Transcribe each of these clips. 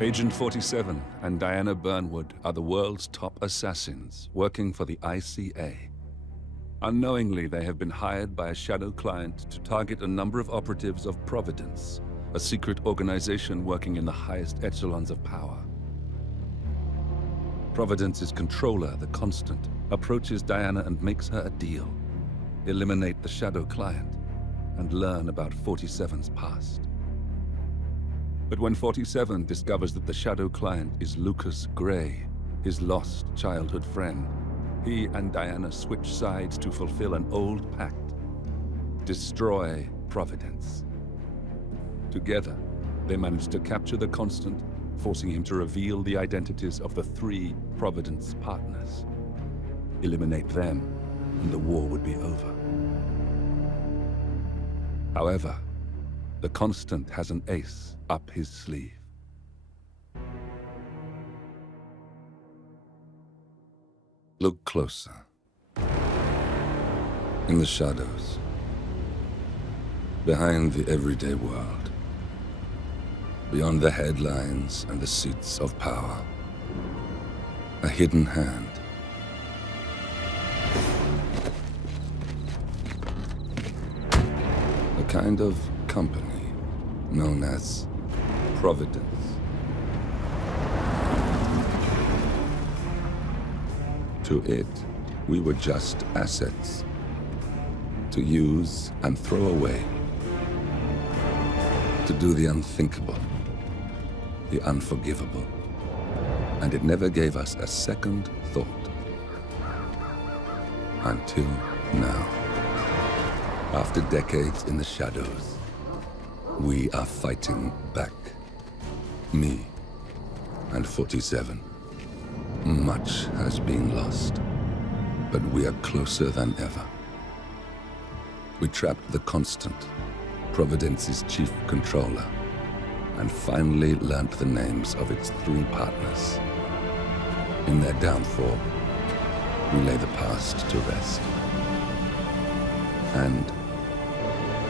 Agent 47 and Diana Burnwood are the world's top assassins working for the ICA. Unknowingly, they have been hired by a shadow client to target a number of operatives of Providence, a secret organization working in the highest echelons of power. Providence's controller, the Constant, approaches Diana and makes her a deal. Eliminate the shadow client and learn about 47's past. But when 47 discovers that the shadow client is Lucas Gray, his lost childhood friend, he and Diana switch sides to fulfill an old pact: destroy Providence. Together, they manage to capture the Constant, forcing him to reveal the identities of the 3 Providence partners. Eliminate them, and the war would be over. However, the Constant has an ace up his sleeve. Look closer. In the shadows. Behind the everyday world. Beyond the headlines and the seats of power. A hidden hand. A kind of company known as Providence. To it, we were just assets. To use and throw away. To do the unthinkable. The unforgivable. And it never gave us a second thought. Until now. After decades in the shadows, we are fighting back. Me and 47. Much has been lost, but we are closer than ever. We trapped the Constant, Providence's chief controller, and finally learnt the names of its 3 partners. In their downfall, we lay the past to rest. And,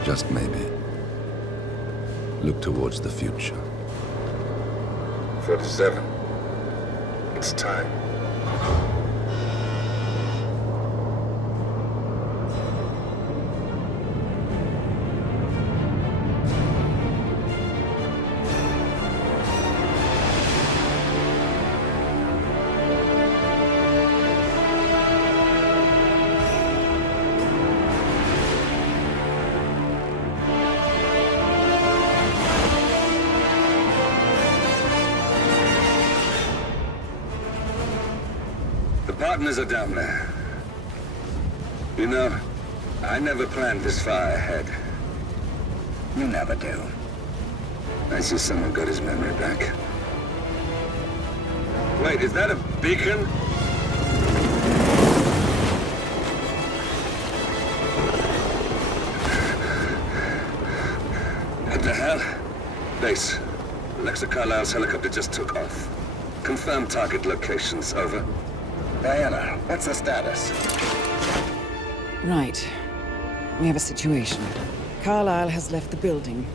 just maybe, look towards the future. 47. It's time. Partners are down there. You know, I never planned this far ahead. You never do. I see someone got his memory back. Wait, is that a beacon? What the hell? Base. Alexa Carlisle's helicopter just took off. Confirm target locations, over. Diana, what's the status? Right. We have a situation. Carlisle has left the building.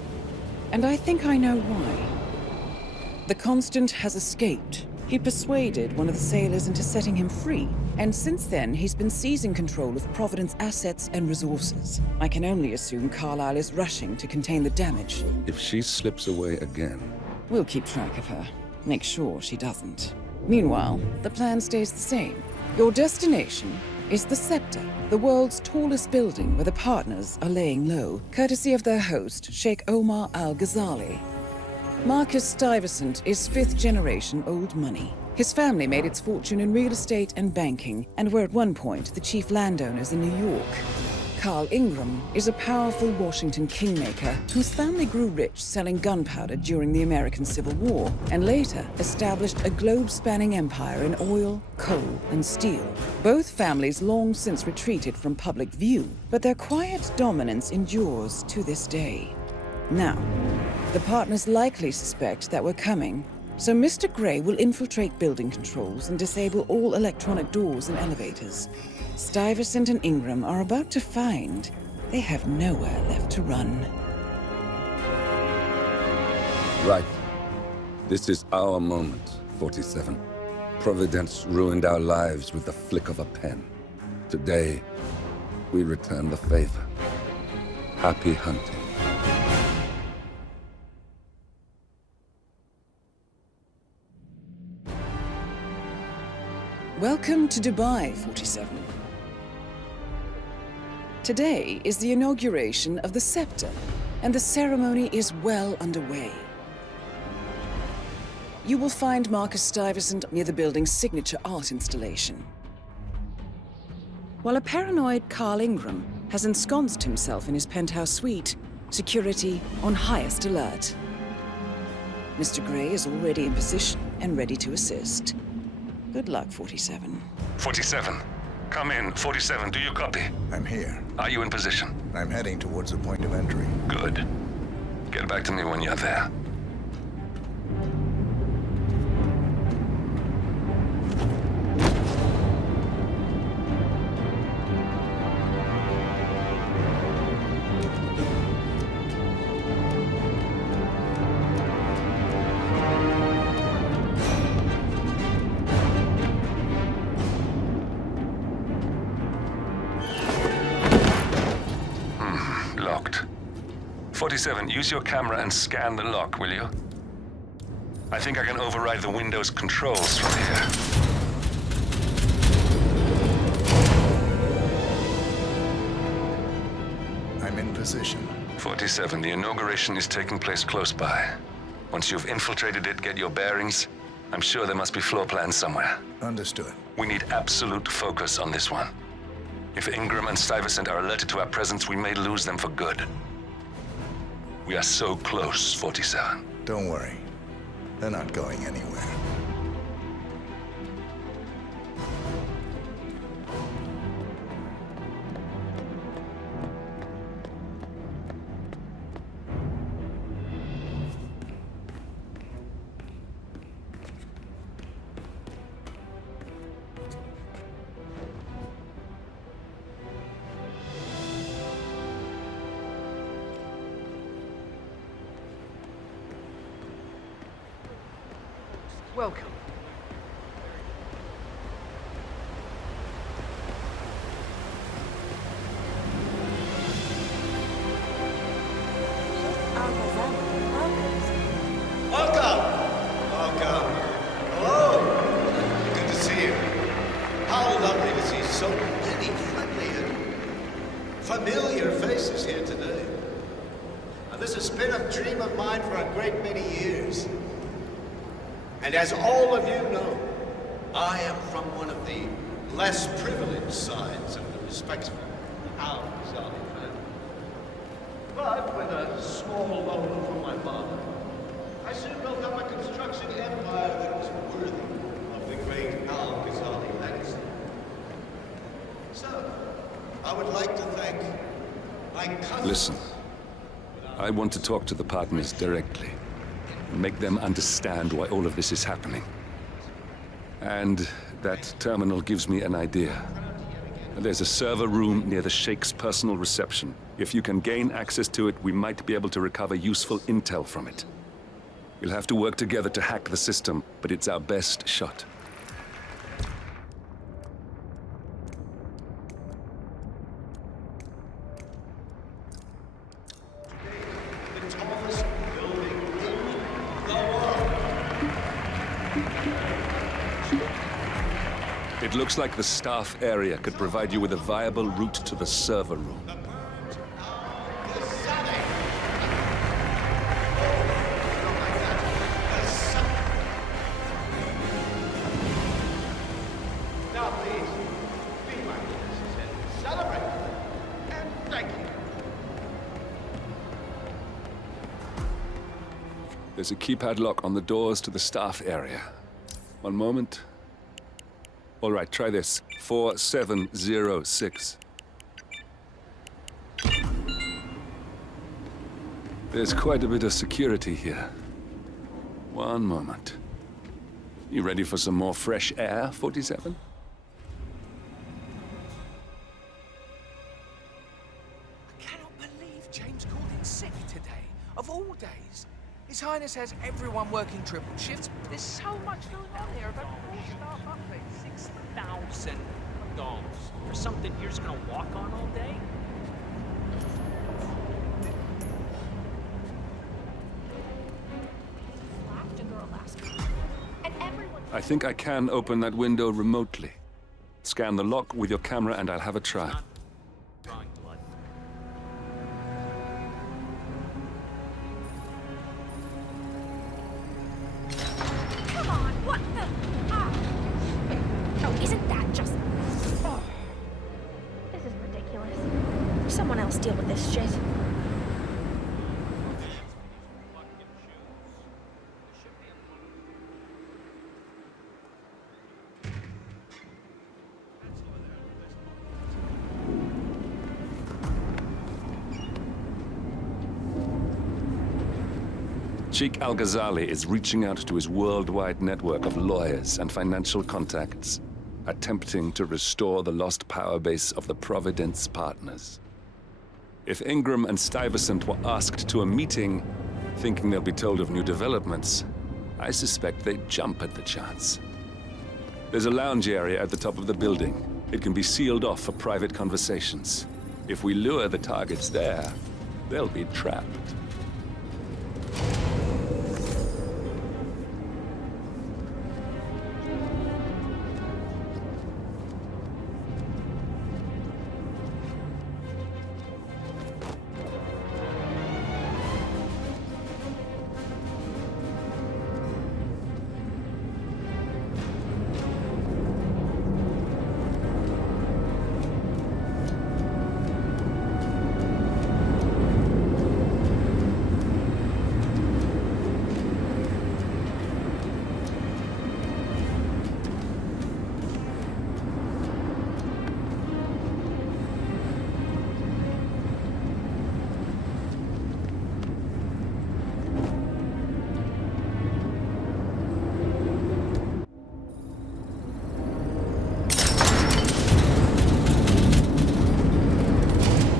And I think I know why. The Constant has escaped. He persuaded one of the sailors into setting him free. And since then, he's been seizing control of Providence assets and resources. I can only assume Carlisle is rushing to contain the damage. If she slips away again... We'll keep track of her. Make sure she doesn't. Meanwhile, the plan stays the same. Your destination is the Scepter, the world's tallest building where the partners are laying low, courtesy of their host, Sheikh Omar Al-Ghazali. Marcus Stuyvesant is 5th-generation old money. His family made its fortune in real estate and banking, and were at one point the chief landowners in New York. Carl Ingram is a powerful Washington kingmaker whose family grew rich selling gunpowder during the American Civil War, and later established a globe-spanning empire in oil, coal, and steel. Both families long since retreated from public view, but their quiet dominance endures to this day. Now, the partners likely suspect that we're coming, so Mr. Gray will infiltrate building controls and disable all electronic doors and elevators. Stuyvesant and Ingram are about to find They have nowhere left to run. Right. This is our moment, 47. Providence ruined our lives with the flick of a pen. Today, we return the favor. Happy hunting. Welcome to Dubai, 47. Today is the inauguration of the scepter, and the ceremony is well underway. You will find Marcus Stuyvesant near the building's signature art installation. While a paranoid Carl Ingram has ensconced himself in his penthouse suite, security on highest alert. Mr. Gray is already in position and ready to assist. Good luck, 47. 47. Come in. 47, do you copy? I'm here. Are you in position? I'm heading towards the point of entry. Good. Get back to me when you're there. Locked. 47, use your camera and scan the lock, will you? I think I can override the Windows controls from here. I'm in position. 47, the inauguration is taking place close by. Once you've infiltrated it, get your bearings. I'm sure there must be floor plans somewhere. Understood. We need absolute focus on this one. If Ingram and Stuyvesant are alerted to our presence, we may lose them for good. We are so close, 47. Don't worry. They're not going anywhere. Welcome. Welcome. Hello. Good to see you. How lovely to see so many friendly and familiar faces here today. Now, this has been a dream of mine for a great many years. And as all of you know, I am from one of the less privileged sides of the respectable Al-Ghazali family. But with a small loan from my father, I soon built up a construction empire that was worthy of the great Al-Ghazali legacy. So, I would like to thank my cousins. Listen, I want to talk to the partners directly. Make them understand why all of this is happening. And that terminal gives me an idea. There's a server room near the Sheikh's personal reception. If you can gain access to it, we might be able to recover useful intel from it. We'll have to work together to hack the system, but it's our best shot. The tallest building in the world. It looks like the staff area could provide you with a viable route to the server room. Now please, be my guests and celebrate. And thank you. There's a keypad lock on the doors to the staff area. One moment. All right, try this. 4706. There's quite a bit of security here. One moment. You ready for some more fresh air, 47? sick today, of all days. His Highness has everyone working triple shifts. There's so much going on here. But staff upgrade $6,000 for something you're just gonna walk on all day. I think I can open that window remotely. Scan the lock with your camera and I'll have a try. Drawing blood. Come on, what the? Oh, isn't that just? Oh. This is ridiculous. Someone else deal with this shit. Sheikh Al-Ghazali is reaching out to his worldwide network of lawyers and financial contacts, attempting to restore the lost power base of the Providence partners. If Ingram and Stuyvesant were asked to a meeting, thinking they'll be told of new developments, I suspect they'd jump at the chance. There's a lounge area at the top of the building. It can be sealed off for private conversations. If we lure the targets there, they'll be trapped.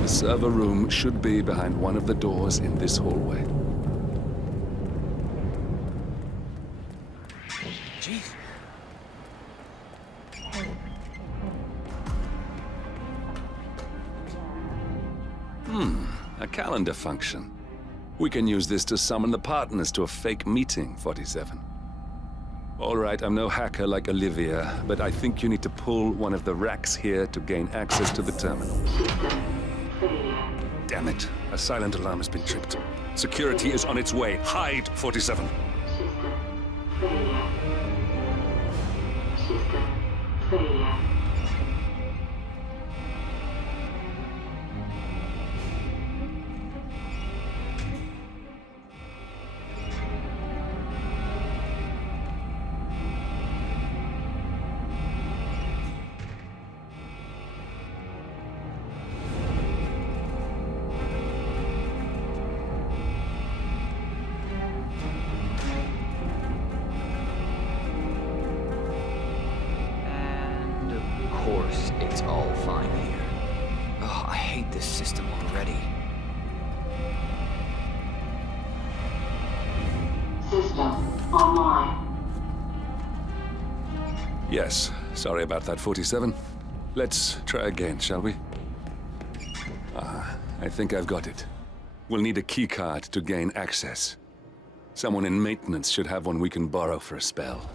The server room should be behind one of the doors in this hallway. Jeez. A calendar function. We can use this to summon the partners to a fake meeting, 47. All right, I'm no hacker like Olivia, but I think you need to pull one of the racks here to gain access to the terminal. Damn it. A silent alarm has been tripped. Security is on its way. Hide, 47. And of course, it's all fine here. Oh, I hate this system already. System online. Yes, sorry about that, 47. Let's try again, shall we? I think I've got it. We'll need a keycard to gain access. Someone in maintenance should have one we can borrow for a spell.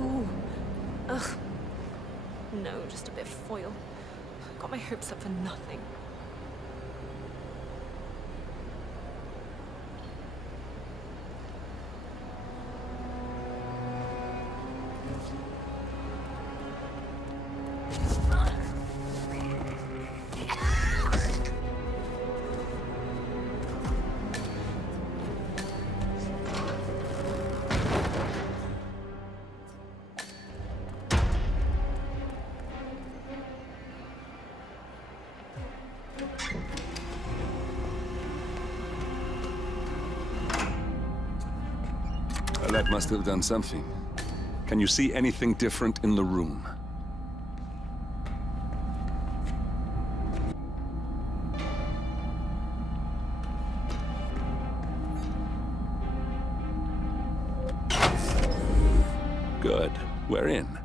Ooh. Ugh. No, just a bit of foil. Got my hopes up for nothing. Well, that must have done something. Can you see anything different in the room? Good. We're in.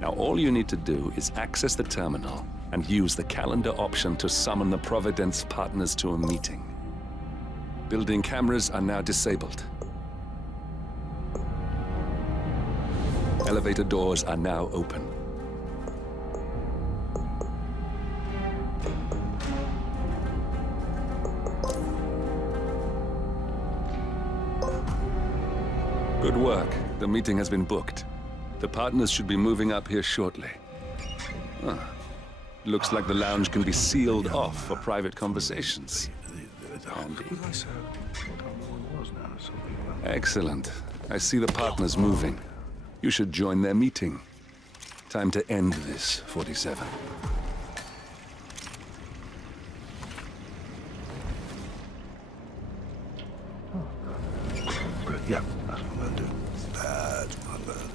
Now all you need to do is access the terminal and use the calendar option to summon the Providence partners to a meeting. Building cameras are now disabled. Elevator doors are now open. Good work. The meeting has been booked. The partners should be moving up here shortly. Looks like the lounge can be sealed off for private conversations. Handy. Excellent. I see the partners moving. You should join their meeting. Time to end this, 47. Yeah, that's what I'm gonna do. That's what I'm gonna do.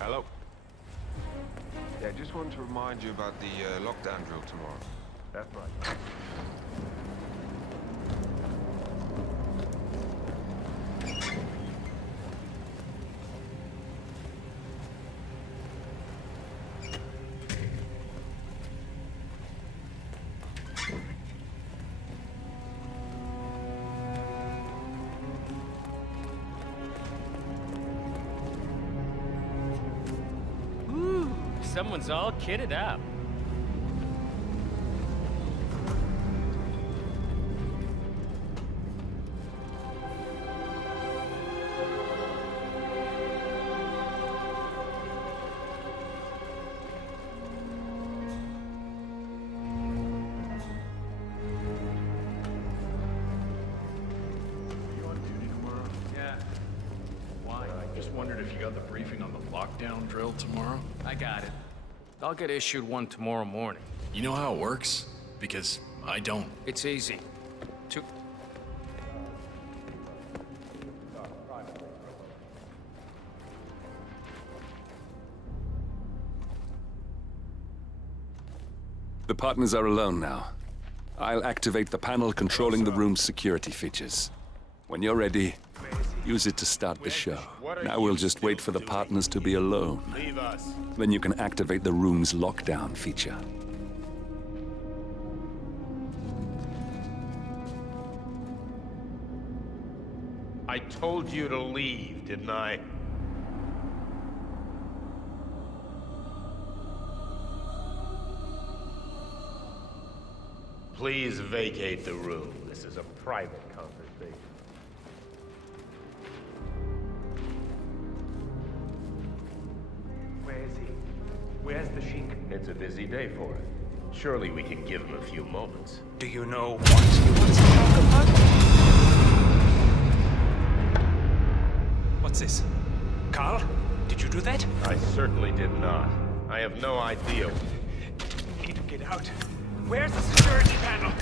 Hello. Yeah, just wanted to remind you about the lockdown drill tomorrow. That's right. Someone's all kitted up. You on duty tomorrow? Yeah. Why? I just wondered if you got the briefing on the lockdown drill tomorrow? I got it. I'll get issued one tomorrow morning. You know how it works? Because I don't. It's easy. The partners are alone now. I'll activate the panel controlling the room's security features. When you're ready, use it to start the show. Now we'll just wait for the partners to be alone. Leave us. Then you can activate the room's lockdown feature. I told you to leave, didn't I? Please vacate the room. This is a private conversation. Where is he? Where's the Sheik? It's a busy day for him. Surely we can give him a few moments. Do you know what he wants to talk about? What's this? Carl? Did you do that? I certainly did not. I have no idea. We need to get out. Where's the security panel?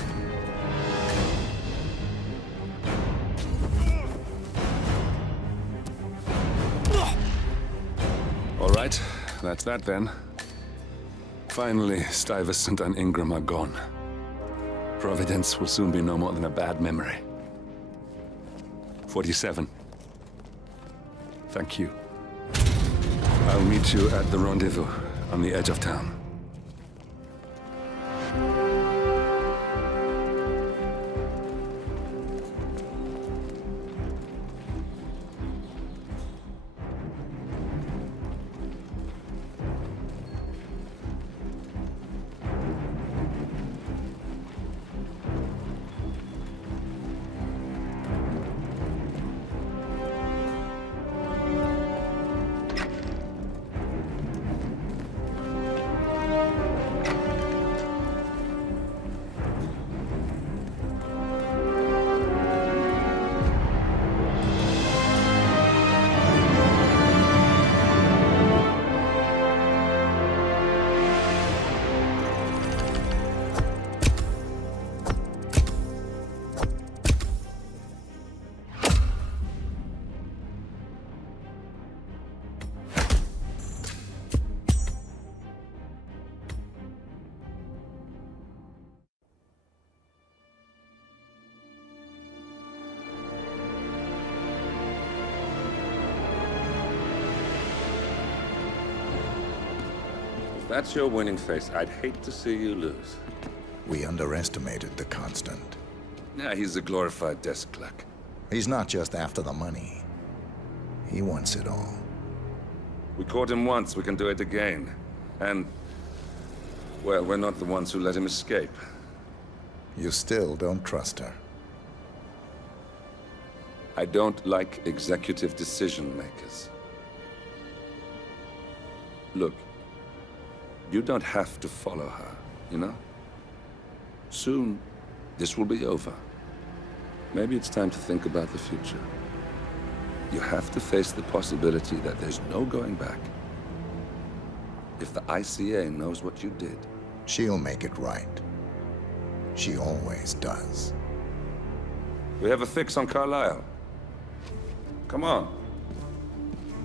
All right, that's that then. Finally, Stuyvesant and Ingram are gone. Providence will soon be no more than a bad memory. 47. Thank you. I'll meet you at the rendezvous on the edge of town. that's your winning face, I'd hate to see you lose. We underestimated the Constant. Yeah, he's a glorified desk clerk. He's not just after the money. He wants it all. We caught him once, we can do it again. And, well, we're not the ones who let him escape. You still don't trust her. I don't like executive decision makers. Look, you don't have to follow her, you know? Soon, this will be over. Maybe it's time to think about the future. You have to face the possibility that there's no going back. If the ICA knows what you did... She'll make it right. She always does. We have a fix on Carlisle. Come on.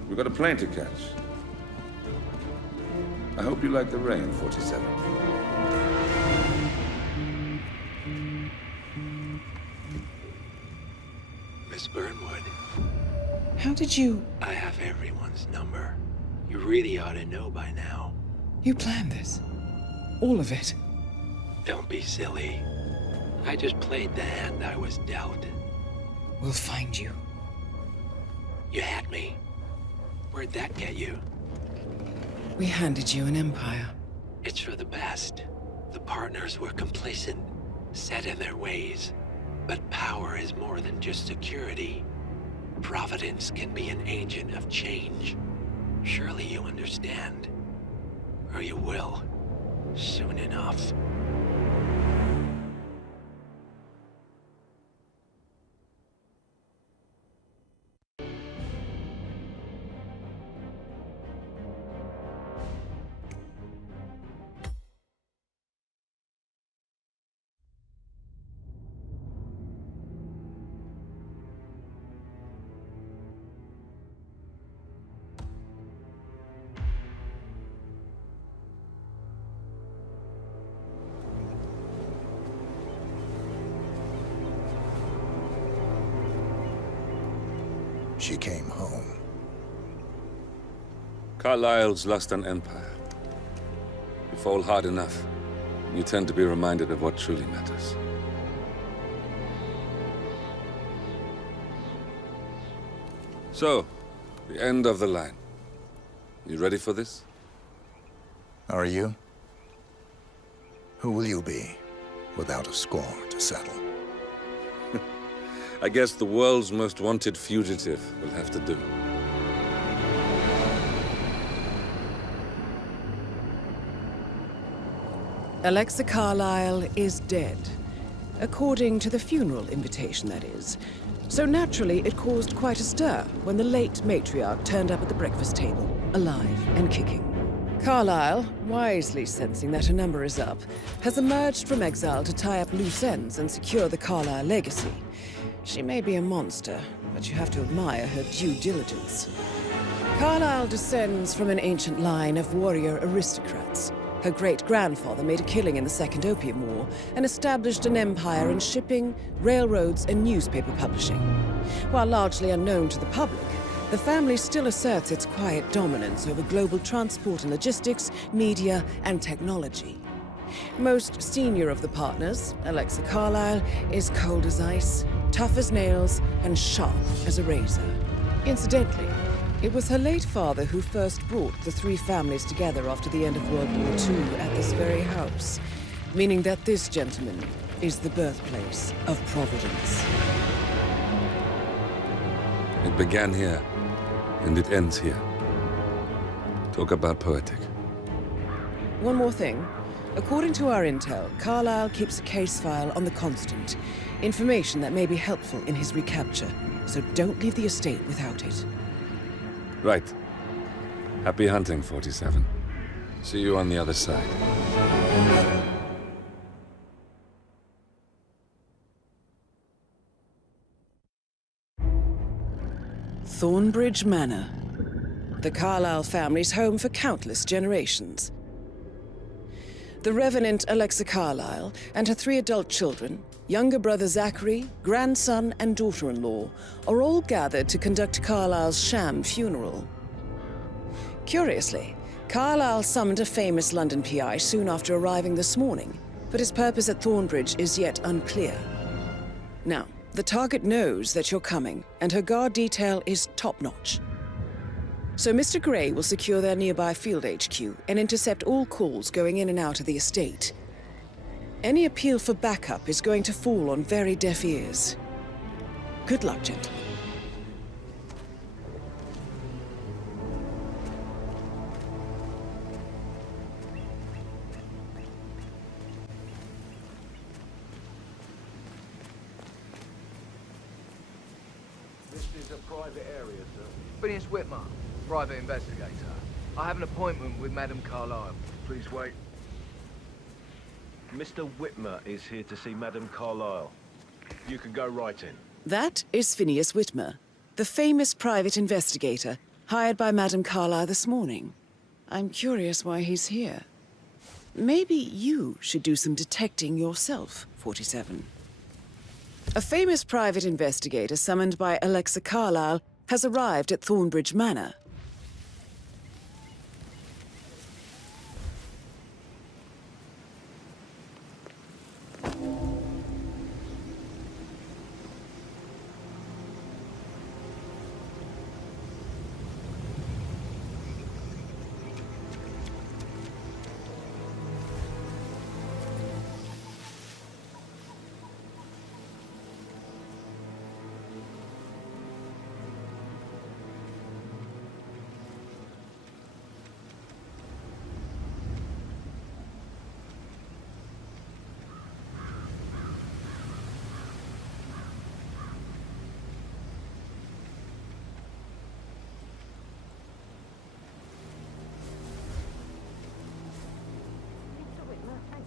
We've got a plane to catch. I hope you like the rain, 47. Miss Burnwood. How did you... I have everyone's number. You really ought to know by now. You planned this? All of it? Don't be silly. I just played the hand I was dealt. We'll find you. You had me. Where'd that get you? We handed you an empire. It's for the best. The partners were complacent, set in their ways. But power is more than just security. Providence can be an agent of change. Surely you understand. Or you will. Soon enough. She came home. Carlisle's lost an empire. You fall hard enough, you tend to be reminded of what truly matters. So, the end of the line. You ready for this? Are you? Who will you be, without a score to settle? I guess the world's most wanted fugitive will have to do. Alexa Carlisle is dead. According to the funeral invitation, that is. So naturally, it caused quite a stir when the late matriarch turned up at the breakfast table, alive and kicking. Carlisle, wisely sensing that her number is up, has emerged from exile to tie up loose ends and secure the Carlisle legacy. She may be a monster, but you have to admire her due diligence. Carlisle descends from an ancient line of warrior aristocrats. Her great-grandfather made a killing in the Second Opium War and established an empire in shipping, railroads, and newspaper publishing. While largely unknown to the public, the family still asserts its quiet dominance over global transport and logistics, media, and technology. Most senior of the partners, Alexa Carlisle, is cold as ice, tough as nails, and sharp as a razor. Incidentally, it was her late father who first brought the three families together after the end of World War II at this very house, meaning that this gentleman is the birthplace of Providence. It began here, and it ends here. Talk about poetic. One more thing. According to our intel, Carlisle keeps a case file on the Constant. Information that may be helpful in his recapture, so don't leave the estate without it. Right. Happy hunting, 47. See you on the other side. Thornbridge Manor. The Carlisle family's home for countless generations. The Revenant Alexa Carlisle and her 3 adult children, younger brother Zachary, grandson, and daughter-in-law, are all gathered to conduct Carlisle's sham funeral. Curiously, Carlyle summoned a famous London PI soon after arriving this morning, but his purpose at Thornbridge is yet unclear. Now, the target knows that you're coming, and her guard detail is top-notch. So Mr. Gray will secure their nearby field HQ and intercept all calls going in and out of the estate. Any appeal for backup is going to fall on very deaf ears. Good luck, gentlemen. This is a private area, sir. Phineas Whitmer, private investigator. I have an appointment with Madame Carlyle. Please wait. Mr. Whitmer is here to see Madame Carlyle. You can go right in. That is Phineas Whitmer, the famous private investigator hired by Madame Carlyle this morning. I'm curious why he's here. Maybe you should do some detecting yourself, 47. A famous private investigator summoned by Alexa Carlyle has arrived at Thornbridge Manor.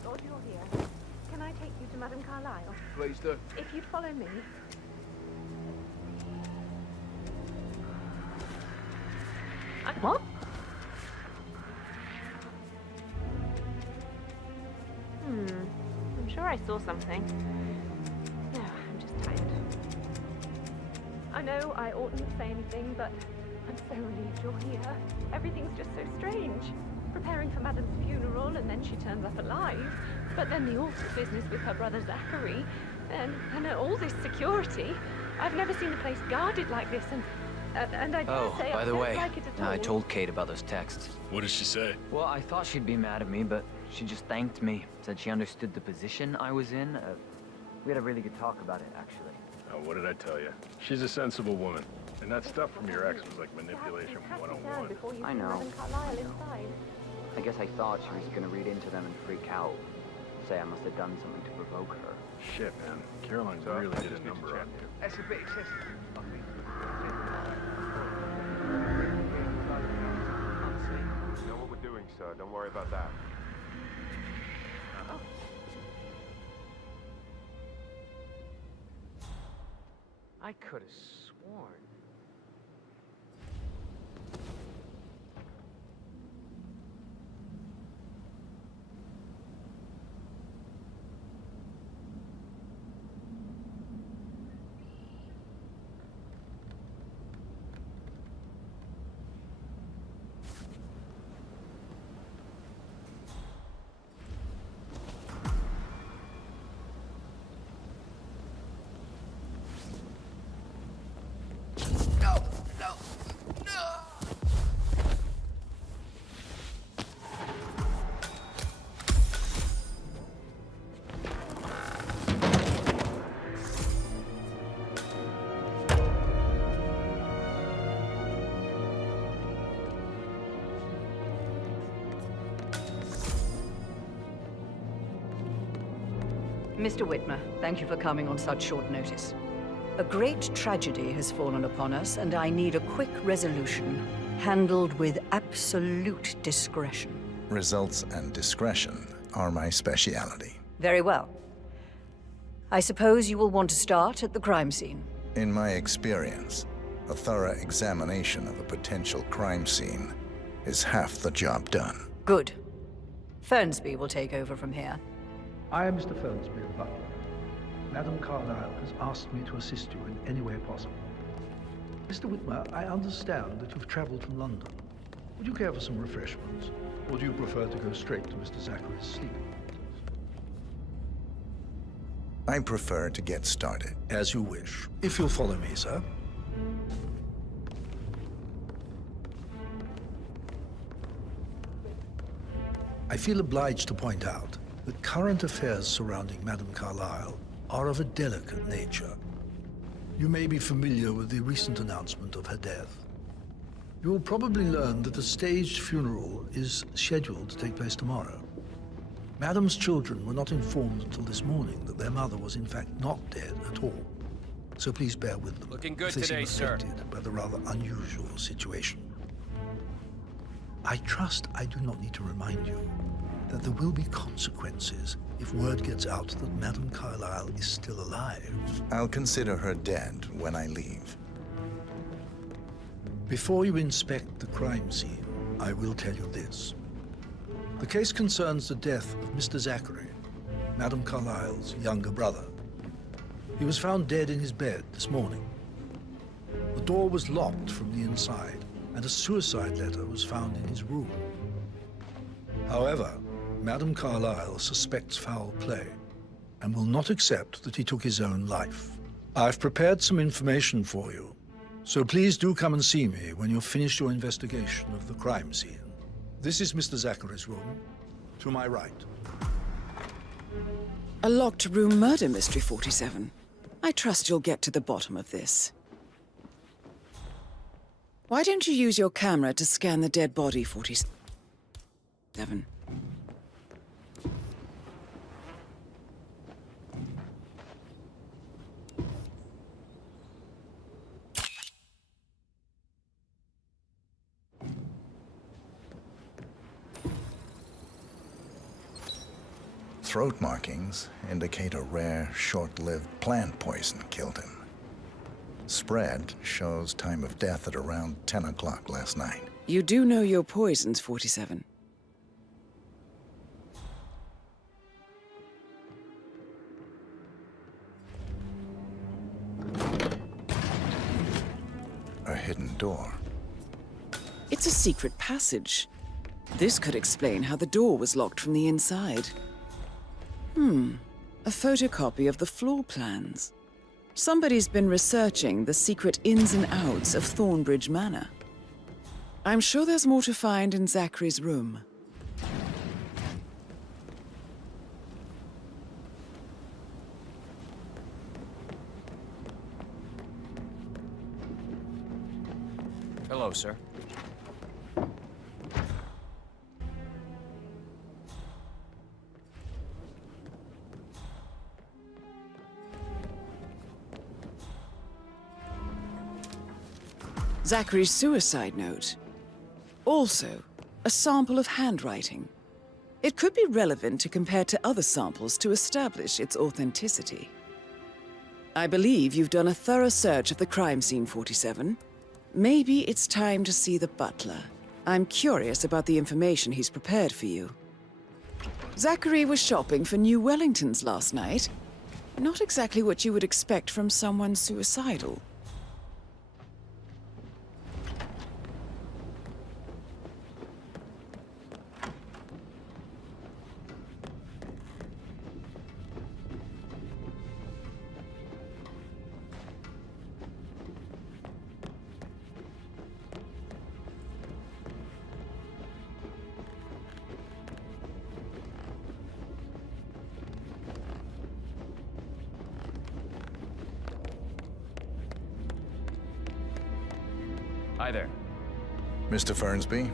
God you're here. Can I take you to Madame Carlyle? Please do. If you follow me. What? I'm sure I saw something. No, I'm just tired. I know I oughtn't say anything, but I'm so relieved you're here. Everything's just so strange. Preparing for Madame's funeral, and then she turns up alive. But then the awful business with her brother Zachary, and all this security. I've never seen the place guarded like this, and I dare say I don't like it at all. I told Kate about those texts. What did she say? Well, I thought she'd be mad at me, but she just thanked me. Said she understood the position I was in. We had a really good talk about it, actually. Oh, what did I tell you? She's a sensible woman. And that stuff from your ex was like manipulation 101. I know. I guess I thought she was gonna read into them and freak out. Say I must have done something to provoke her. Shit, man. Caroline really did a number on you. That's a bit excessive, I think. You know what we're doing, sir. Don't worry about that. I could have sworn. Mr. Whitmer, thank you for coming on such short notice. A great tragedy has fallen upon us, and I need a quick resolution, handled with absolute discretion. Results and discretion are my speciality. Very well. I suppose you will want to start at the crime scene. In my experience, a thorough examination of a potential crime scene is half the job done. Good. Fernsby will take over from here. I am Mr. Fernsby, the butler. Madame Carlyle has asked me to assist you in any way possible. Mr. Whitmer, I understand that you've traveled from London. Would you care for some refreshments? Or do you prefer to go straight to Mr. Zachary's sleeping quarters? I prefer to get started. As you wish. If you'll follow me, sir. I feel obliged to point out that current affairs surrounding Madame Carlyle are of a delicate nature. You may be familiar with the recent announcement of her death. You will probably learn that a staged funeral is scheduled to take place tomorrow. Madame's children were not informed until this morning that their mother was in fact not dead at all. So please bear with them. Looking good if they today, seem sir. affected by the rather unusual situation. I trust I do not need to remind you that there will be consequences if word gets out that Madame Carlyle is still alive. I'll consider her dead when I leave. Before you inspect the crime scene, I will tell you this. The case concerns the death of Mr. Zachary, Madame Carlyle's younger brother. He was found dead in his bed this morning. The door was locked from the inside, and a suicide letter was found in his room. However, Madame Carlyle suspects foul play and will not accept that he took his own life. I've prepared some information for you, so please do come and see me when you've finished your investigation of the crime scene. This is Mr. Zachary's room, to my right. A locked room murder mystery, 47. I trust you'll get to the bottom of this. Why don't you use your camera to scan the dead body, 47? Throat markings indicate a rare, short-lived plant poison killed him. Spread shows time of death at around 10 o'clock last night. You do know your poisons, 47. A hidden door. It's a secret passage. This could explain how the door was locked from the inside. A photocopy of the floor plans. Somebody's been researching the secret ins and outs of Thornbridge Manor. I'm sure there's more to find in Zachary's room. Hello, sir. Zachary's suicide note. Also, a sample of handwriting. It could be relevant to compare to other samples to establish its authenticity. I believe you've done a thorough search of the crime scene, 47. Maybe it's time to see the butler. I'm curious about the information he's prepared for you. Zachary was shopping for new Wellingtons last night. Not exactly what you would expect from someone suicidal. Hi there. Mr. Fernsby,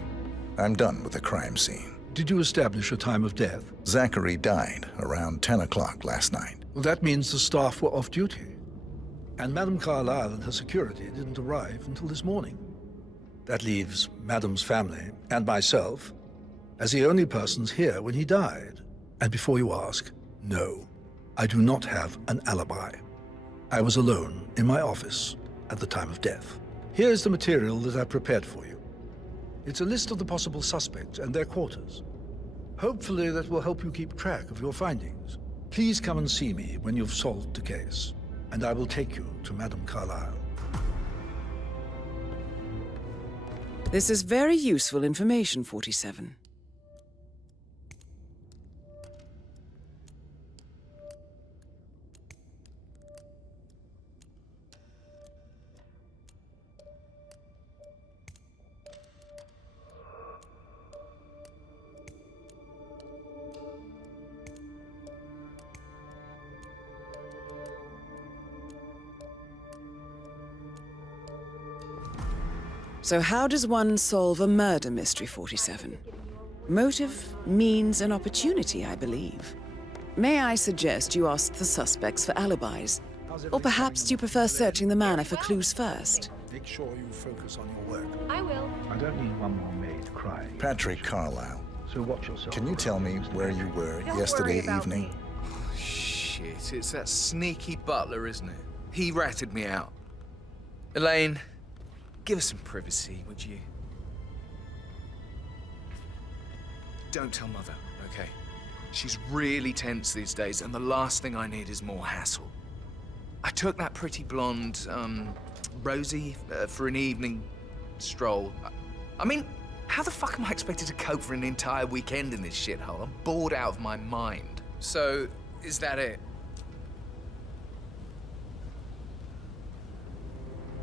I'm done with the crime scene. Did you establish a time of death? Zachary died around 10 o'clock last night. Well, that means the staff were off duty. And Madame Carlyle and her security didn't arrive until this morning. That leaves Madame's family and myself as the only persons here when he died. And before you ask, no, I do not have an alibi. I was alone in my office at the time of death. Here's the material that I've prepared for you. It's a list of the possible suspects and their quarters. Hopefully that will help you keep track of your findings. Please come and see me when you've solved the case, and I will take you to Madame Carlyle. This is very useful information, 47. So how does one solve a murder mystery, 47? Motive, means, and opportunity, I believe. May I suggest you ask the suspects for alibis? Or perhaps do you prefer searching the manor for clues first? Make sure you focus on your work. I will. I don't need one more maid crying. Patrick Carlisle, So watch yourself. can you tell me where you were yesterday evening? Shit, it's that sneaky butler, isn't it? He ratted me out. Elaine, give us some privacy, would you? Don't tell Mother, okay? She's really tense these days, and the last thing I need is more hassle. I took that pretty blonde, Rosie, for an evening stroll. I mean, how the fuck am I expected to cope for an entire weekend in this shithole? I'm bored out of my mind. So, is that it?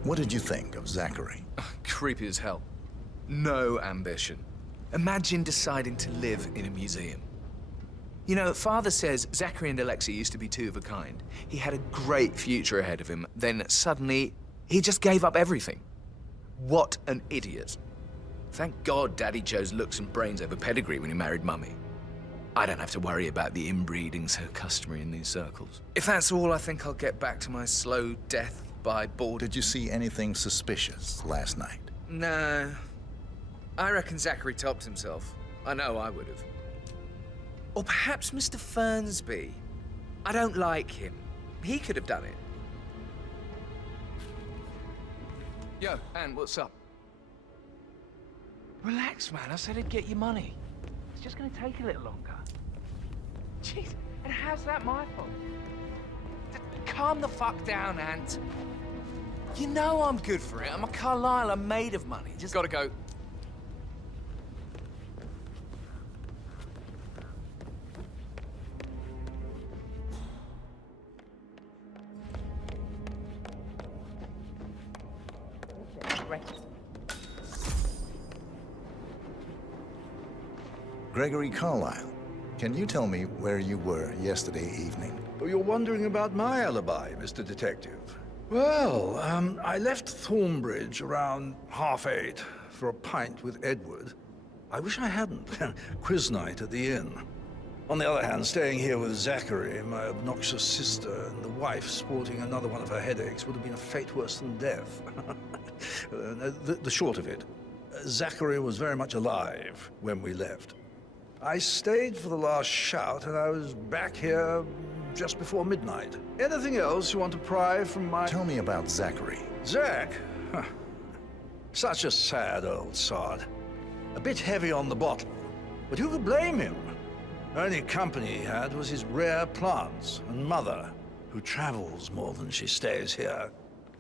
What did you think of Zachary? Creepy as hell. No ambition. Imagine deciding to live in a museum. You know, Father says Zachary and Alexa used to be two of a kind. He had a great future ahead of him, then suddenly, he just gave up everything. What an idiot. Thank God Daddy chose looks and brains over pedigree when he married Mummy. I don't have to worry about the inbreeding so customary in these circles. If that's all, I think I'll get back to my slow death by boredom. Did you see anything suspicious last night? No. I reckon Zachary topped himself. I know I would have. Or perhaps Mr. Fernsby. I don't like him. He could have done it. Yo, Anne, what's up? Relax, man. I said I'd get you money. It's just gonna take a little longer. Jeez, and how's that my fault? Calm the fuck down, Ant. You know I'm good for it. I'm a Carlisle. I'm made of money. Just gotta go. Gregory Carlisle, can you tell me where you were yesterday evening? Oh, you're wondering about my alibi, Mr. Detective. Well, I left Thornbridge around 8:30 for a pint with Edward. I wish I hadn't. Quiz night at the inn. On the other hand, staying here with Zachary, my obnoxious sister, and the wife sporting another one of her headaches would have been a fate worse than death. The short of it, Zachary was very much alive when we left. I stayed for the last shout, and I was back here just before midnight. Anything else you want to pry from my... Tell me about Zachary. Zach? Huh. Such a sad old sod. A bit heavy on the bottle, but who could blame him? Only company he had was his rare plants and Mother, who travels more than she stays here.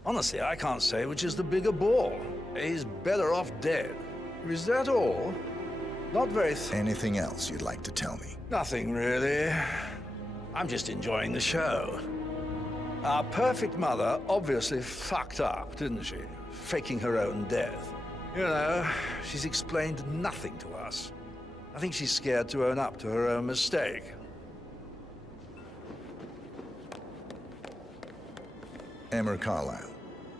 Honestly, I can't say which is the bigger bore. He's better off dead. Is that all? Not very... Anything else you'd like to tell me? Nothing, really. I'm just enjoying the show. Our perfect mother obviously fucked up, didn't she? Faking her own death. You know, she's explained nothing to us. I think she's scared to own up to her own mistake. Emma Carlisle,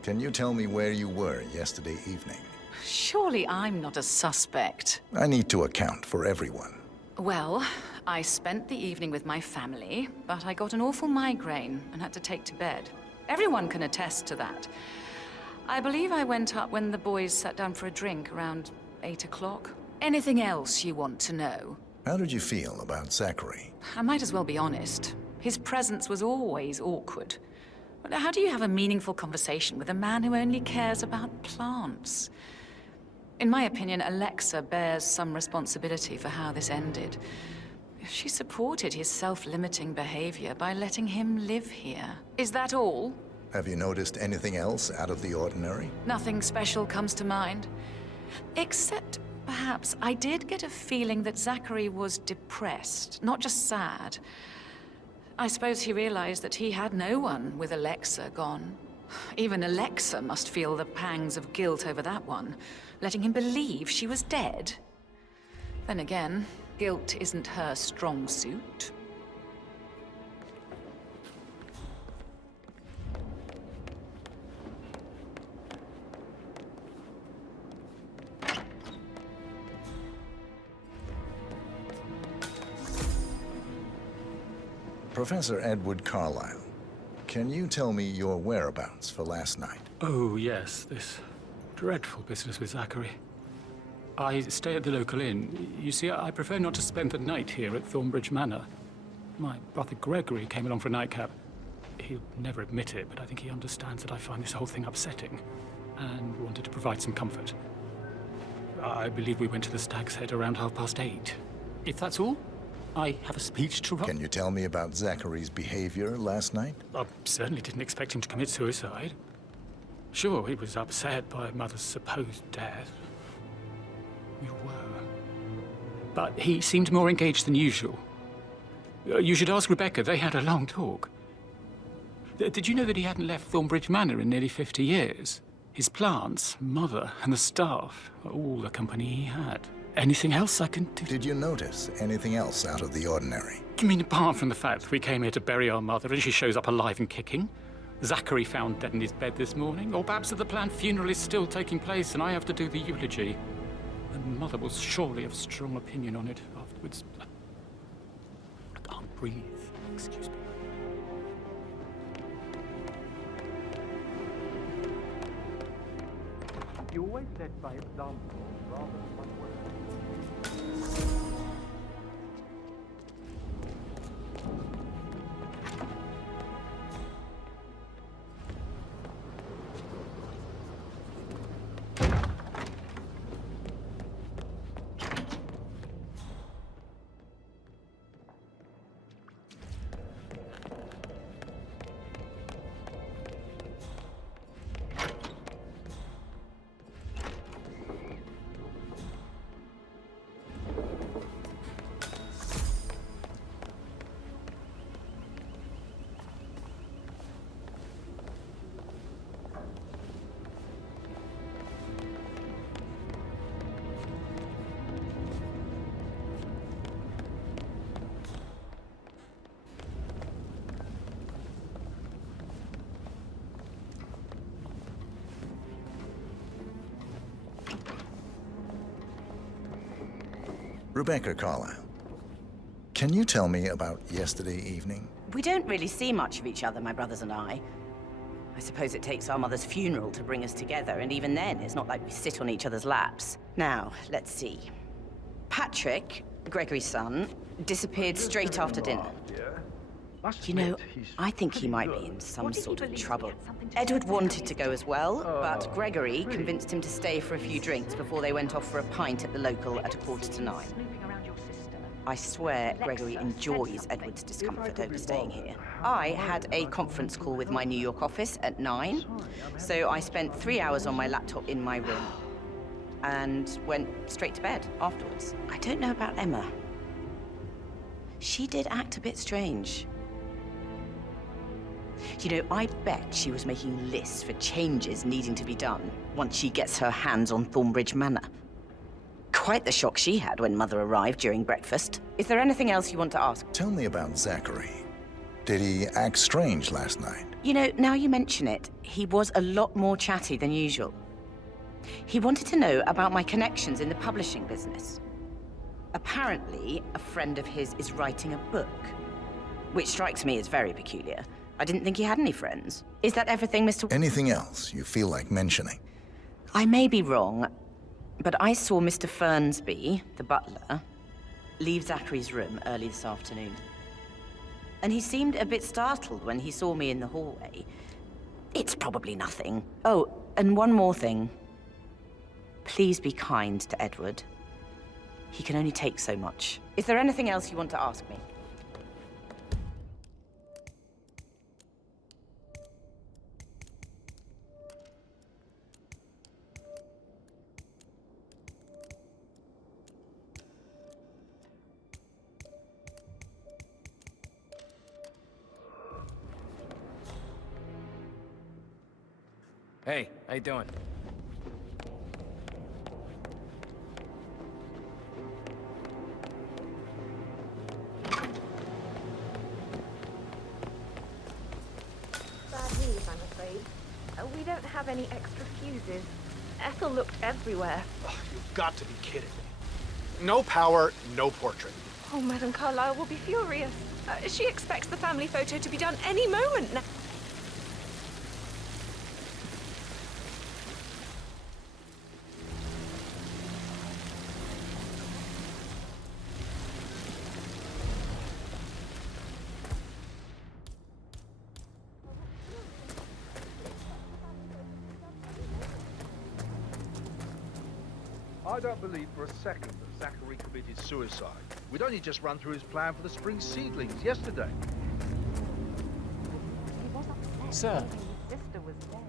can you tell me where you were yesterday evening? Surely I'm not a suspect. I need to account for everyone. Well, I spent the evening with my family, but I got an awful migraine and had to take to bed. Everyone can attest to that. I believe I went up when the boys sat down for a drink around 8 o'clock. Anything else you want to know? How did you feel about Zachary? I might as well be honest. His presence was always awkward. But how do you have a meaningful conversation with a man who only cares about plants? In my opinion, Alexa bears some responsibility for how this ended. She supported his self-limiting behavior by letting him live here. Is that all? Have you noticed anything else out of the ordinary? Nothing special comes to mind. Except, perhaps, I did get a feeling that Zachary was depressed, not just sad. I suppose he realized that he had no one with Alexa gone. Even Alexa must feel the pangs of guilt over that one, letting him believe she was dead. Then again, guilt isn't her strong suit. Professor Edward Carlyle, can you tell me your whereabouts for last night? Oh, yes, this dreadful business with Zachary. I stay at the local inn. You see, I prefer not to spend the night here at Thornbridge Manor. My brother Gregory came along for a nightcap. He'll never admit it, but I think he understands that I find this whole thing upsetting and wanted to provide some comfort. I believe we went to the Stag's Head around 8:30. If that's all, I have a speech to write. Can you tell me about Zachary's behavior last night? I certainly didn't expect him to commit suicide. Sure, he was upset by Mother's supposed death. We were. But he seemed more engaged than usual. You should ask Rebecca. They had a long talk. Did you know that he hadn't left Thornbridge Manor in nearly 50 years? His plants, Mother, and the staff were all the company he had. Anything else I can do? Did you notice anything else out of the ordinary? You mean apart from the fact that we came here to bury our mother and she shows up alive and kicking? Zachary found dead in his bed this morning? Or perhaps that the planned funeral is still taking place and I have to do the eulogy? And Mother will surely have a strong opinion on it afterwards. I can't breathe. Excuse me. You always led by example rather than one word. Rebecca Carlyle, can you tell me about yesterday evening? We don't really see much of each other, my brothers and I. I suppose it takes our mother's funeral to bring us together, and even then, it's not like we sit on each other's laps. Now, let's see. Patrick, Gregory's son, disappeared straight after dinner. You know, I think he might be in some sort of trouble. Edward wanted to go as well, but Gregory convinced him to stay for a few drinks before they went off for a pint at the local at 9:15. I swear Gregory enjoys Edward's discomfort over staying here. I had a conference call with my New York office at 9, so I spent 3 hours on my laptop in my room and went straight to bed afterwards. I don't know about Emma. She did act a bit strange. You know, I bet she was making lists for changes needing to be done once she gets her hands on Thornbridge Manor. Quite the shock she had when Mother arrived during breakfast. Is there anything else you want to ask? Tell me about Zachary. Did he act strange last night? You know, now you mention it, he was a lot more chatty than usual. He wanted to know about my connections in the publishing business. Apparently, a friend of his is writing a book, which strikes me as very peculiar. I didn't think he had any friends. Is that everything, Mr. Anything else you feel like mentioning? I may be wrong, but I saw Mr. Fernsby, the butler, leave Zachary's room early this afternoon. And he seemed a bit startled when he saw me in the hallway. It's probably nothing. Oh, and one more thing. Please be kind to Edward. He can only take so much. Is there anything else you want to ask me? Hey, how you doing? Bad news, I'm afraid. We don't have any extra fuses. Ethel looked everywhere. You've got to be kidding me. No power, no portrait. Oh, Madame Carlyle will be furious. She expects the family photo to be done any moment now. I don't believe for a second that Zachary committed suicide. We'd only just run through his plan for the spring seedlings yesterday. He was upset. Sir. His sister was dead.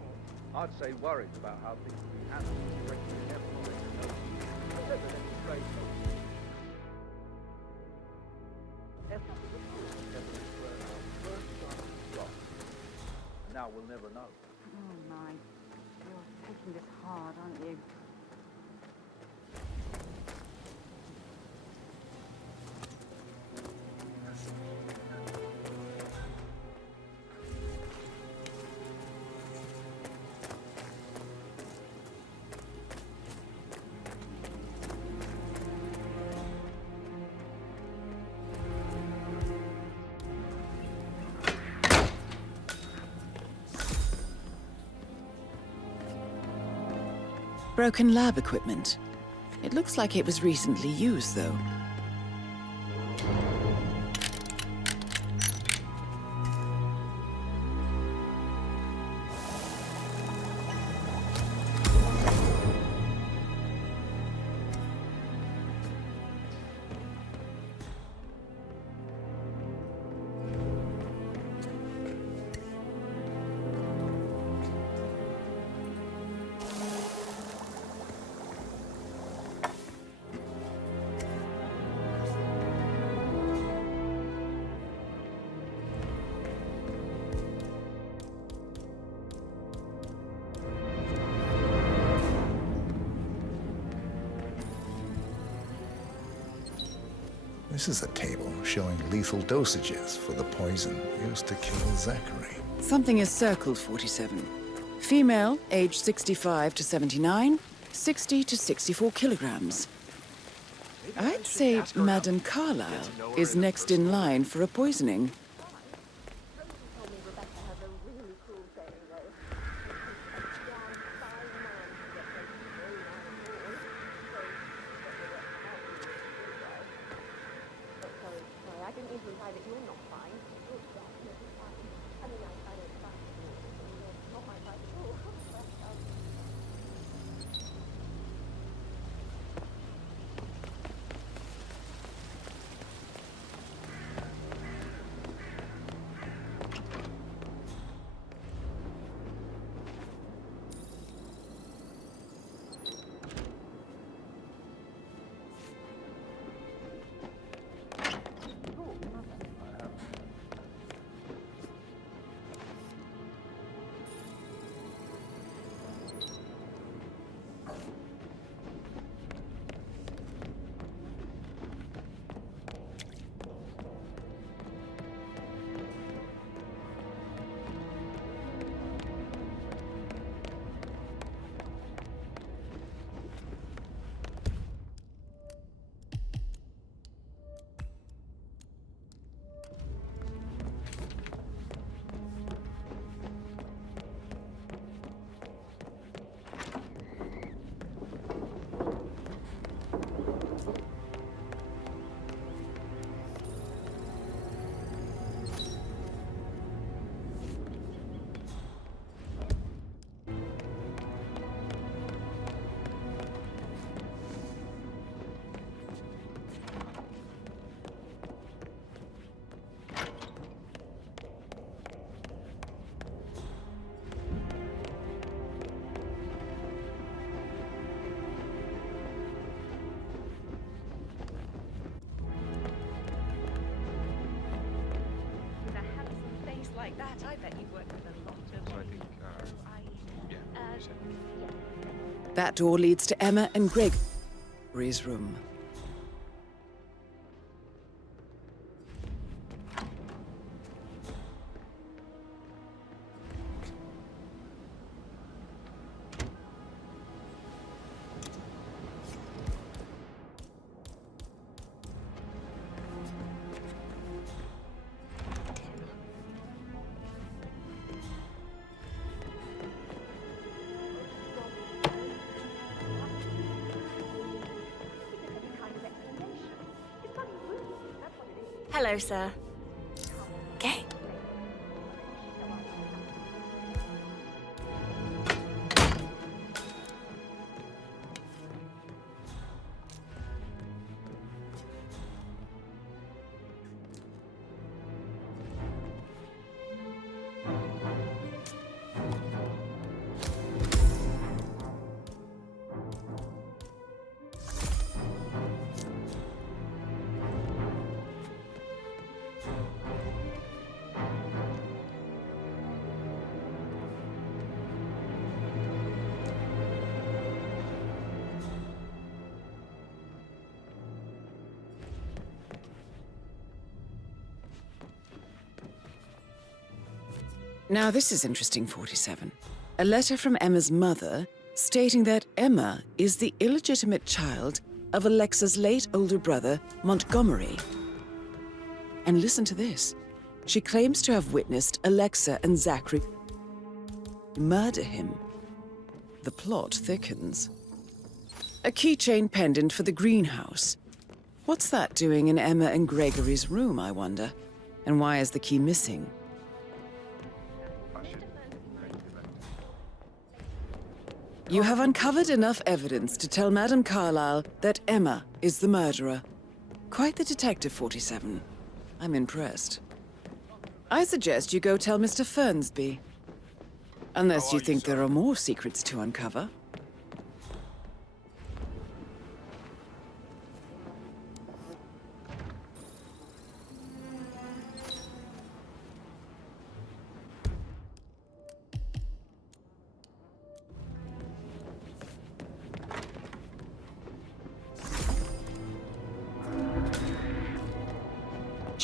I'd say worried about how things would be handled. Now we'll never know. Oh my, you're taking this hard, aren't you? Broken lab equipment. It looks like it was recently used, though. This is a table showing lethal dosages for the poison used to kill Zachary. Something is circled, 47. Female, age 65 to 79, 60 to 64 kilograms. I'd say Madame Carlyle is next in line for a poisoning. Like that, I bet you've worked with a lot of... So I think, yeah. That door leads to Emma and Gregory's room. Hello, sir. Okay. Now this is interesting, 47. A letter from Emma's mother stating that Emma is the illegitimate child of Alexa's late older brother, Montgomery. And listen to this. She claims to have witnessed Alexa and Zachary murder him. The plot thickens. A keychain pendant for the greenhouse. What's that doing in Emma and Gregory's room, I wonder? And why is the key missing? You have uncovered enough evidence to tell Madame Carlyle that Emma is the murderer. Quite the detective, 47. I'm impressed. I suggest you go tell Mr. Fernsby. Unless you think there are more secrets to uncover.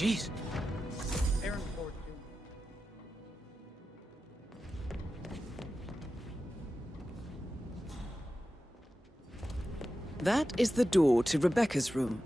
Jeez. That is the door to Rebecca's room.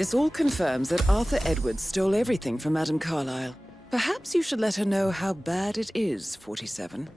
This all confirms that Arthur Edwards stole everything from Madame Carlyle. Perhaps you should let her know how bad it is, 47.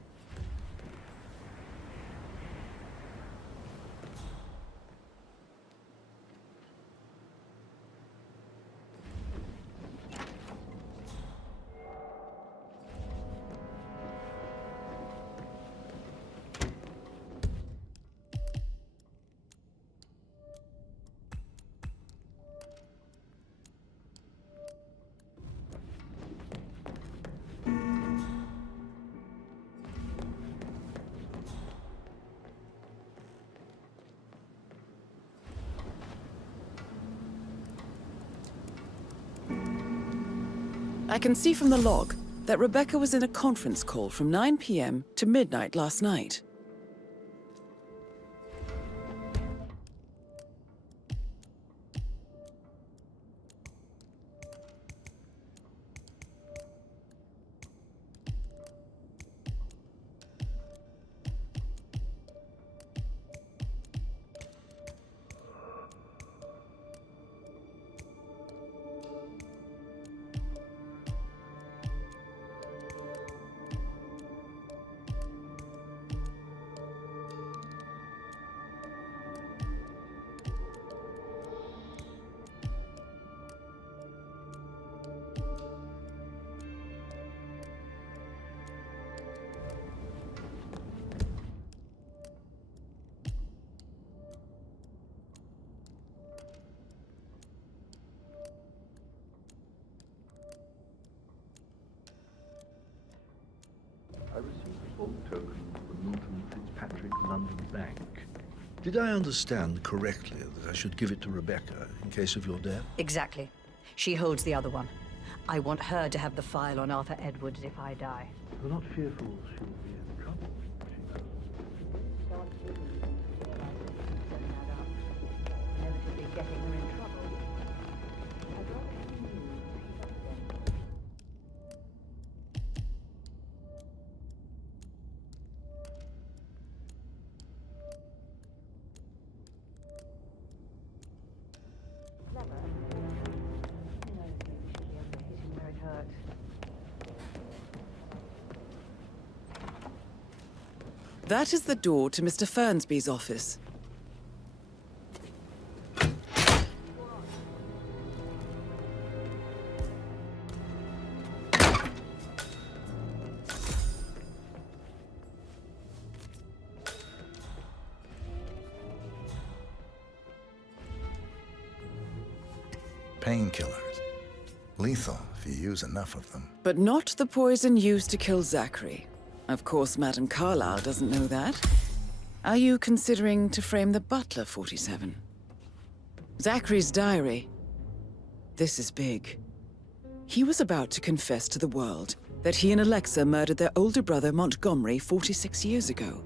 I can see from the log that Rebecca was in a conference call from 9 p.m. to midnight last night. I received a small token from Milton Fitzpatrick London Bank. Did I understand correctly that I should give it to Rebecca in case of your death? Exactly. She holds the other one. I want her to have the file on Arthur Edwards if I die. You're not fearful she'll be in trouble? Inevitably getting her in trouble. I'd rather she knew she's up there. That is the door to Mr. Fernsby's office. Painkillers. Lethal if you use enough of them. But not the poison used to kill Zachary. Of course, Madame Carlyle doesn't know that. Are you considering to frame the butler, 47? Zachary's diary. This is big. He was about to confess to the world that he and Alexa murdered their older brother Montgomery 46 years ago.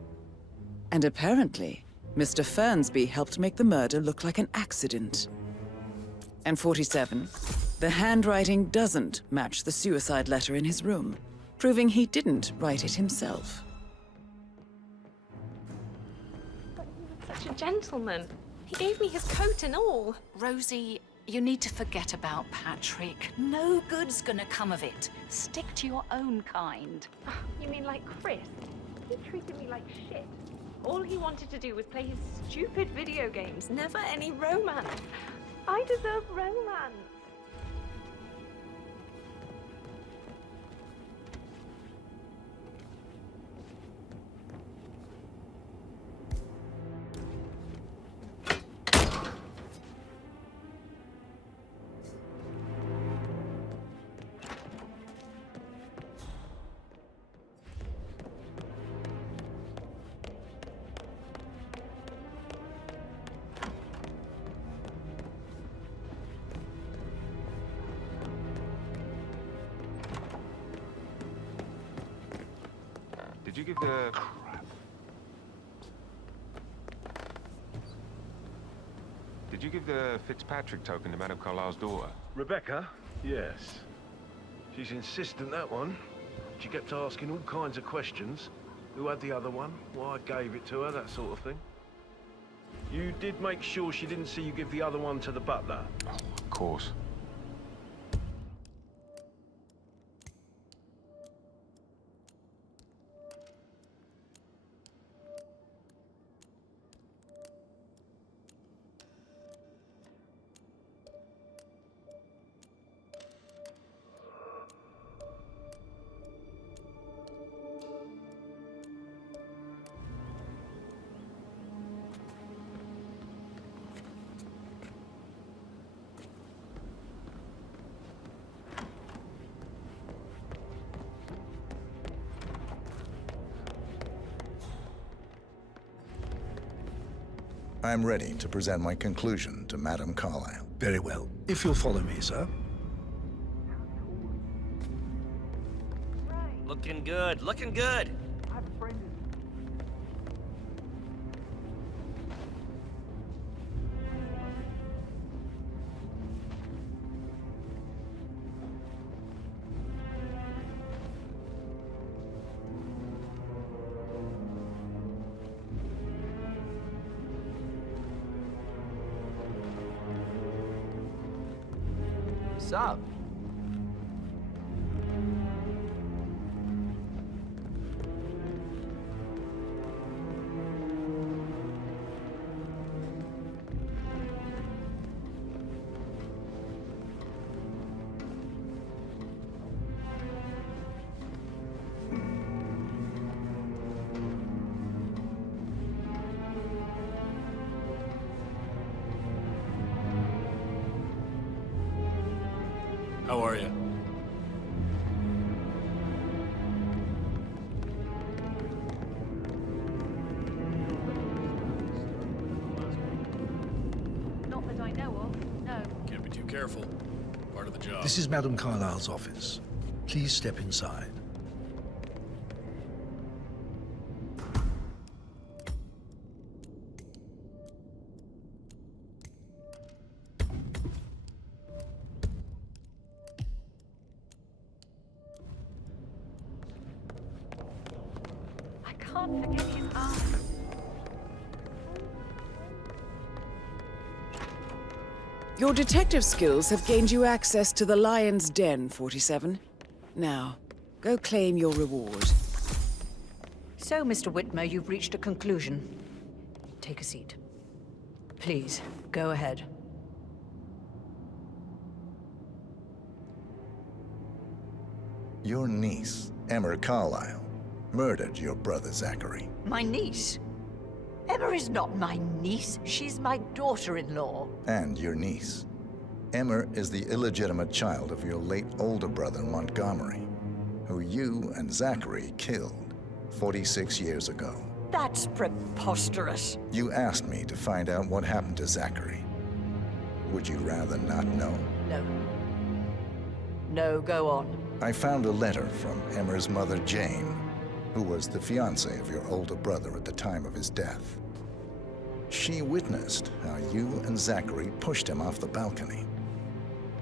And apparently, Mr. Fernsby helped make the murder look like an accident. And 47, the handwriting doesn't match the suicide letter in his room, proving he didn't write it himself. But he was such a gentleman. He gave me his coat and all. Rosie, you need to forget about Patrick. No good's gonna come of it. Stick to your own kind. You mean like Chris? He treated me like shit. All he wanted to do was play his stupid video games, never any romance. I deserve romance. Did you give the... Did you give the Fitzpatrick token to Madame Carlyle's daughter? Rebecca? Yes. She's insistent, that one. She kept asking all kinds of questions. Who had the other one? Why I gave it to her, that sort of thing. You did make sure she didn't see you give the other one to the butler? Oh, of course. I'm ready to present my conclusion to Madame Carlyle. Very well. If you'll follow me, sir. good, looking good. What's up? How are you? Not that I know of, no. Can't be too careful. Part of the job. This is Madam Carlyle's office. Please step inside. I can't forget his eyes. Your detective skills have gained you access to the Lion's Den, 47. Now, go claim your reward. So, Mr. Whitmer, you've reached a conclusion. Take a seat. Please, go ahead. Your niece, Emma Carlyle, murdered your brother Zachary. My niece? Emma is not my niece. She's my daughter-in-law. And your niece. Emma is the illegitimate child of your late older brother Montgomery, who you and Zachary killed 46 years ago. That's preposterous. You asked me to find out what happened to Zachary. Would you rather not know? No. No, go on. I found a letter from Emma's mother, Jane, who was the fiancée of your older brother at the time of his death. She witnessed how you and Zachary pushed him off the balcony.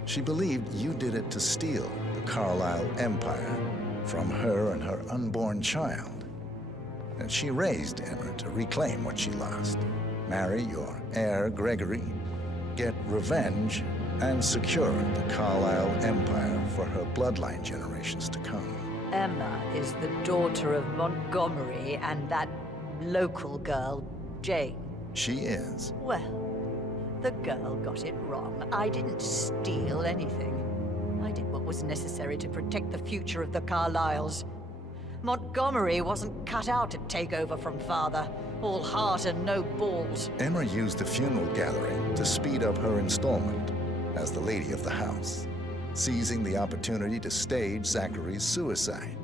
She believed you did it to steal the Carlyle empire from her and her unborn child. And she raised Emma to reclaim what she lost, marry your heir, Gregory, get revenge, and secure the Carlyle empire for her bloodline generations to come. Emma is the daughter of Montgomery and that local girl, Jane. She is. Well, the girl got it wrong. I didn't steal anything. I did what was necessary to protect the future of the Carlyles. Montgomery wasn't cut out to take over from father. All heart and no balls. Emma used the funeral gathering to speed up her installment as the lady of the house, seizing the opportunity to stage Zachary's suicide.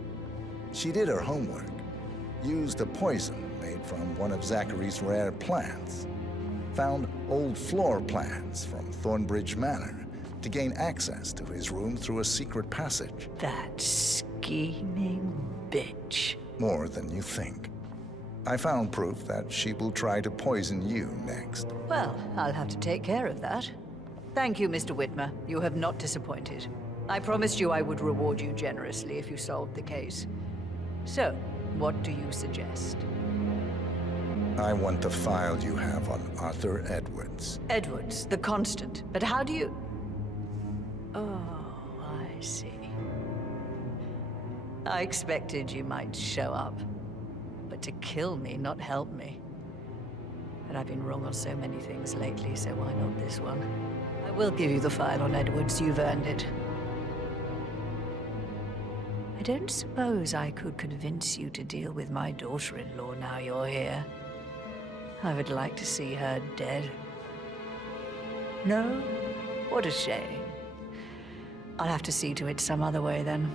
She did her homework, used a poison made from one of Zachary's rare plants, found old floor plans from Thornbridge Manor to gain access to his room through a secret passage. That scheming bitch. More than you think. I found proof that she will try to poison you next. Well, I'll have to take care of that. Thank you, Mr. Whitmer. You have not disappointed. I promised you I would reward you generously if you solved the case. So, what do you suggest? I want the file you have on Arthur Edwards. Edwards, the Constant. But how do you... Oh, I see. I expected you might show up. But to kill me, not help me. But I've been wrong on so many things lately, so why not this one? I will give you the file on Edwards. You've earned it. I don't suppose I could convince you to deal with my daughter-in-law now you're here. I would like to see her dead. No? What a shame. I'll have to see to it some other way, then.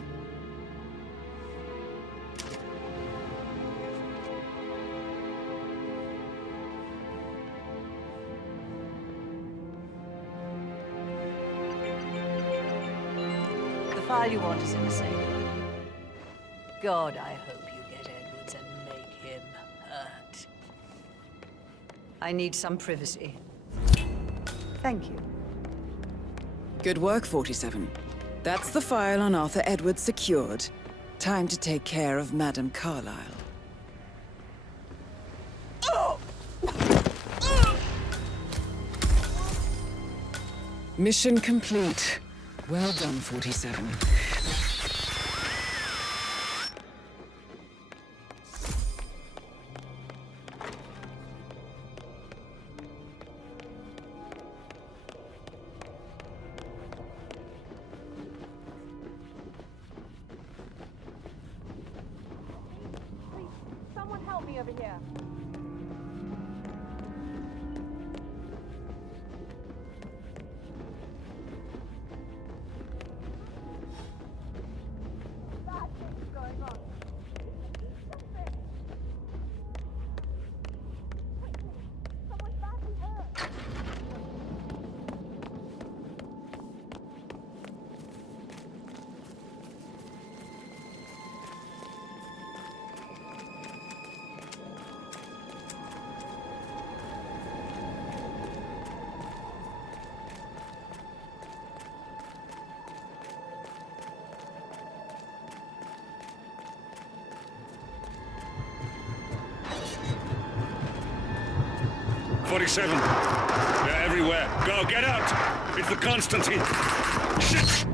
The file you want is in the safe. God, I hope you get Edwards and make him hurt. I need some privacy. Thank you. Good work, 47. That's the file on Arthur Edwards secured. Time to take care of Madame Carlyle. Mission complete. Well done, 47. Someone help me over here. Bad things going on. Someone's badly hurt. 47. They're everywhere. Go, get out! It's the Constantine. Shit!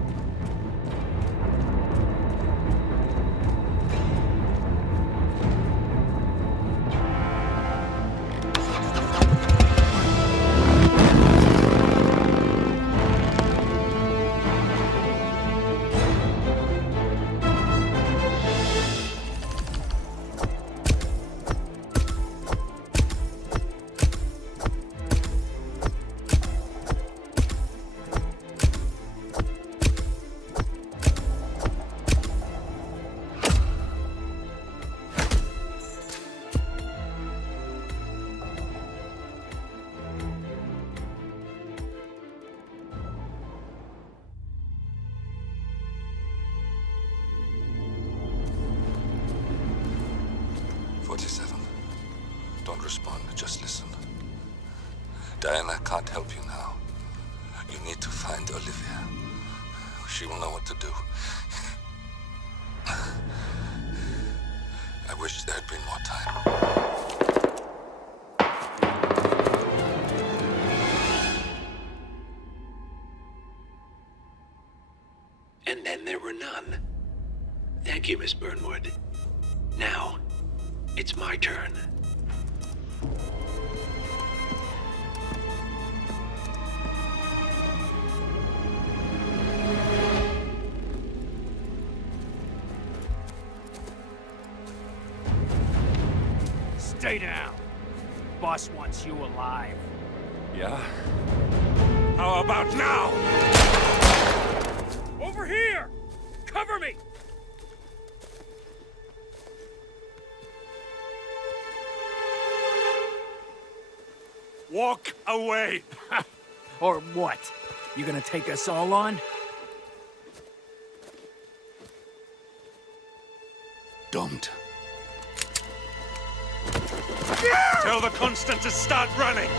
Don't respond, just listen. Diana can't help you now. You need to find Olivia. She will know what to do. I wish there had been more time. And then there were none. Thank you, Miss Burnwood. Now, it's my turn. Stay down. Boss wants you alive. Yeah? How about now? Over here! Cover me! Walk away! Or what? You gonna take us all on? Don't. Tell the Constant to start running!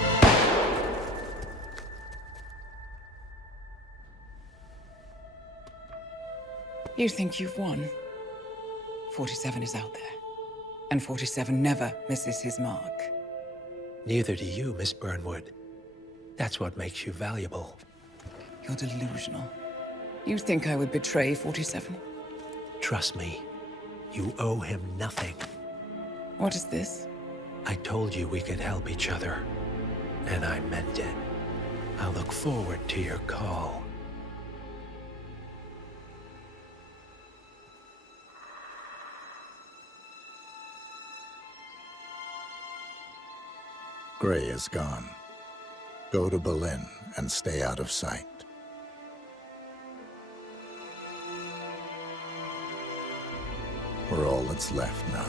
You think you've won? 47 is out there. And 47 never misses his mark. Neither do you, Miss Burnwood. That's what makes you valuable. You're delusional. You think I would betray 47? Trust me, you owe him nothing. What is this? I told you we could help each other, and I meant it. I'll look forward to your call. Gray is gone. Go to Berlin and stay out of sight. We're all that's left now.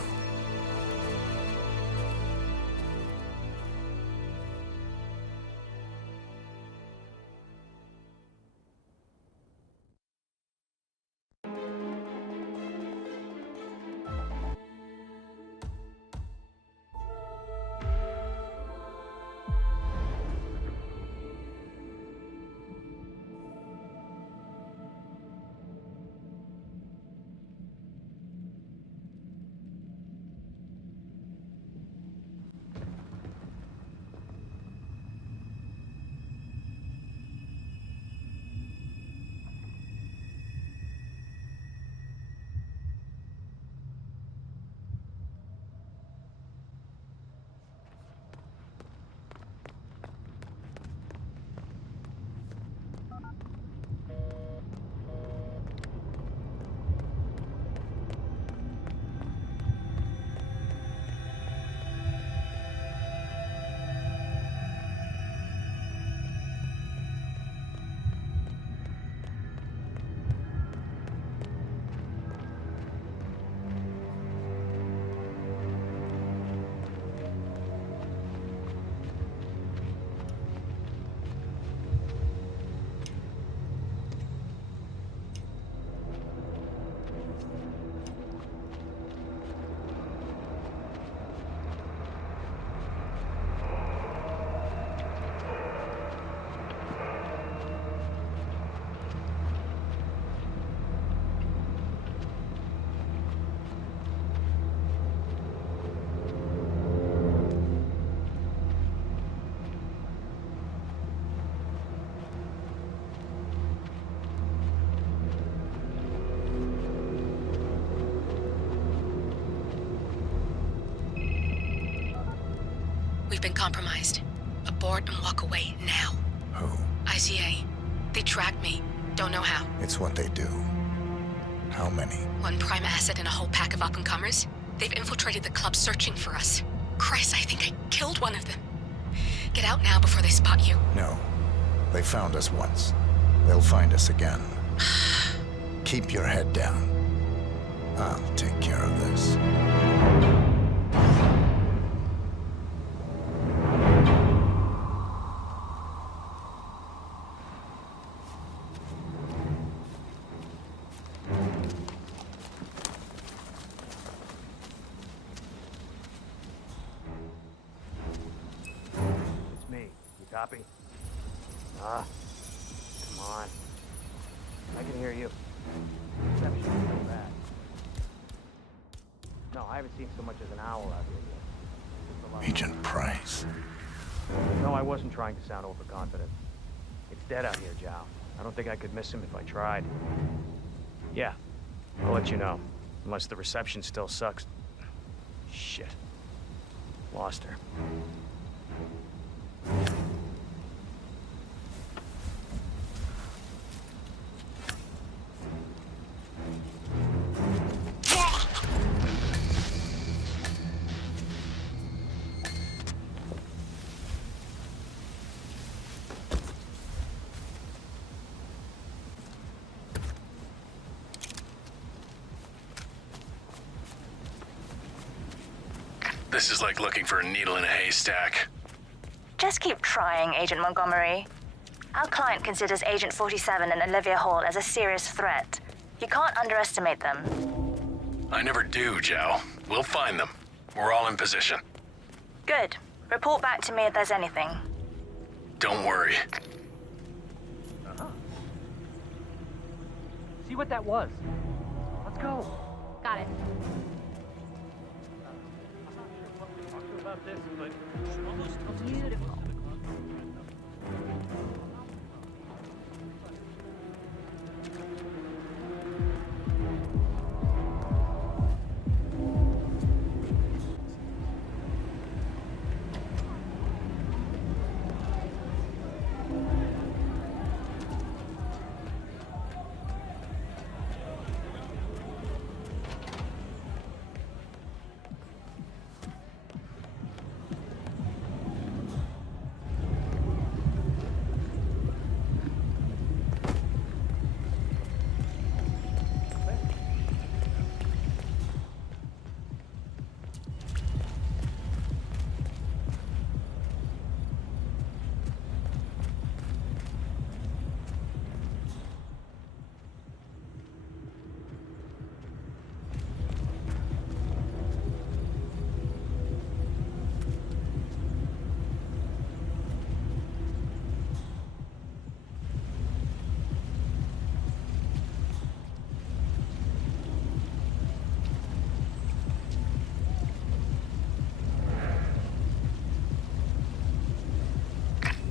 We've been compromised. Abort and walk away now. Who? ICA. They tracked me. Don't know how. It's what they do. How many? One prime asset and a whole pack of up-and-comers. They've infiltrated the club searching for us. Christ, I think I killed one of them. Get out now before they spot you. No. They found us once. They'll find us again. Keep your head down. I'll take care of this. It's me. You copy? Come on. I can hear you. Reception is so bad. No, I haven't seen so much as an owl out here yet. Agent Price. No, I wasn't trying to sound overconfident. It's dead out here, Zhao. I don't think I could miss him if I tried. Yeah, I'll let you know. Unless the reception still sucks. Shit. Lost her. This is like looking for a needle in a haystack. Just keep trying, Agent Montgomery. Our client considers Agent 47 and Olivia Hall as a serious threat. You can't underestimate them. I never do, Zhao. We'll find them. We're all in position. Good. Report back to me if there's anything. Don't worry. See what that was. Let's go. Got it. About this, but Beautiful.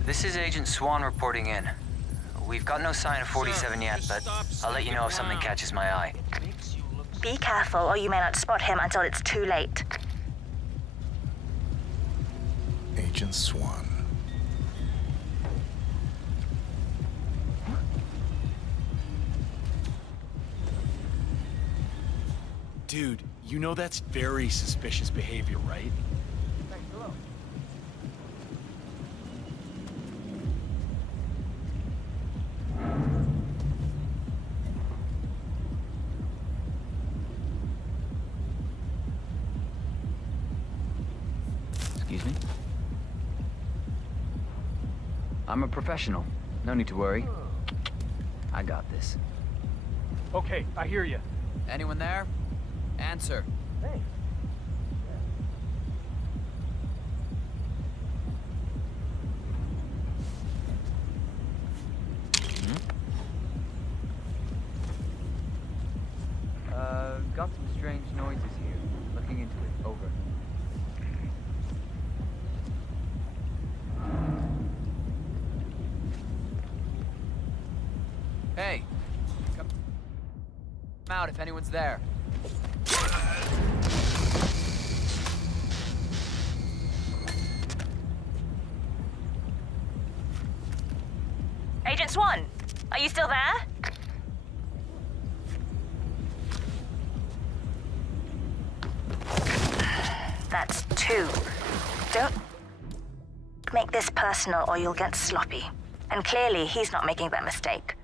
This is Agent Swan reporting in. We've got no sign of 47 yet, but I'll let you know if something catches my eye. Be careful, or you may not spot him until it's too late. Agent Swan. Dude, you know that's very suspicious behavior, right? Excuse me? I'm a professional. No need to worry. I got this. okay, I hear you. Anyone there? Answer. Hey. Got some strange noises here. Looking into it. Over. Hey! Come out if anyone's there. That's one. Are you still there? That's two. Don't make this personal or you'll get sloppy. And clearly, he's not making that mistake.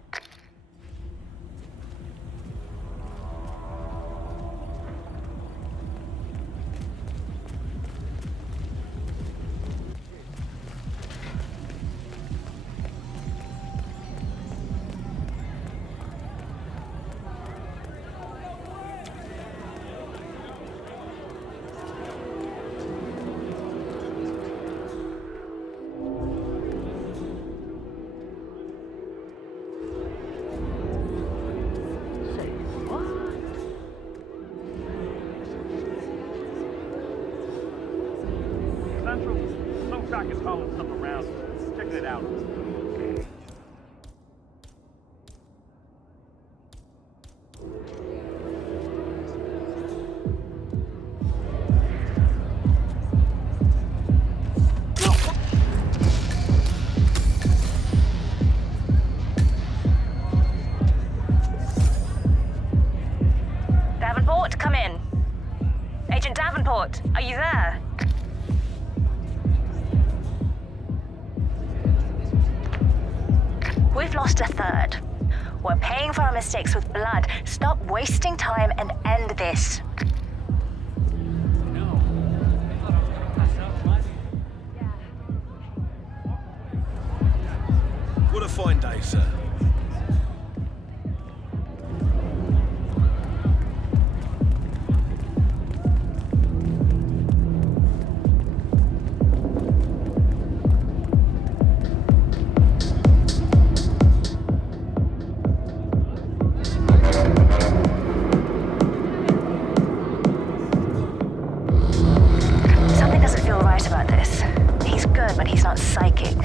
Some crack is hauling something around. Checking it out. Davenport, come in. Agent Davenport, are you there? We've lost a third. We're paying for our mistakes with blood. Stop wasting time and end this. What a fine day, sir. Something doesn't feel right about this. He's good, but he's not psychic.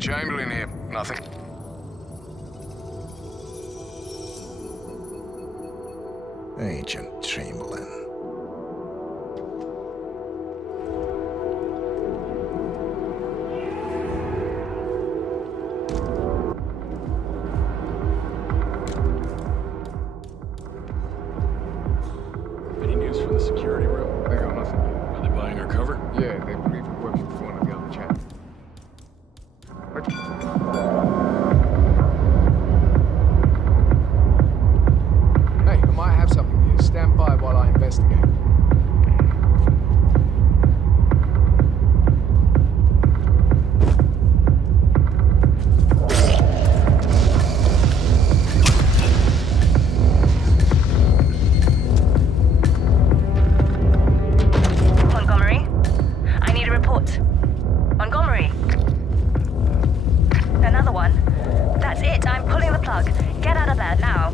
Chamberlain here. Nothing. Agent Chamberlain. Any news from the security room? They got nothing. Are they buying our cover? Yeah, they believe we're working for one of the other channels. bug. Get out of there now.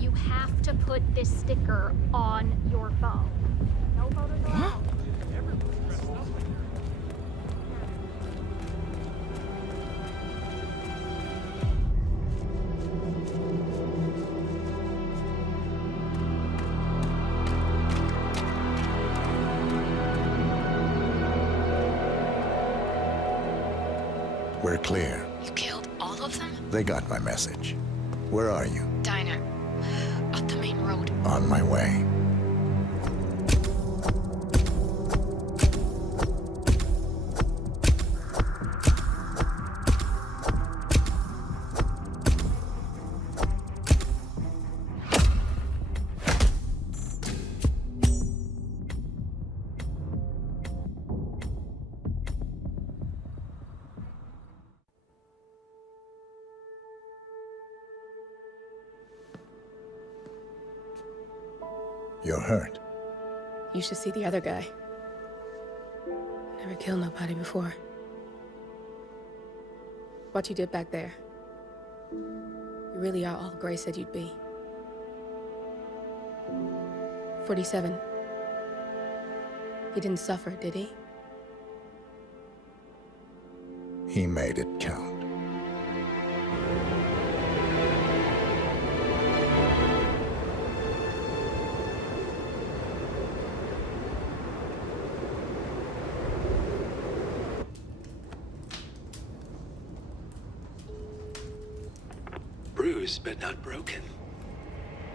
You have to put this sticker on your phone. No photos allowed. We're clear. You killed all of them? They got my message. Where are you? Diner. Up the main road. On my way. You're hurt. You should see the other guy. Never killed nobody before. What you did back there. You really are all Gray said you'd be. 47. He didn't suffer, did he? He made it count. Bruised but not broken.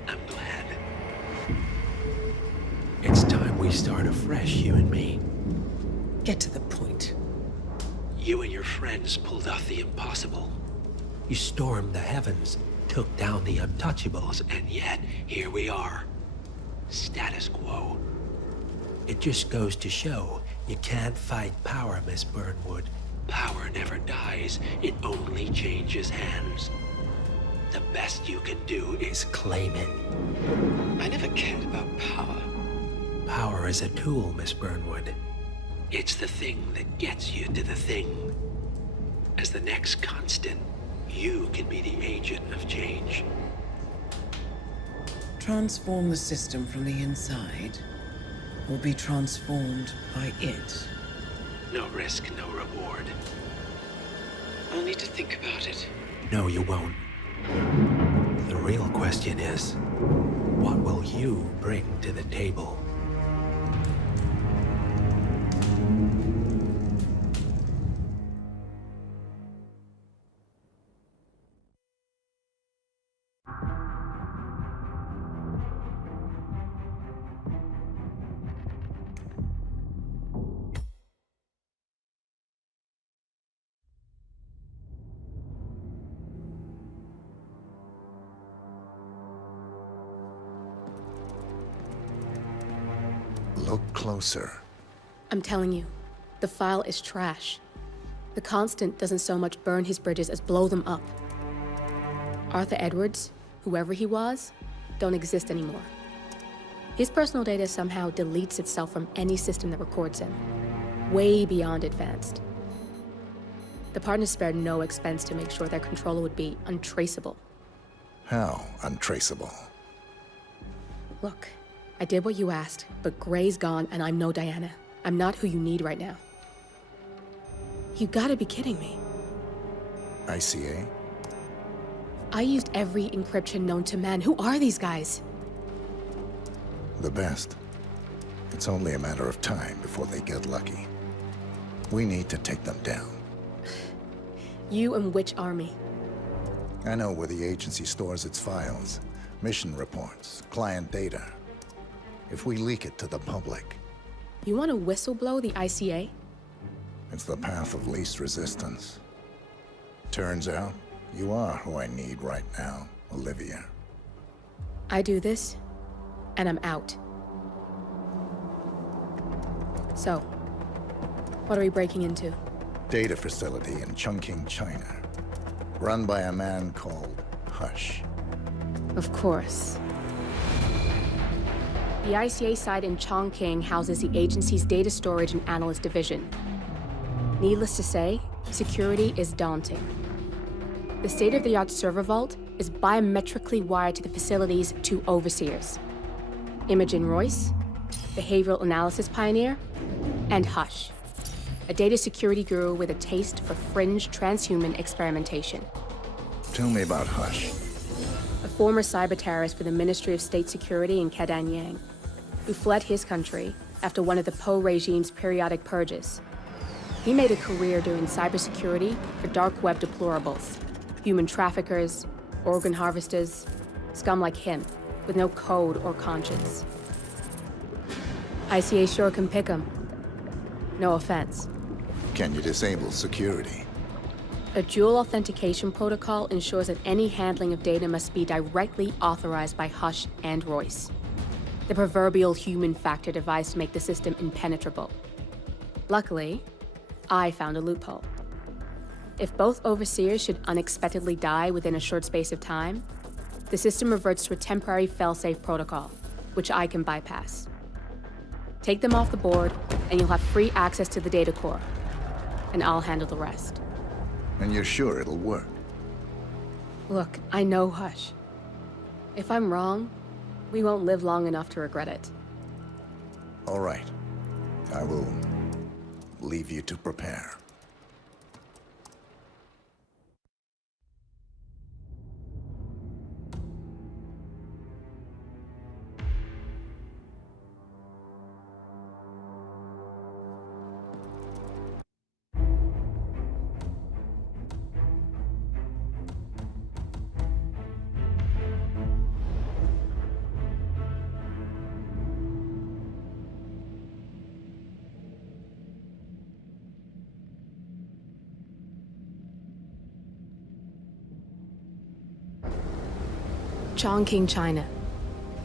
I'm glad. It's time we start afresh, you and me. Get to the point. You and your friends pulled off the impossible. You stormed the heavens, took down the untouchables, And yet, here we are. Status quo. it just goes to show you can't fight power, Miss Burnwood. Power never dies, it only changes hands. The best you can do is Claim it. I never cared about power. Power is a tool, Miss Burnwood. It's the thing that gets you to the thing. As the next constant, you can be the agent of change. Transform the system from the inside, or be transformed by it. No risk, no reward. I'll need to think about it. No, you won't. The real question is, what will you bring to the table? Look closer. I'm telling you, the file is trash. The Constant doesn't so much burn his bridges as blow them up. Arthur Edwards, whoever he was, don't exist anymore. His personal data somehow deletes itself from any system that records him. Way beyond advanced. The partners spared no expense to make sure their controller would be untraceable. How untraceable? Look, I did what you asked, but Gray's gone and I'm no Diana. I'm not who you need right now. You gotta be kidding me. ICA? I used every encryption known to man. Who are these guys? The best. It's only a matter of time before they get lucky. We need to take them down. You and which army? I know where the agency stores its files, mission reports, client data. If we leak it to the public... You want to whistleblow the ICA? It's the path of least resistance. Turns out, you are who I need right now, Olivia. I do this, and I'm out. So, what are we breaking into? Data facility in Chongqing, China. Run by a man called Hush. Of course. The ICA site in Chongqing houses the agency's data storage and analyst division. Needless to say, security is daunting. The state-of-the-art server vault is biometrically wired to the facility's two overseers. Imogen Royce, behavioral analysis pioneer, and Hush, a data security guru with a taste for fringe transhuman experimentation. Tell me about Hush. A former cyber terrorist for the Ministry of State Security in Kadanyang, who fled his country after one of the Po regime's periodic purges. He made a career doing cybersecurity for dark web deplorables, human traffickers, organ harvesters, scum like him, with no code or conscience. ICA sure can pick him. No offense. Can you disable security? A dual authentication protocol ensures that any handling of data must be directly authorized by Hush and Royce. The proverbial human factor device to make the system impenetrable. Luckily, I found a loophole. If both overseers should unexpectedly die within a short space of time, the system reverts to a temporary fail-safe protocol, which I can bypass. Take them off the board, and you'll have free access to the data core. And I'll handle the rest. And you're sure it'll work? Look, I know Hush. If I'm wrong, we won't live long enough to regret it. All right. I will leave you to prepare. Chongqing, China.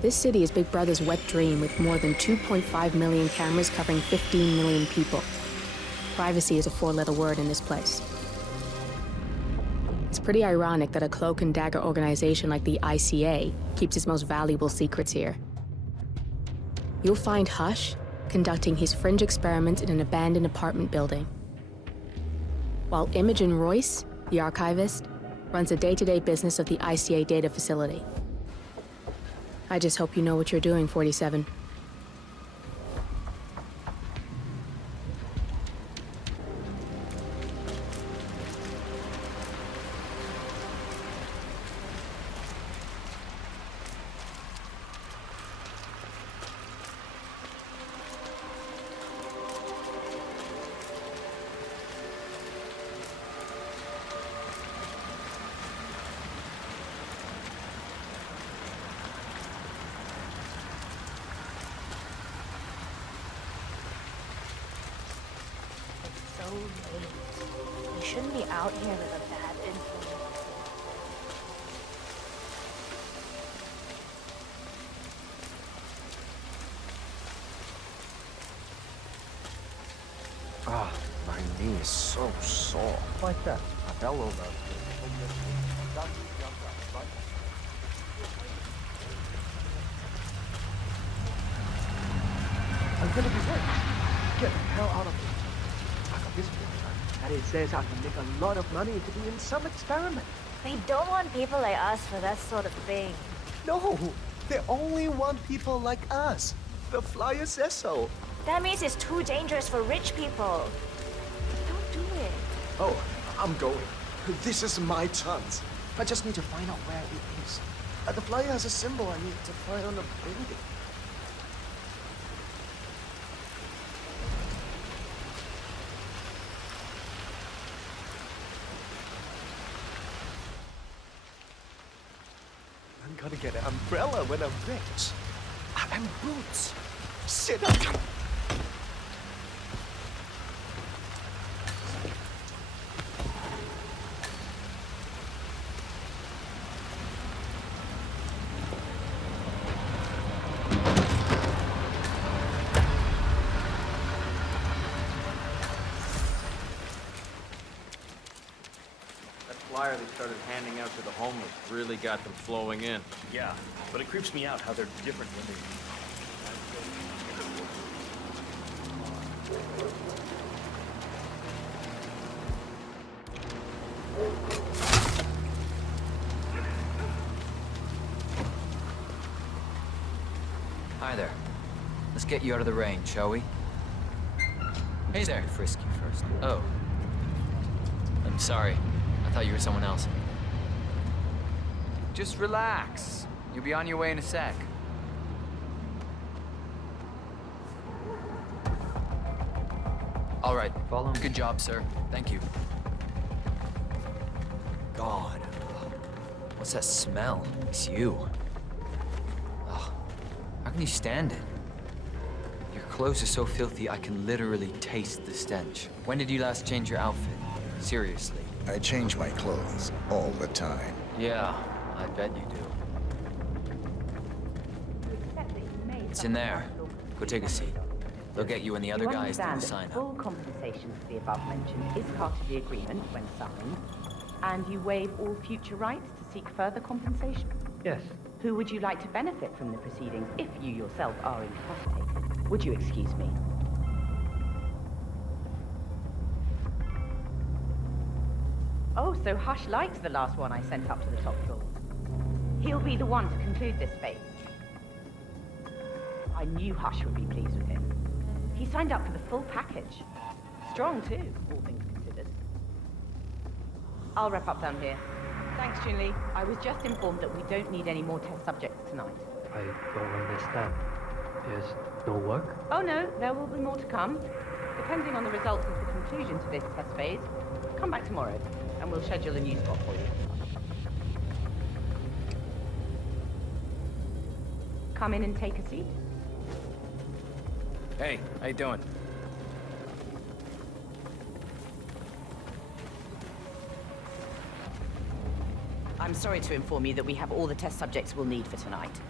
This city is Big Brother's wet dream with more than 2.5 million cameras covering 15 million people. Privacy is a four-letter word in this place. It's pretty ironic that a cloak and dagger organization like the ICA keeps its most valuable secrets here. You'll find Hush conducting his fringe experiments in an abandoned apartment building, while Imogen Royce, the archivist, runs the day-to-day business of the ICA data facility. I just hope you know what you're doing, 47. So late. You shouldn't be out here with a bad influence. Ah, my knee is so sore. Like that. I fell over. I'm gonna be rich. Get the hell out of here. I got this picture, and it says I can make a lot of money to be in some experiment. They don't want people like us for that sort of thing. No, they only want people like us. The flyer says so. That means it's too dangerous for rich people. Don't do it. Oh, I'm going. This is my chance. I just need to find out where it is. The flyer has a symbol I need to find on the building. I'm gonna get an umbrella when I'm rich. And boots. Sit up. Flyer they started handing out to the homeless really got them flowing in. Yeah, but it creeps me out how they're different when they... Hi there. Let's get you out of the rain, shall we? Hey there. Frisk you first. Oh. I'm sorry. I thought you were someone else. Just relax. You'll be on your way in a sec. All right. Follow me. Good job, sir. Thank you. God. What's that smell? It's you. Oh, how can you stand it? Your clothes are so filthy, I can literally taste the stench. When did you last change your outfit? Seriously. I change my clothes all the time. Yeah, I bet you do. It's in there. Go take a seat. They'll get you and the other guys to sign up. Full compensation for the above mentioned is part of the agreement when signed, and you waive all future rights to seek further compensation. Yes. Who would you like to benefit from the proceedings if you yourself are incapacitated? Would you excuse me? Oh, so Hush likes the last one I sent up to the top floor. He'll be the one to conclude this phase. I knew Hush would be pleased with him. He signed up for the full package. Strong, too, all things considered. I'll wrap up down here. Thanks, Junli. I was just informed that we don't need any more test subjects tonight. I don't understand. There's no work? Oh, no, there will be more to come. Depending on the results of the conclusion to this test phase, come back tomorrow, and we'll schedule a new spot for you. Come in and take a seat. Hey, how you doing? I'm sorry to inform you that we have all the test subjects we'll need for tonight.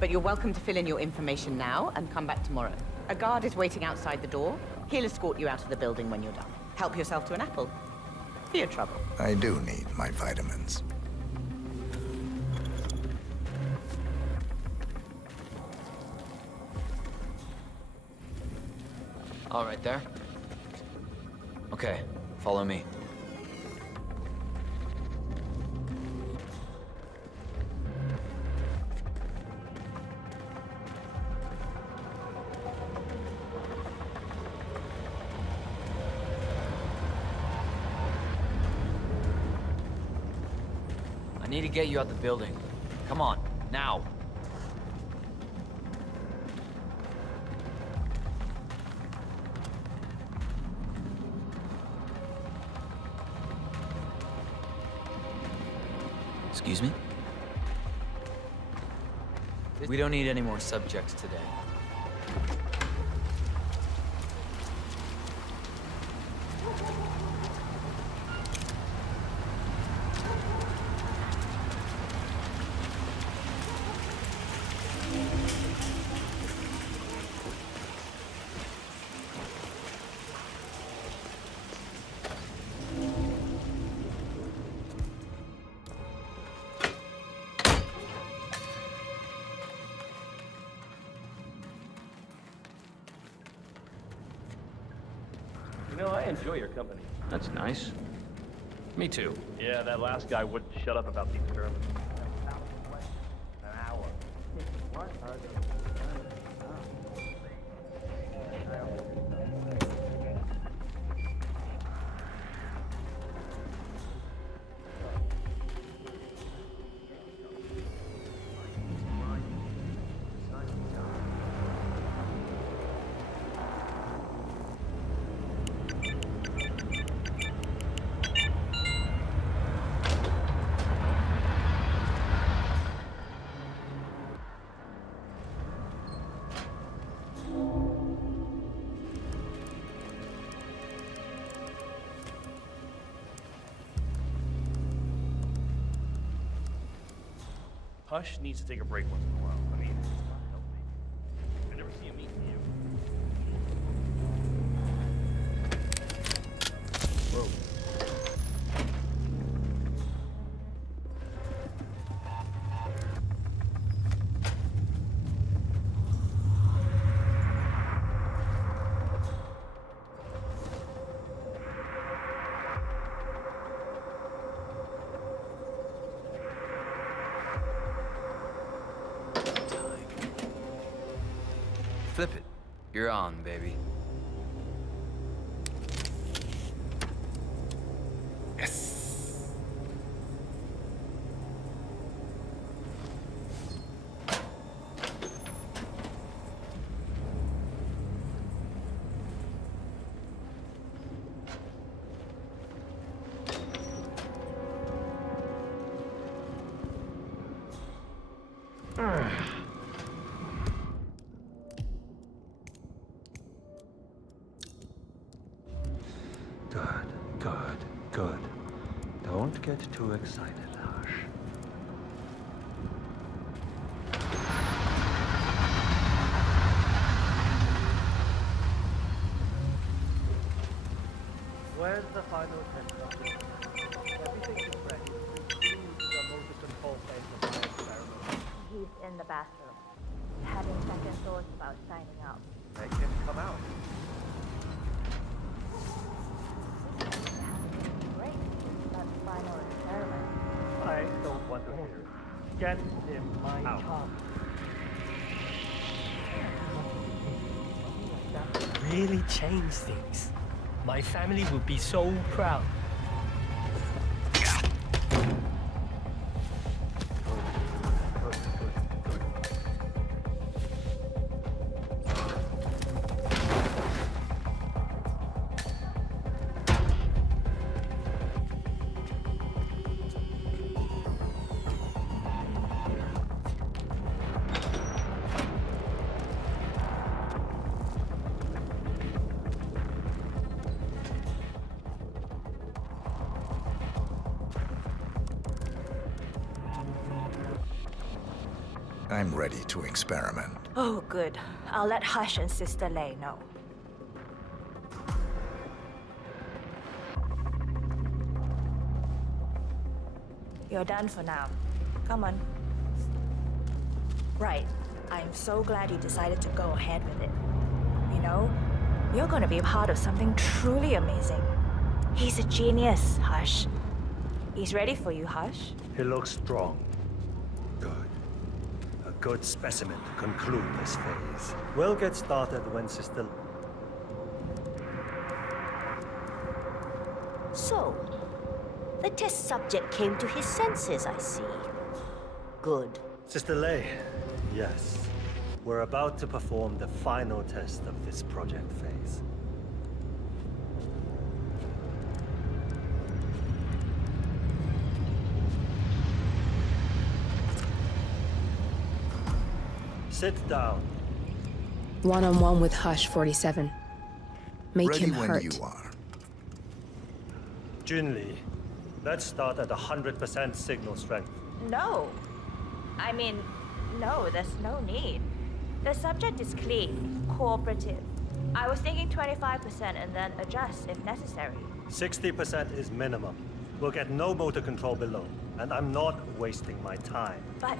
But you're welcome to fill in your information now and come back tomorrow. A guard is waiting outside the door. He'll escort you out of the building when you're done. Help yourself to an apple. For your trouble. I do need my vitamins. All right there. Okay, follow me. I need to get you out the building. Come on, now. Excuse me? We don't need any more subjects today. You know, I enjoy your company. That's nice. Me too. Yeah, that last guy wouldn't shut up about the experiment. An hour. What are those? Hush needs to take a break once in a while. I mean, I never see him meet you. Whoa. Flip it. You're on, baby. Yes! Good. Don't get too excited, Hush. Where's the final test? Everything is ready. Please use the motor control phase of my experiment. He's in the bathroom, having second thoughts about signing up. Make him come out. Great. That's final experiment. I don't want to hear it. Get him out. Really change things. My family would be so proud. I'm ready to experiment. Oh, good. I'll let Hush and Sister Lei know. You're done for now. Come on. Right. I'm so glad you decided to go ahead with it. You know, you're gonna be a part of something truly amazing. He's a genius, Hush. He's ready for you, Hush. He looks strong. Good. A good specimen to conclude this phase. We'll get started when Sister... So, the test subject came to his senses, I see. Good. Sister Lei, yes. We're about to perform the final test of this project phase. Sit down. One-on-one with Hush 47. Make Ready him when hurt. you are. Junli, let's start at 100% signal strength. No. I mean, no, there's no need. The subject is clean, cooperative. I was thinking 25% and then adjust if necessary. 60% is minimum. We'll get no motor control below, and I'm not wasting my time. But...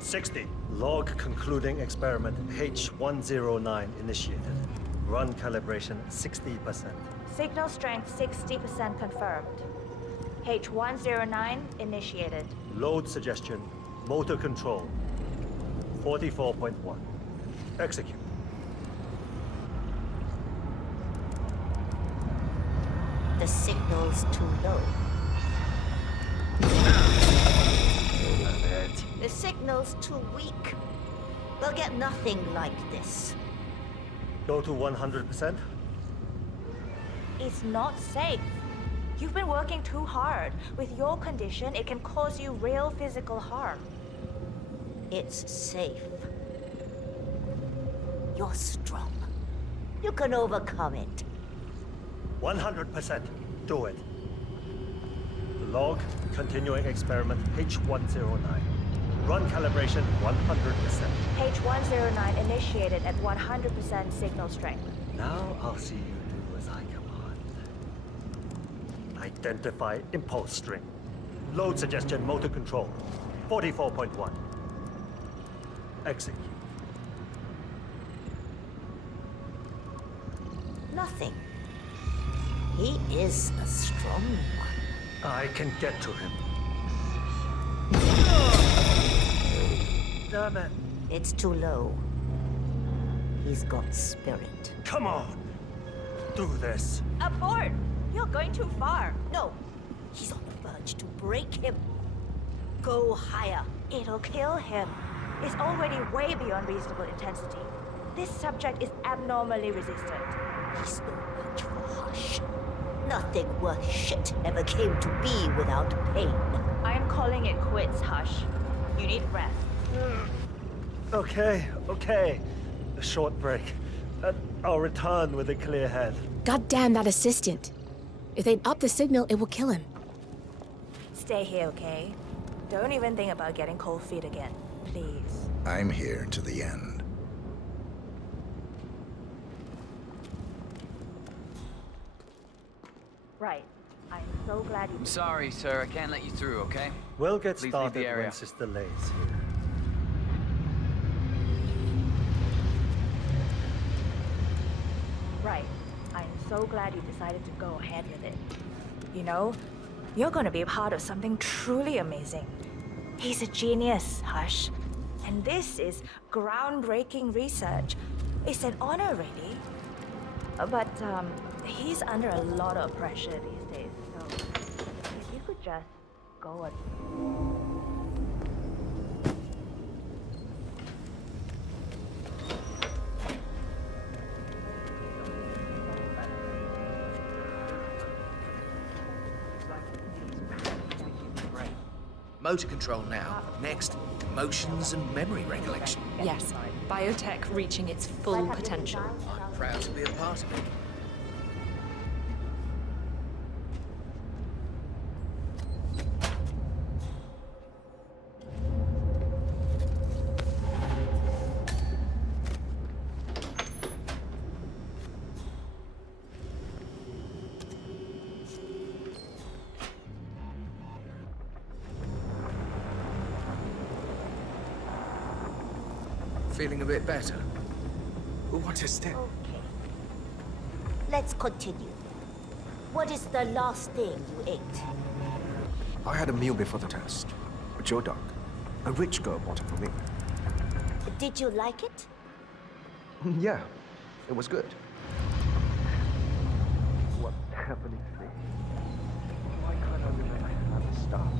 60. Log concluding experiment H109 initiated. Run calibration 60%. Signal strength 60% confirmed. H109 initiated. Load suggestion. Motor control. 44.1. Execute. The signal's too low. The signal's too weak. We'll get nothing like this. Go to 100%? It's not safe. You've been working too hard. With your condition, it can cause you real physical harm. It's safe. You're strong. You can overcome it. 100%. Do it. Log, continuing experiment H109. Run calibration 100%. H109 initiated at 100% signal strength. Now I'll see you do as I command. Identify impulse string. Load suggestion motor control. 44.1. Execute. Nothing. He is a strong one. I can get to him. Damn it. It's too low. He's got spirit. Come on. Do this. Abort! You're going too far. No. He's on the verge to break him. Go higher. It'll kill him. It's already way beyond reasonable intensity. This subject is abnormally resistant. He's no match for Hush. Nothing worth shit ever came to be without pain. I am calling it quits, Hush. You need rest. Okay. A short break. I'll return with a clear head. God damn that assistant. If they up the signal, it will kill him. Stay here, okay? Don't even think about getting cold feet again, please. I'm here to the end. Right. I'm so glad you... Sorry, sir. I can't let you through, okay? We'll get Please leave started the area. once this delay's here. Right. I'm so glad you decided to go ahead with it. You know, you're gonna be a part of something truly amazing. He's a genius, Hush. And this is groundbreaking research. It's an honor, really. But, he's under a lot of pressure these days, so if you could just go and... Motor control now. Next, emotions and memory recollection. Yes, biotech reaching its full potential. I'm proud to be a part of it. Feeling a bit better? What is that? Okay. Let's continue. What is the last thing you ate? I had a meal before the test. A Joe Dog. A rich girl bought it for me. Did you like it? Yeah, it was good. What's happening to me? Why can't I remember how to stop?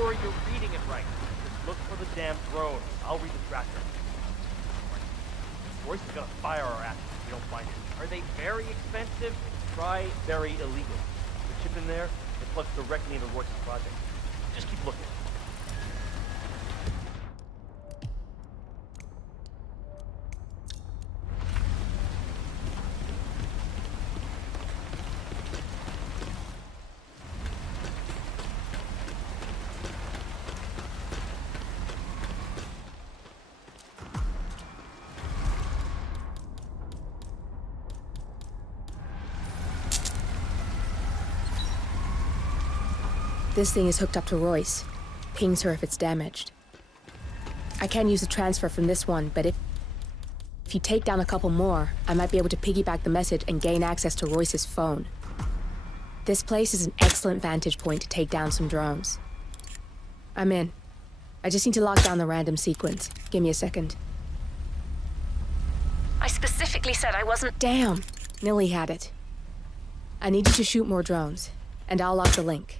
sure you're reading it right. Just look for the damn drone. I'll read the tracker. Royce is gonna fire our asses if we don't find it. Are they very expensive? Try very illegal. The chip in there, it plugs directly into Royce's project. Just keep looking. This thing is hooked up to Royce. Pings her if it's damaged. I can use the transfer from this one, but if you take down a couple more, I might be able to piggyback the message and gain access to Royce's phone. This place is an excellent vantage point to take down some drones. I'm in. I just need to lock down the random sequence. Give me a second. I specifically said I wasn't. Damn! Millie had it. I need you to shoot more drones, and I'll lock the link.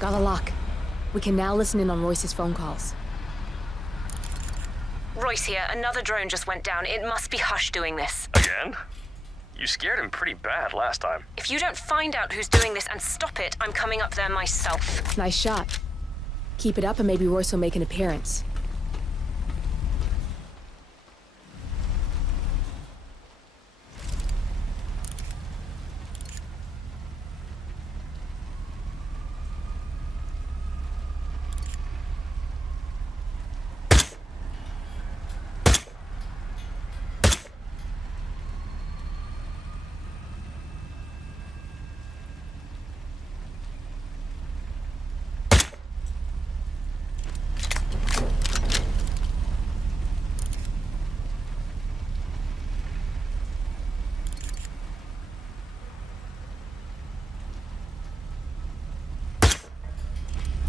Got a lock. We can now listen in on Royce's phone calls. Royce here, another drone just went down. It must be Hush doing this. Again? You scared him pretty bad last time. If you don't find out who's doing this and stop it, I'm coming up there myself. Nice shot. Keep it up and maybe Royce will make an appearance.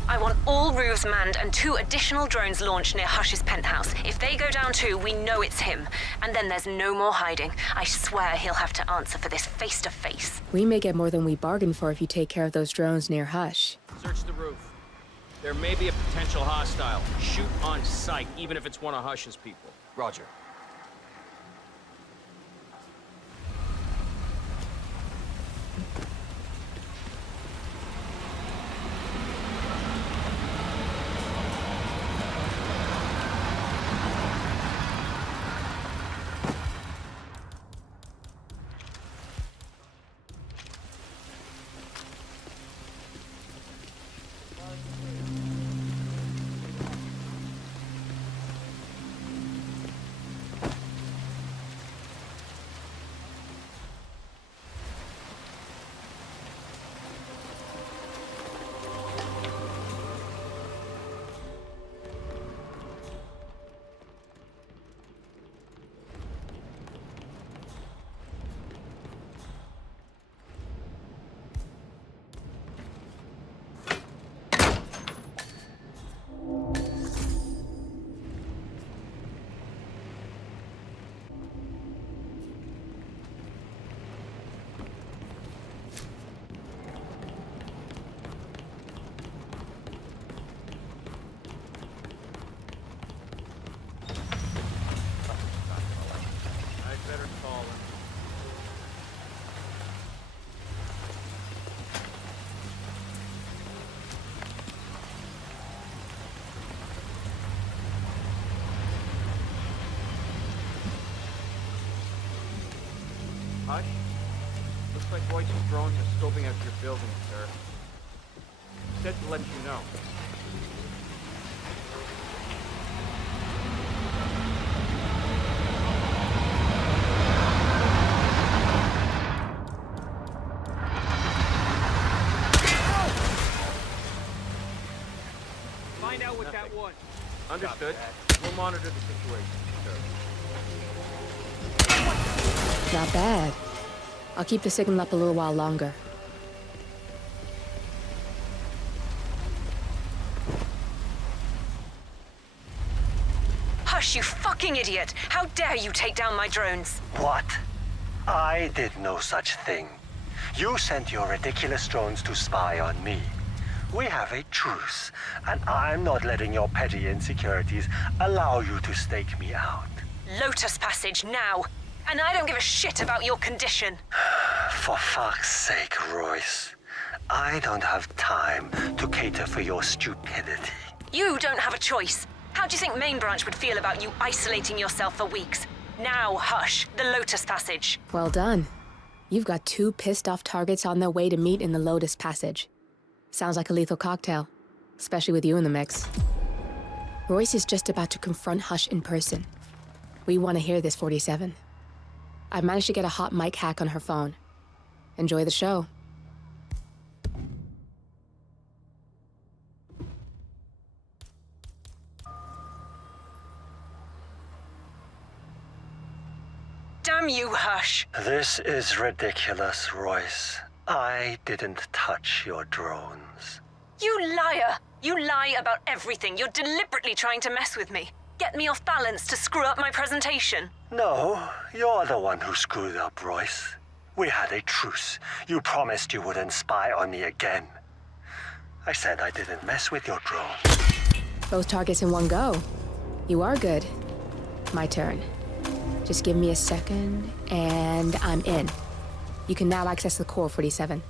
I want all roofs manned and 2 additional drones launched near Hush's penthouse. If they go down too, we know it's him. And then there's no more hiding. I swear he'll have to answer for this face to face. We may get more than we bargained for if you take care of those drones near Hush. Search the roof. There may be a potential hostile. Shoot on sight, even if it's one of Hush's people. Roger. Hush? Looks like Royce's drones are scoping out your building, sir. He said to let you know. Find out what that was. Understood. We'll monitor the situation, sir. Not bad. I'll keep the signal up a little while longer. Hush, you fucking idiot! How dare you take down my drones? What? I did no such thing. You sent your ridiculous drones to spy on me. We have a truce, and I'm not letting your petty insecurities allow you to stake me out. Lotus Passage, now! And I don't give a shit about your condition. For fuck's sake, Royce. I don't have time to cater for your stupidity. You don't have a choice. How do you think Main Branch would feel about you isolating yourself for weeks? Now, Hush, the Lotus Passage. Well done. You've got 2 pissed-off targets on their way to meet in the Lotus Passage. Sounds like a lethal cocktail, especially with you in the mix. Royce is just about to confront Hush in person. We want to hear this, 47. I've managed to get a hot mic hack on her phone. Enjoy the show. Damn you, Hush. This is ridiculous, Royce. I didn't touch your drones. You liar! You lie about everything. You're deliberately trying to mess with me. Get me off balance to screw up my presentation. No, you're the one who screwed up, Royce. We had a truce. You promised you wouldn't spy on me again. I said I didn't mess with your drones. Both targets in one go. You are good. My turn. Just give me a second, and I'm in. You can now access the core, 47.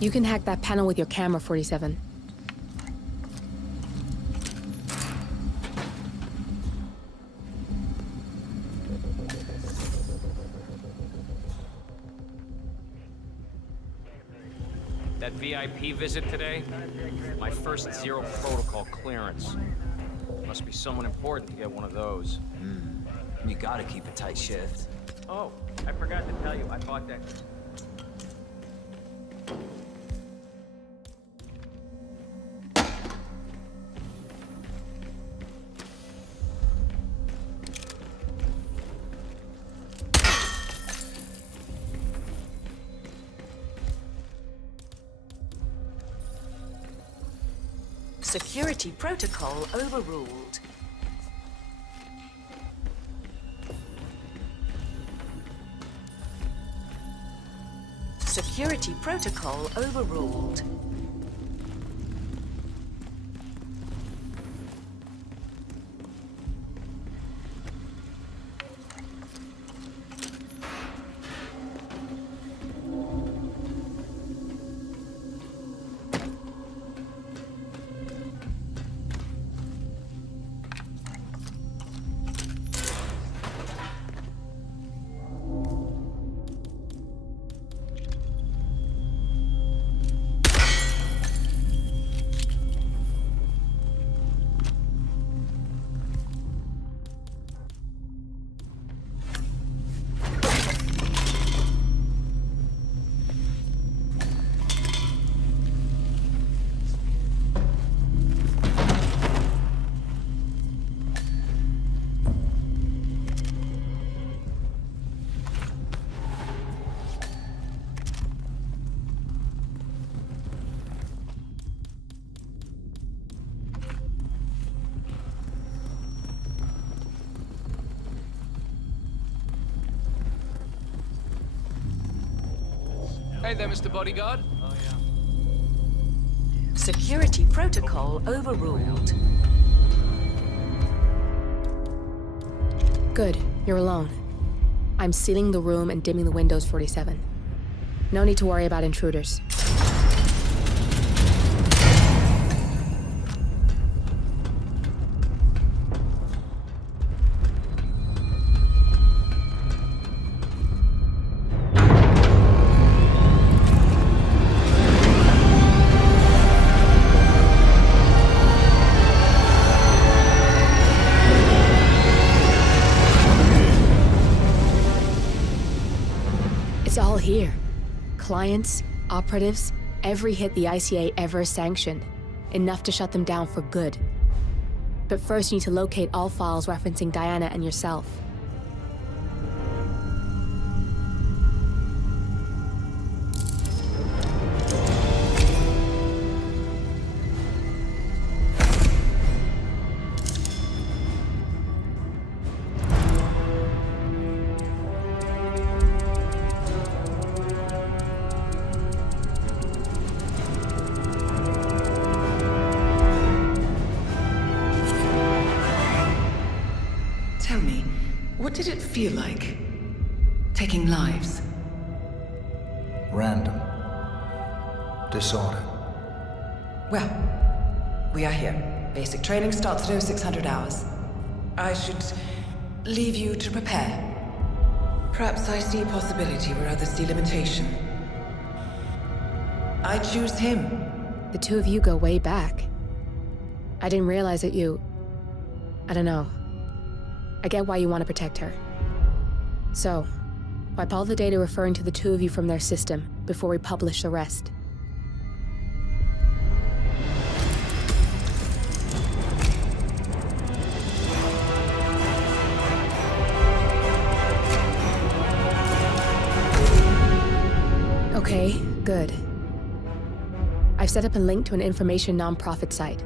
You can hack that panel with your camera, 47. That VIP visit today? My first zero protocol clearance. Must be someone important to get one of those. You gotta keep a tight shift. Oh, I forgot to tell you, I bought that. Security protocol overruled. Security protocol overruled. Hey there, Mr. Bodyguard. Oh, yeah. Security protocol overruled. Good, you're alone. I'm sealing the room and dimming the windows, 47. No need to worry about intruders. It's all here. Clients, operatives, every hit the ICA ever sanctioned. Enough to shut them down for good. But first you need to locate all files referencing Diana and yourself. Tell me, what did it feel like? Taking lives? Random. Disorder. Well, we are here. Basic training starts at 0600 hours. I should leave you to prepare. Perhaps I see possibility where others see limitation. I choose him. The two of you go way back. I didn't realize that you... I don't know. I get why you want to protect her. So, wipe all the data referring to the two of you from their system before we publish the rest. Okay, good. I've set up a link to an information nonprofit site.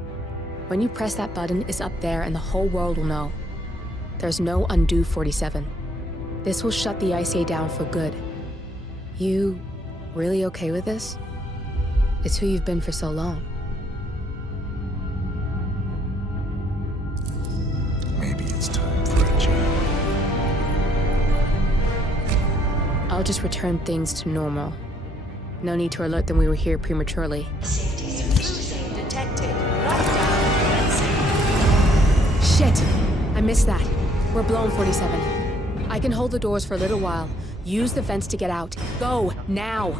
When you press that button, it's up there and the whole world will know. There's no undo, 47. This will shut the ICA down for good. You really okay with this? It's who you've been for so long. Maybe it's time for a change. I'll just return things to normal. No need to alert them we were here prematurely. Detected. Lockdown. Shit! I missed that. We're blown, 47. I can hold the doors for a little while. Use the vents to get out. Go, now!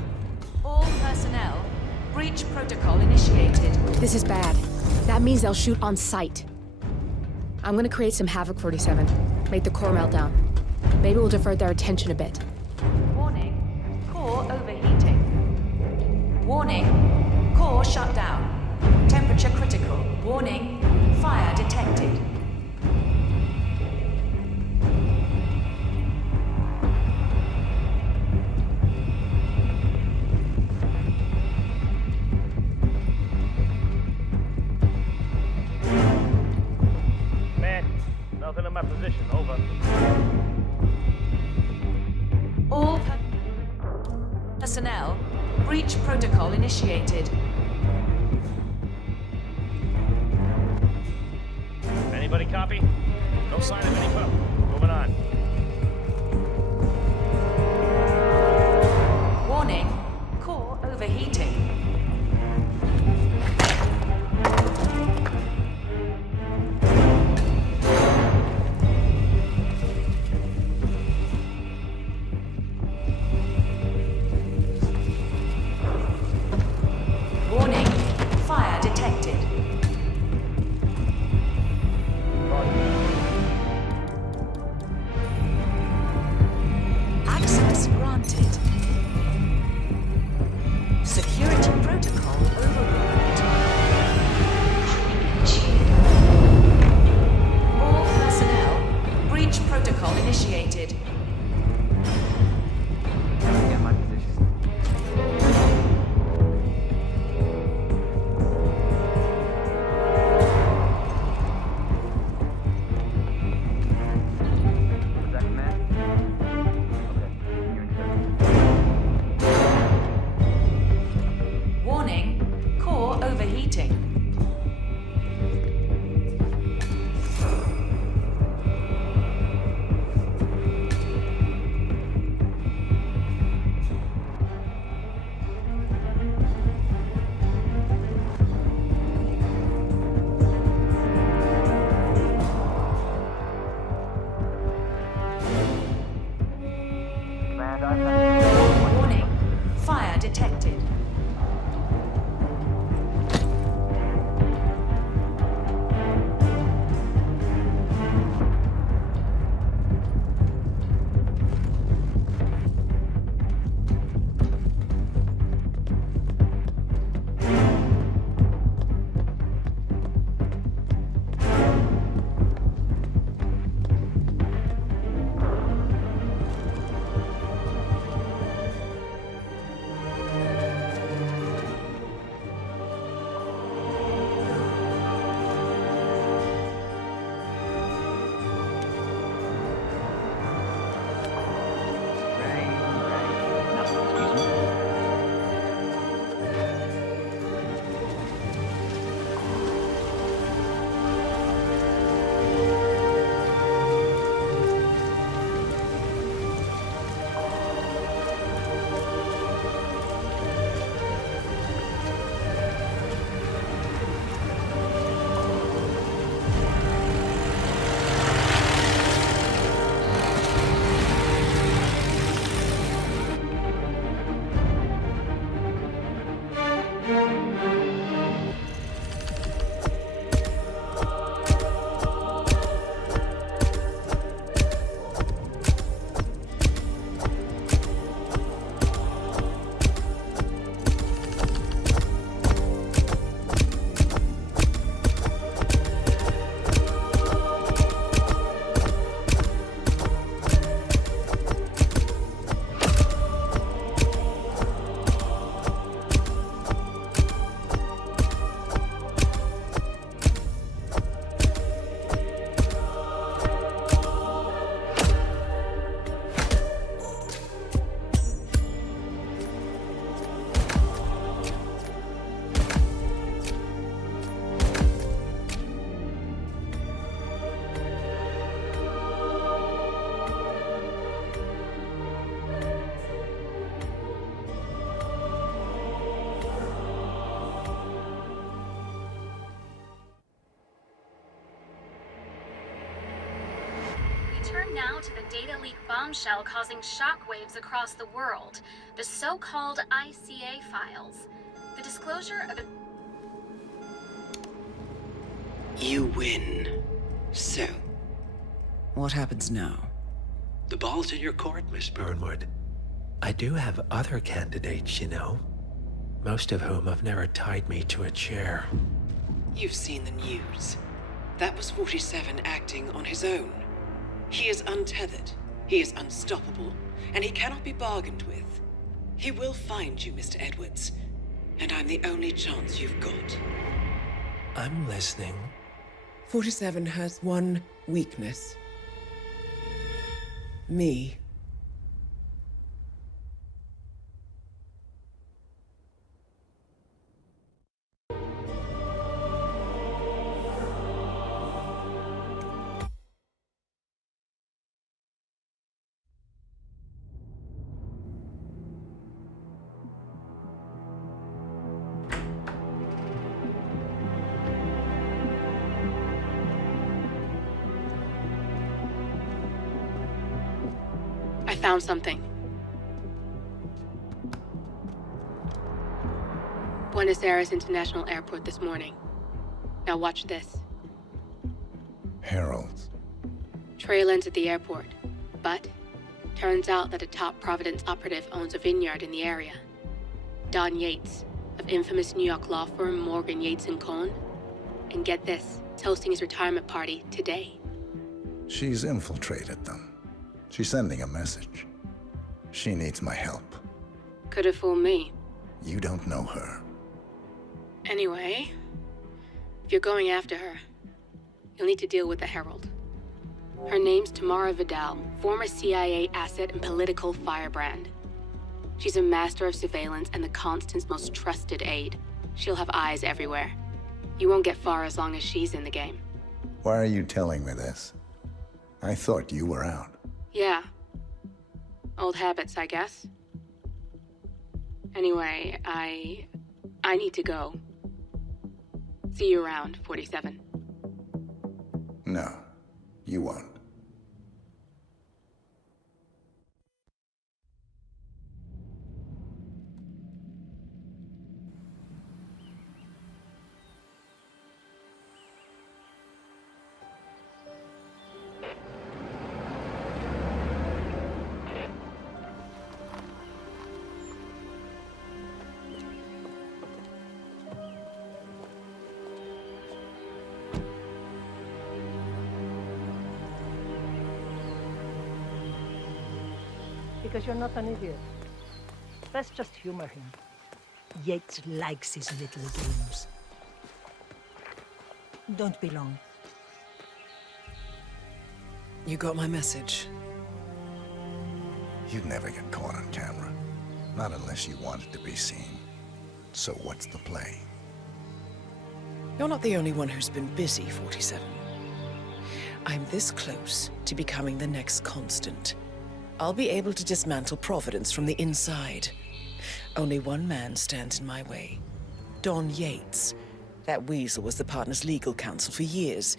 All personnel. Breach protocol initiated. This is bad. That means they'll shoot on sight. I'm gonna create some havoc, 47. Make the core melt down. Maybe we'll divert their attention a bit. Warning. Core overheating. Warning. Core shut down. Temperature critical. Warning. Fire detected. Man, nothing in my position. Over. All personnel. Breach protocol initiated. Anybody copy? No sign of any foe. Moving on. Warning. Core overheating. Warning. Fire detected. Access granted. Security protocol overruled. All personnel. Breach protocol initiated. Get my position. Was that command? Okay, continuing search. Warning. Core overheating. Command, I've Warning. Fire detected. Turning now to the data leak bombshell causing shockwaves across the world, the so-called ICA files. The disclosure of You win. So, What happens now? the ball's in your court, Miss Burnwood, I do have other candidates, you know. Most of whom have never tied me to a chair. You've seen the news. That was 47 acting on his own. He is untethered, he is unstoppable, and he cannot be bargained with. He will find you, Mr. Edwards, and I'm the only chance you've got. I'm listening. 47 has one weakness. Me. I found something. Buenos Aires International Airport this morning. Now watch this. Heralds. Trail ends at the airport, but turns out that a top Providence operative owns a vineyard in the area. Don Yates, of infamous New York law firm Morgan, Yates & Cohn. And get this, it's hosting his retirement party today. She's infiltrated them. She's sending a message. She needs my help. Could have fooled me. You don't know her. Anyway, if you're going after her, you'll need to deal with the Herald. Her name's Tamara Vidal, former CIA asset and political firebrand. She's a master of surveillance and the Constant's most trusted aide. She'll have eyes everywhere. You won't get far as long as she's in the game. Why are you telling me this? I thought you were out. Yeah. Old habits, I guess. Anyway, I need to go. See you around, 47. No, you won't. Because you're not an idiot. Let's just humor him. Yates likes his little games. Don't be long. You got my message. You'd never get caught on camera. Not unless you wanted to be seen. So what's the play? You're not the only one who's been busy, 47. I'm this close to becoming the next Constant. I'll be able to dismantle Providence from the inside. Only one man stands in my way. Don Yates. That weasel was the partner's legal counsel for years.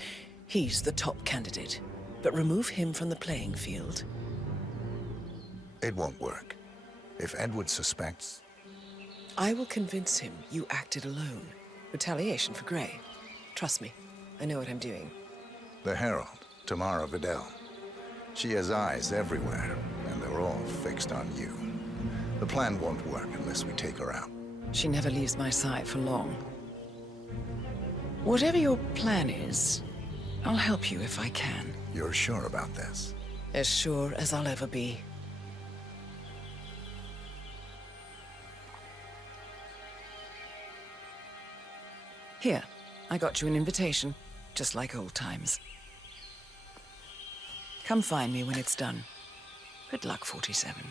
He's the top candidate. But remove him from the playing field. It won't work. If Edward suspects... I will convince him you acted alone. Retaliation for Grey. Trust me, I know what I'm doing. The Herald, Tamara Vidal. She has eyes everywhere, and they're all fixed on you. The plan won't work unless we take her out. She never leaves my side for long. Whatever your plan is, I'll help you if I can. You're sure about this? As sure as I'll ever be. Here, I got you an invitation, just like old times. Come find me when it's done. Good luck, 47.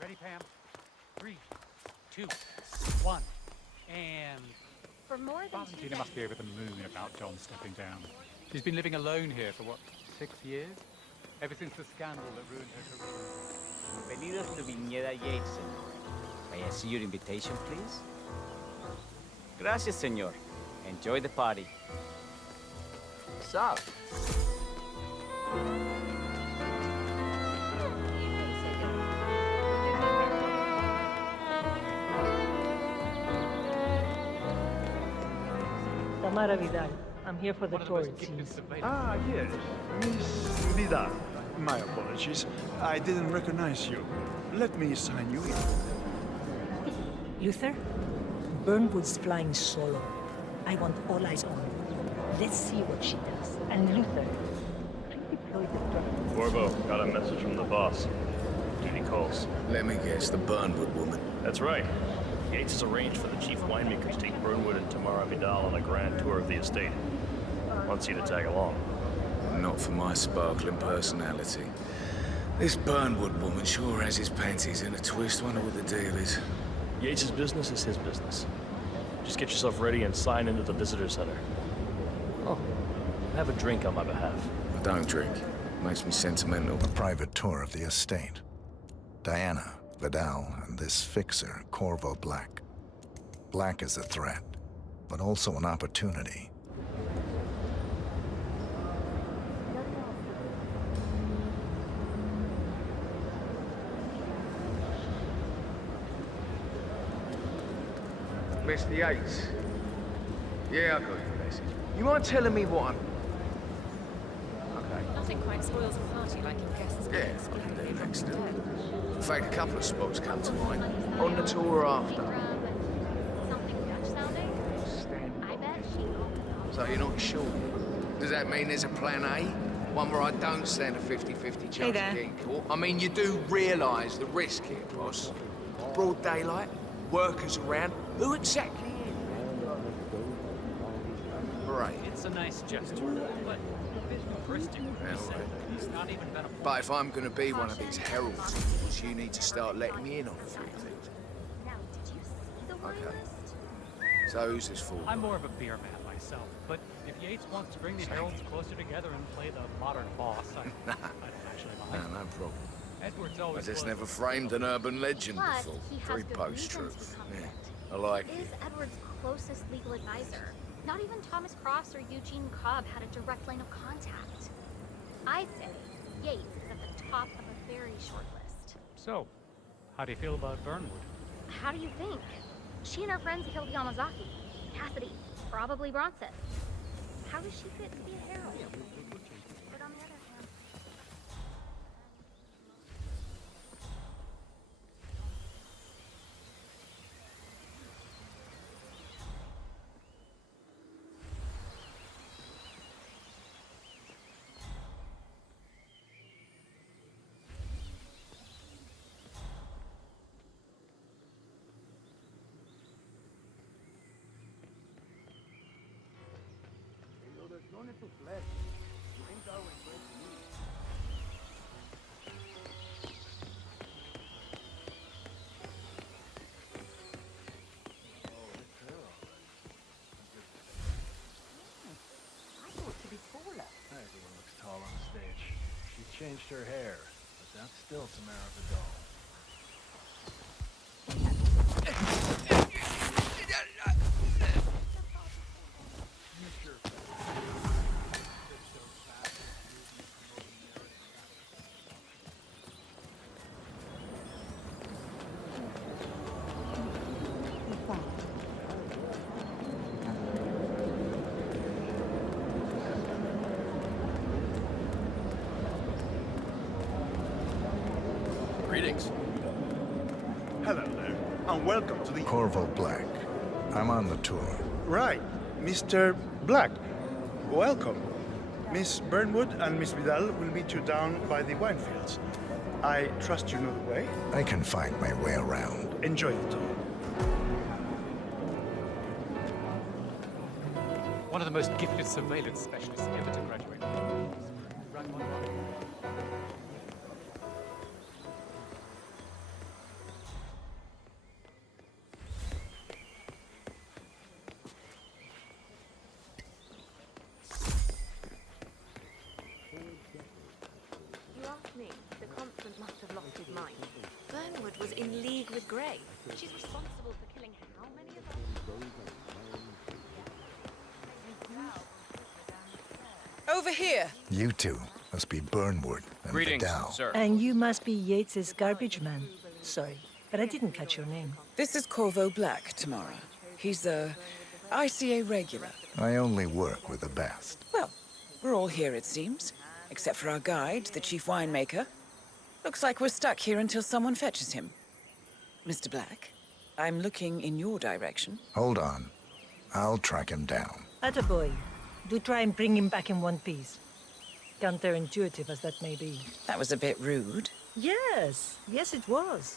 Ready, Pam? 3, 2, 1, and... For more than 2 Valentina decades. must be over the moon about John stepping down. She's been living alone here for, what, 6 years? Ever since the scandal that ruined her career. Bienvenidos to Viñeda Yates, senor. May I see your invitation, please? Gracias, senor. Enjoy the party. Sup? Tamara Vidal. I'm here for the tour, it seems. Ah, yes. Miss Vidal. My apologies. I didn't recognize you. Let me sign you in. Luther, Burnwood's flying solo. I want all eyes on her. Let's see what she does. And Luther, redeploy the truck. Corvo, got a message from the boss. Duty calls. Let me guess, the Burnwood woman. That's right. Yates has arranged for the chief winemakers to take Burnwood and Tamara Vidal on a grand tour of the estate. Wants you to tag along. Not for my sparkling personality. This Burnwood woman sure has his panties in a twist. Wonder what the deal is. Yates' business is his business. Just get yourself ready and sign into the visitor center. Oh, have a drink on my behalf. I don't drink. Makes me sentimental. A private tour of the estate. Diana, Vidal, and this fixer, Corvo Black. Black is a threat, but also an opportunity. Mr. Yates. Yeah, I got your message. You mind telling me what I'm... Okay. Nothing quite spoils a party like your guests. Yeah, I can do that still. In fact, a couple of spots come to mind. On the tour after. Something Dutch sounding? I bet she... So you're not sure? Does that mean there's a plan A? One where I don't stand a 50-50 chance of getting caught? I mean, you do realise the risk here, boss. Broad daylight, workers around. Who exactly is? Right. It's a nice gesture, but a bit hubristic. He's not even been a... But if I'm going to be one of these heralds, you need to start letting me in on a few things. Okay. So who's this for? I'm more of a beer man myself, but if Yates wants to bring the heralds closer together and play the modern boss, I don't actually mind. No problem. Edward's I always just was- never framed an urban legend But before. he has Very good reasons post-truth. to come Yeah, I like Is it. Edward's closest legal advisor. Not even Thomas Cross or Eugene Cobb had a direct line of contact. I'd say Yates is at the top of a very short list. So, how do you feel about Burnwood? How do you think? She and her friends killed Yamazaki, Cassidy, probably Bronson. How does she fit to be a herald? But on the other hand, Everyone looks tall on stage. She changed her hair, but that's still Tamara Vidal. Greetings. Hello there, and welcome to the... Corvo Black. I'm on the tour. Right, Mr. Black. Welcome. Miss Burnwood and Miss Vidal will meet you down by the wine fields. I trust you know the way. I can find my way around. Enjoy the tour. One of the most gifted surveillance specialists ever to graduate. Grey. She's responsible for killing how many of us? Over here. You two must be Burnwood and Vidal. And you must be Yates's garbage man. Sorry, but I didn't catch your name. This is Corvo Black, Tamara. He's a ICA regular. I only work with the best. Well, we're all here, it seems. Except for our guide, the chief winemaker. Looks like we're stuck here until someone fetches him. Mr. Black, I'm looking in your direction. Hold on. I'll track him down. Attaboy. Do try and bring him back in one piece. Counterintuitive as that may be. That was a bit rude. Yes, yes it was.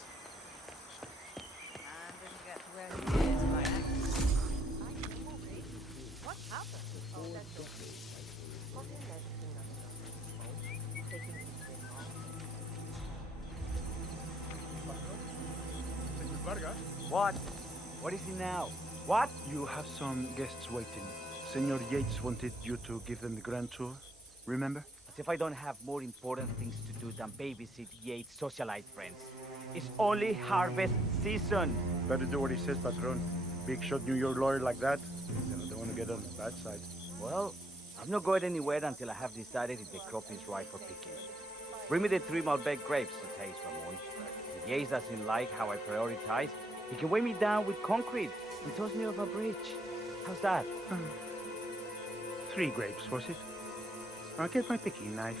What? What is it now? What? You have some guests waiting. Senor Yates wanted you to give them the grand tour. Remember? As if I don't have more important things to do than babysit Yates' socialite friends. It's only harvest season. Better do what he says, Patron. Big shot New York lawyer like that. Don't want to get on the bad side. Well, I'm not going anywhere until I have decided if the crop is right for picking. Bring me the 3 Malbec grapes to taste, Ramon. If Yates doesn't like how I prioritize, he can weigh me down with concrete and toss me off a bridge. How's that? 3 grapes, was it? I'll get my picking knife.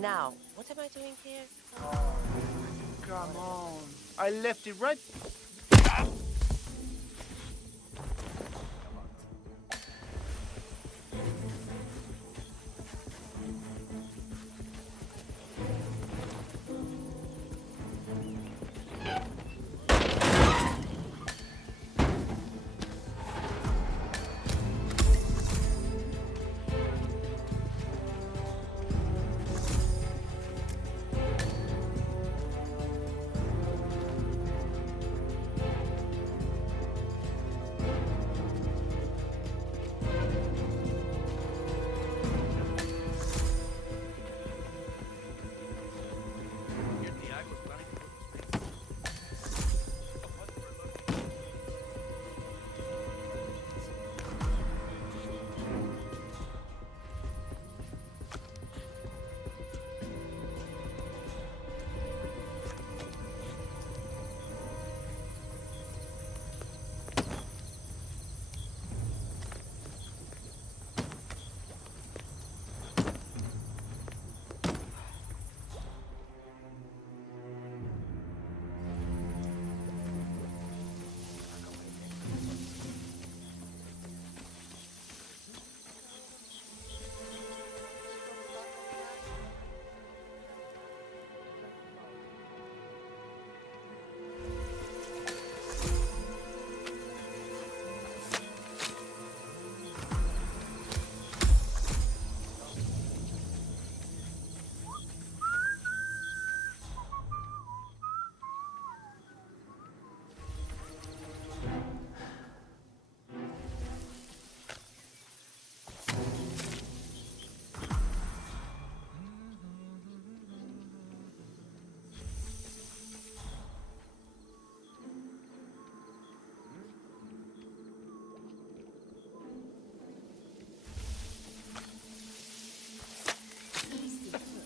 Now, what am I doing here? Oh, come on. I left it right...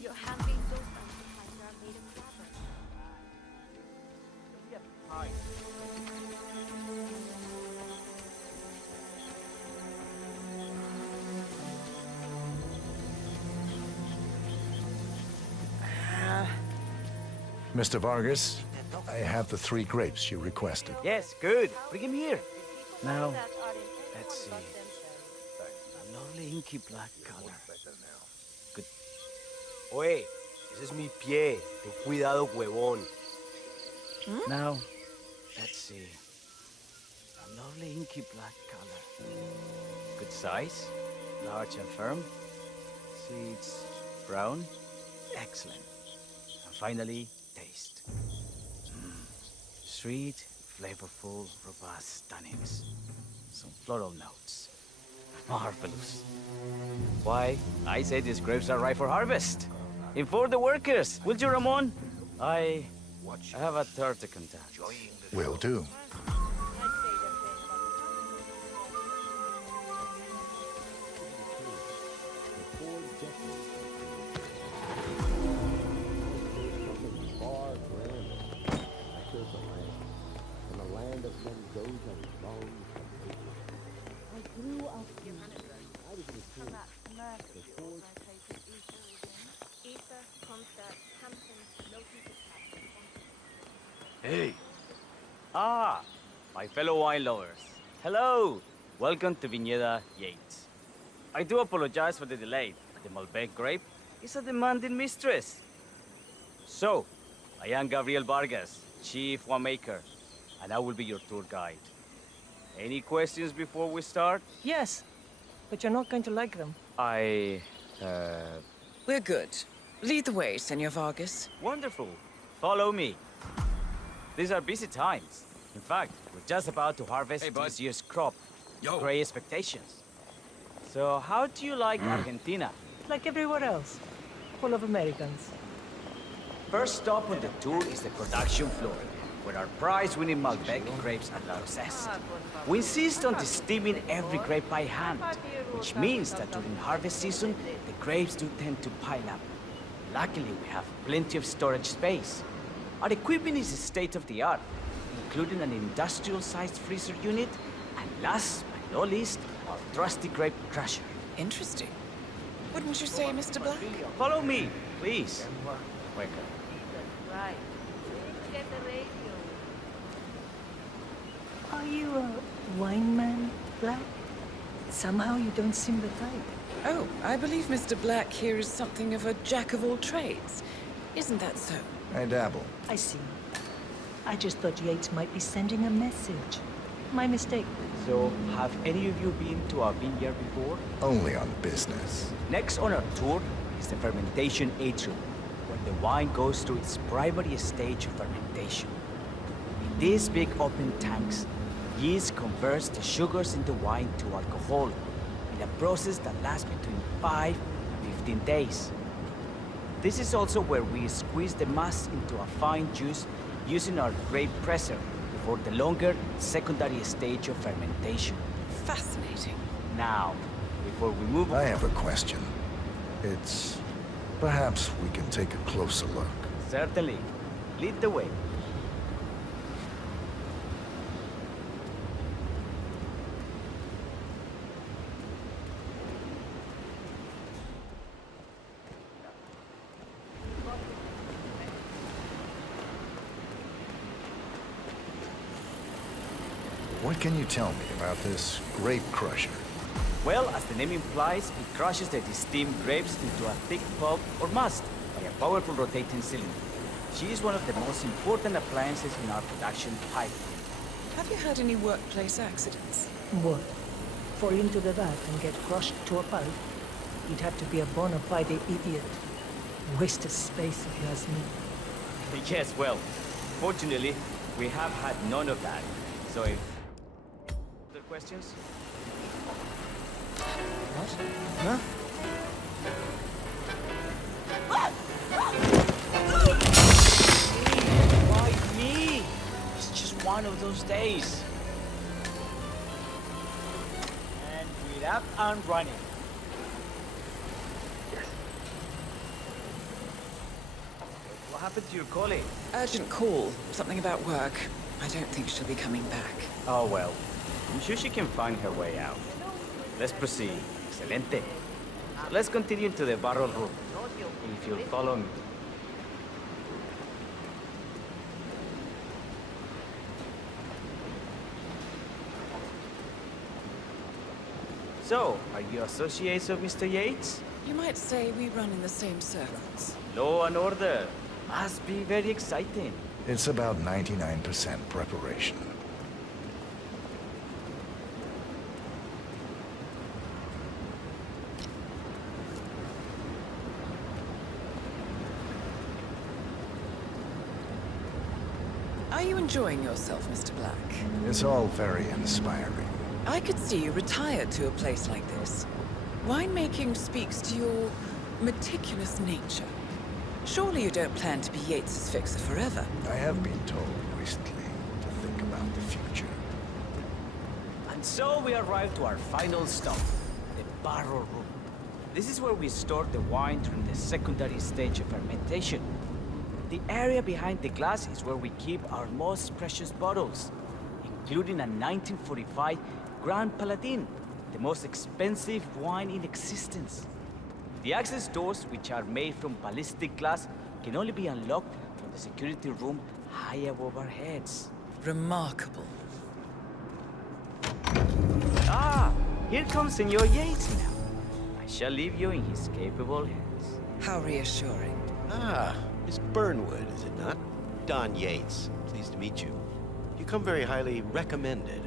Your handmade dope behind are made of rubber. Mr. Vargas, I have the 3 grapes you requested. Yes, good. Bring him here. Now, let's see. A lovely inky black color. Good. Oye, ese es mi pie. Ten cuidado, huevón. Now, let's see. A lovely inky black color. Good size, large and firm. Seeds brown. Excellent. And finally, taste. Sweet, Flavorful, robust tannins. Some floral notes. Marvelous. Why, I say these grapes are ripe for harvest. Inform the workers, will you, Ramon? I have a third to contact. Will do. Hey! Ah, my fellow wine lovers. Hello! Welcome to Viñeda Yates. I do apologize for the delay. The Malbec grape is a demanding mistress. So, I am Gabriel Vargas, Chief Winemaker, and I will be your tour guide. Any questions before we start? Yes, but you're not going to like them. We're good. Lead the way, Senor Vargas. Wonderful. Follow me. These are busy times. In fact, we're just about to harvest this year's crop. Great expectations. So, how do you like Argentina? Like everywhere else, full of Americans. First stop on the tour is the production floor, where our prize-winning Malbec grapes are processed. We insist on steaming every grape by hand, which means that during harvest season, the grapes do tend to pile up. Luckily, we have plenty of storage space. Our equipment is state-of-the-art, including an industrial-sized freezer unit, and last but not least, our trusty grape crusher. Interesting. Wouldn't you say, Mr. Black? Follow me, please. Welcome. Right. Get the radio. Are you a wine man, Black? Somehow you don't seem the type. Oh, I believe Mr. Black here is something of a jack of all trades. Isn't that so? I dabble. I see. I just thought Yates might be sending a message. My mistake. So, have any of you been to our vineyard before? Only on business. Next on our tour is the fermentation atrium, where the wine goes through its primary stage of fermentation. In these big open tanks, yeast converts the sugars in the wine to alcohol in a process that lasts between 5 and 15 days. This is also where we squeeze the mass into a fine juice using our grape presser before the longer secondary stage of fermentation. Fascinating. Now, before we move on... I have a question. It's... perhaps we can take a closer look. Certainly. Lead the way. What can you tell me about this grape crusher? Well, as the name implies, it crushes the steamed grapes into a thick pulp or must by a powerful rotating cylinder. She is one of the most important appliances in our production pipeline. Have you had any workplace accidents? What? Fall into the vat and get crushed to a pulp? You'd have to be a bona fide idiot. Waste of space if you ask me. Yes, well, fortunately, we have had none of that. So if... other questions? What? Huh? Why me? It's just one of those days. And we're up and running. What happened to your colleague? Urgent call. Something about work. I don't think she'll be coming back. Oh well, I'm sure she can find her way out. Let's proceed. Excelente. So let's continue to the barrel room. If you'll follow me. So, are you associates of Mr. Yates? You might say we run in the same circles. Law and order. Must be very exciting. It's about 99% preparation. I Are you enjoying yourself, Mr. Black? It's all very inspiring. I could see you retired to a place like this. Winemaking speaks to your meticulous nature. Surely you don't plan to be Yates's fixer forever. I have been told recently to think about the future. And so we arrive to our final stop, the barrel room. This is where we store the wine during the secondary stage of fermentation. The area behind the glass is where we keep our most precious bottles, including a 1945 Grand Paladin, the most expensive wine in existence. The access doors, which are made from ballistic glass, can only be unlocked from the security room high above our heads. Remarkable. Ah, here comes Senor Yates now. I shall leave you in his capable hands. How reassuring. Ah, Miss Burnwood, is it not? Don Yates, pleased to meet you. You come very highly recommended.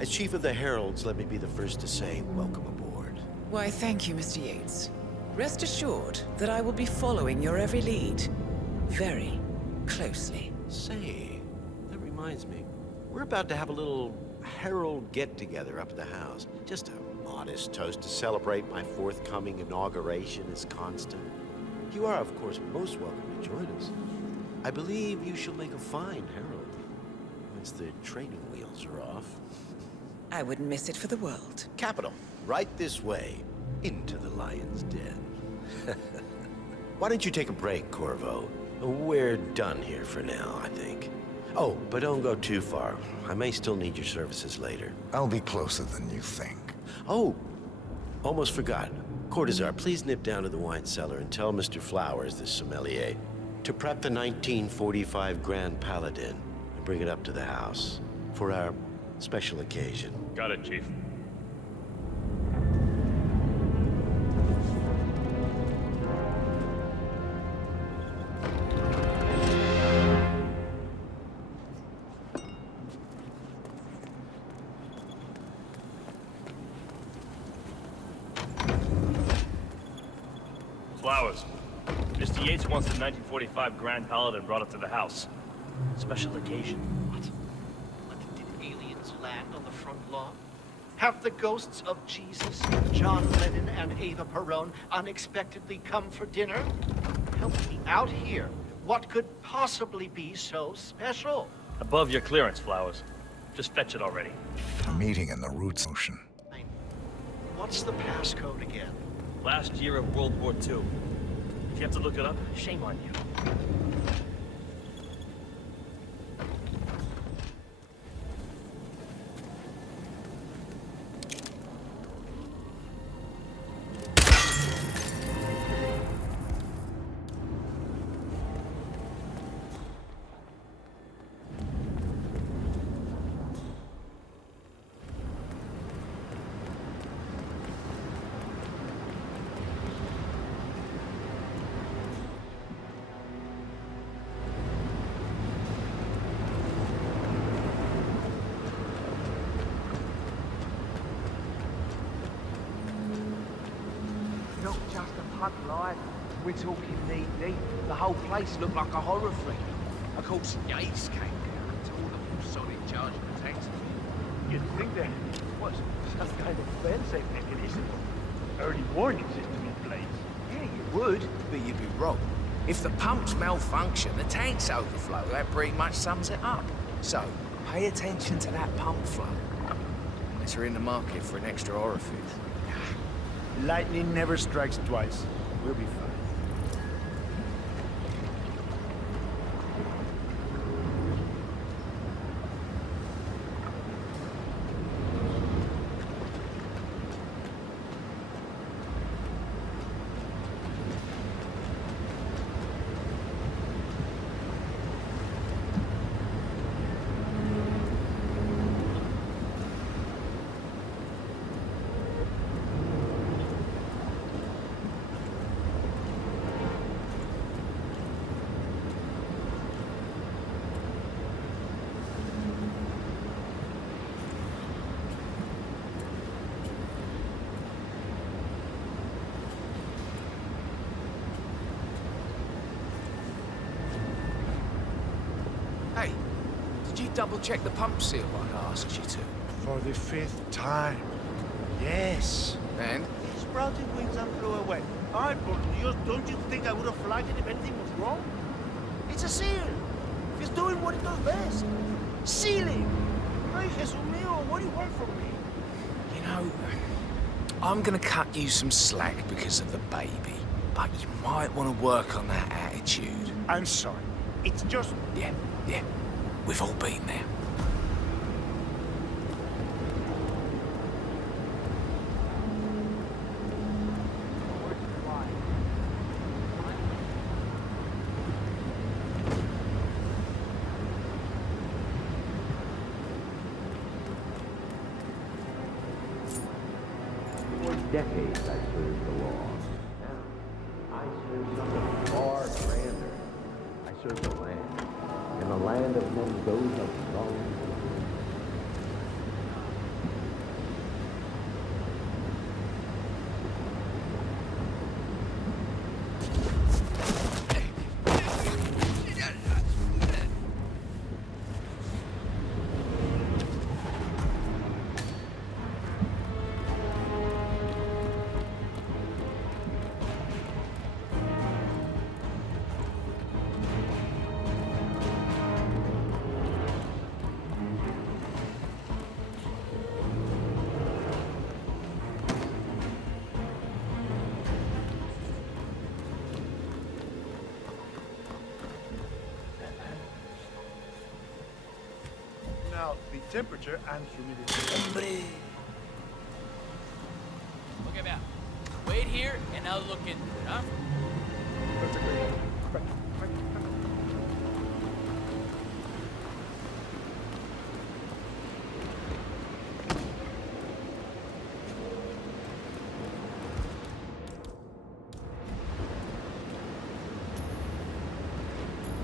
As Chief of the Heralds, let me be the first to say welcome aboard. Why, thank you, Mr. Yates. Rest assured that I will be following your every lead. Very closely. Say, that reminds me. We're about to have a little Herald get-together up at the house. Just a modest toast to celebrate my forthcoming inauguration as Constant. You are, of course, most welcome to join us. I believe you shall make a fine Herald, once the training wheels are off. I wouldn't miss it for the world. Capital. Right this way, into the lion's den. Why don't you take a break, Corvo? We're done here for now, I think. Oh, but don't go too far. I may still need your services later. I'll be closer than you think. Oh, almost forgot. Cortazar, please nip down to the wine cellar and tell Mr. Flowers, the sommelier, to prep the 1945 Grand Paladin and bring it up to the house for our special occasion. Got it, Chief. Flowers. Mr. Yates wants the 1945 Grand Paladin brought up to the house. Special occasion. Did aliens land on the front lawn? Have the ghosts of Jesus, John Lennon, and Eva Perón unexpectedly come for dinner? Help me out here. What could possibly be so special? Above your clearance, Flowers. Just fetch it already. A meeting in the Roots Ocean. What's the passcode again? Last year of World War II. If you have to look it up, shame on you. Not just a pub life. We're talking knee-deep. The whole place looked like a horror flick. Of course, Yates came down and told them all solid charge of attacks. You'd think there was some kind of fail-safe mechanism. Early warning system in place. Yeah, you would, but you'd be wrong. If the pumps malfunction, the tanks overflow. That pretty much sums it up. So, pay attention to that pump flow. Unless you're in the market for an extra orifice. Lightning never strikes twice. We'll be fine. double-check the pump seal like I asked you to? For the 5th time. Yes. And? Sprouted wings and flew away. Ay, por Dios, don't you think I would have flagged it if anything was wrong? It's a seal. It's doing what it does best. Sealing. Ay, Jesus mío, what do you want from me? You know, I'm gonna cut you some slack because of the baby, but you might want to work on that attitude. I'm sorry. It's just... Yeah. We've all been there. For decades I served the law. Now, I serve something far grander. I serve the land. And the land of men those of strong. Now, the temperature and humidity. Okay, man. Wait here, and I'll look into it, huh?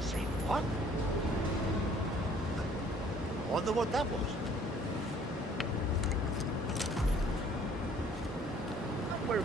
Say what? I wonder what that was. Where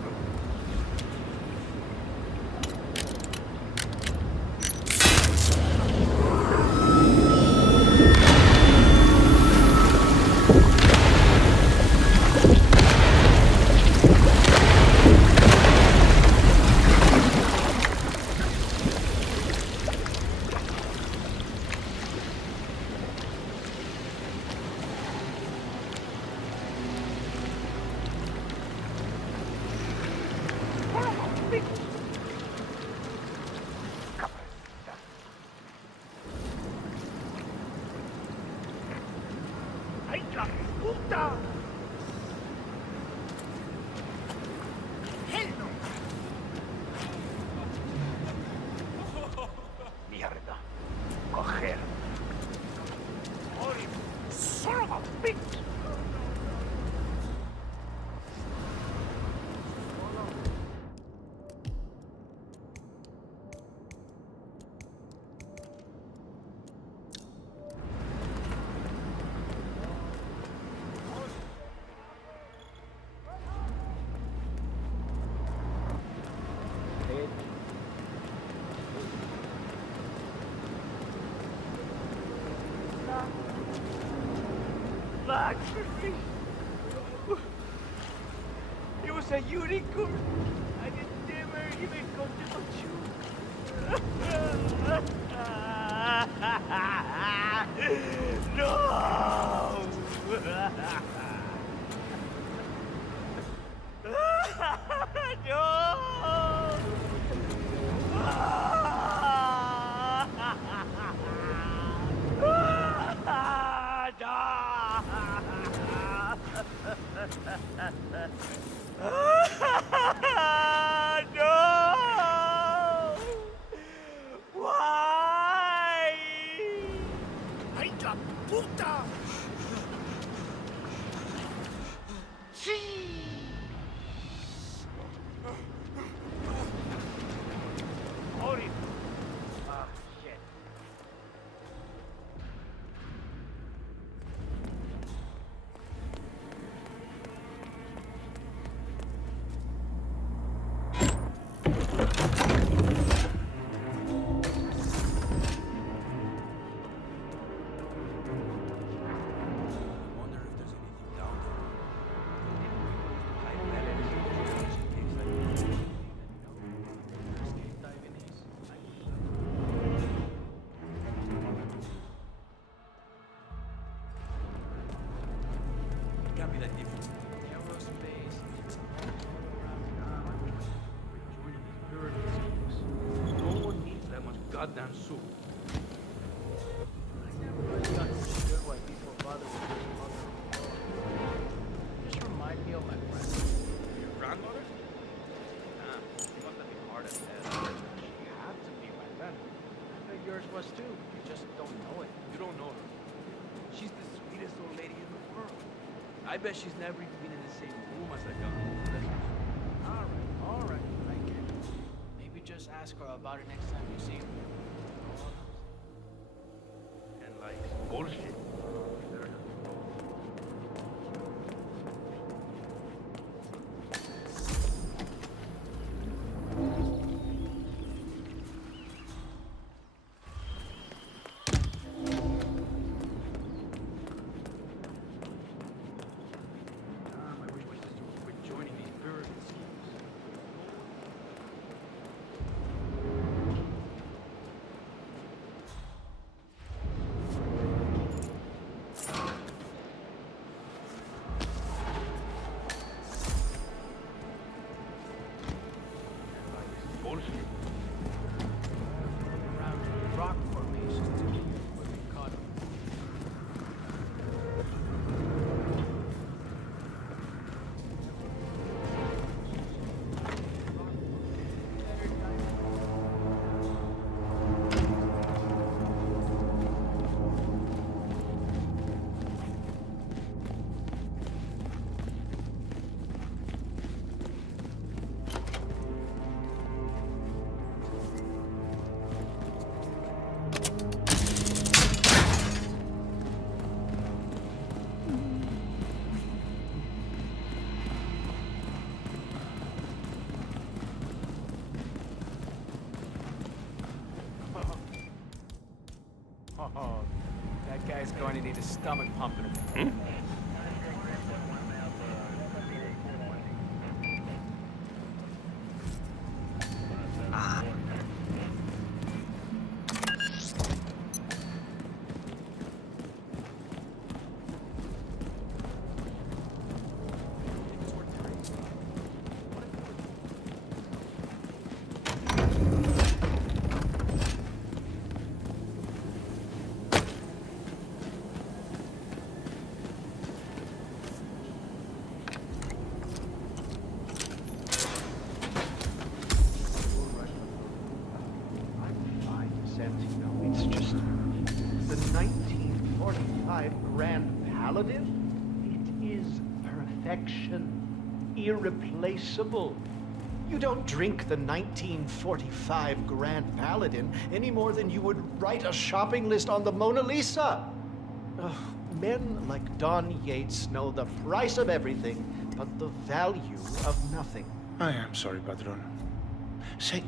¡Ay, la puta! ¡Hello! Mierda. Coger. ¡Ay, son of a bitch! It was a unicorn. I never even got to touch you. No! goddamn soup. I never really understood why people bother with his mother. Just remind me of my grandmother. Your grandmother? Nah, she must have been hard as hell. She had to be back then. I bet yours was too. You just don't know it. You don't know her. She's the sweetest old lady in the world. I bet she's never even been in the same room as that guy. All right, I get it. Maybe just ask her about it next time you see her. And like, bullshit. Rock formations to where we caught him. Oh, that guy's going to need a stomach pump in a minute. It's just the 1945 Grand Paladin. It is perfection, irreplaceable. You don't drink the 1945 Grand Paladin any more than you would write a shopping list on the Mona Lisa. Ugh, men like Don Yates know the price of everything, but the value of nothing. I am sorry, Padron. Say,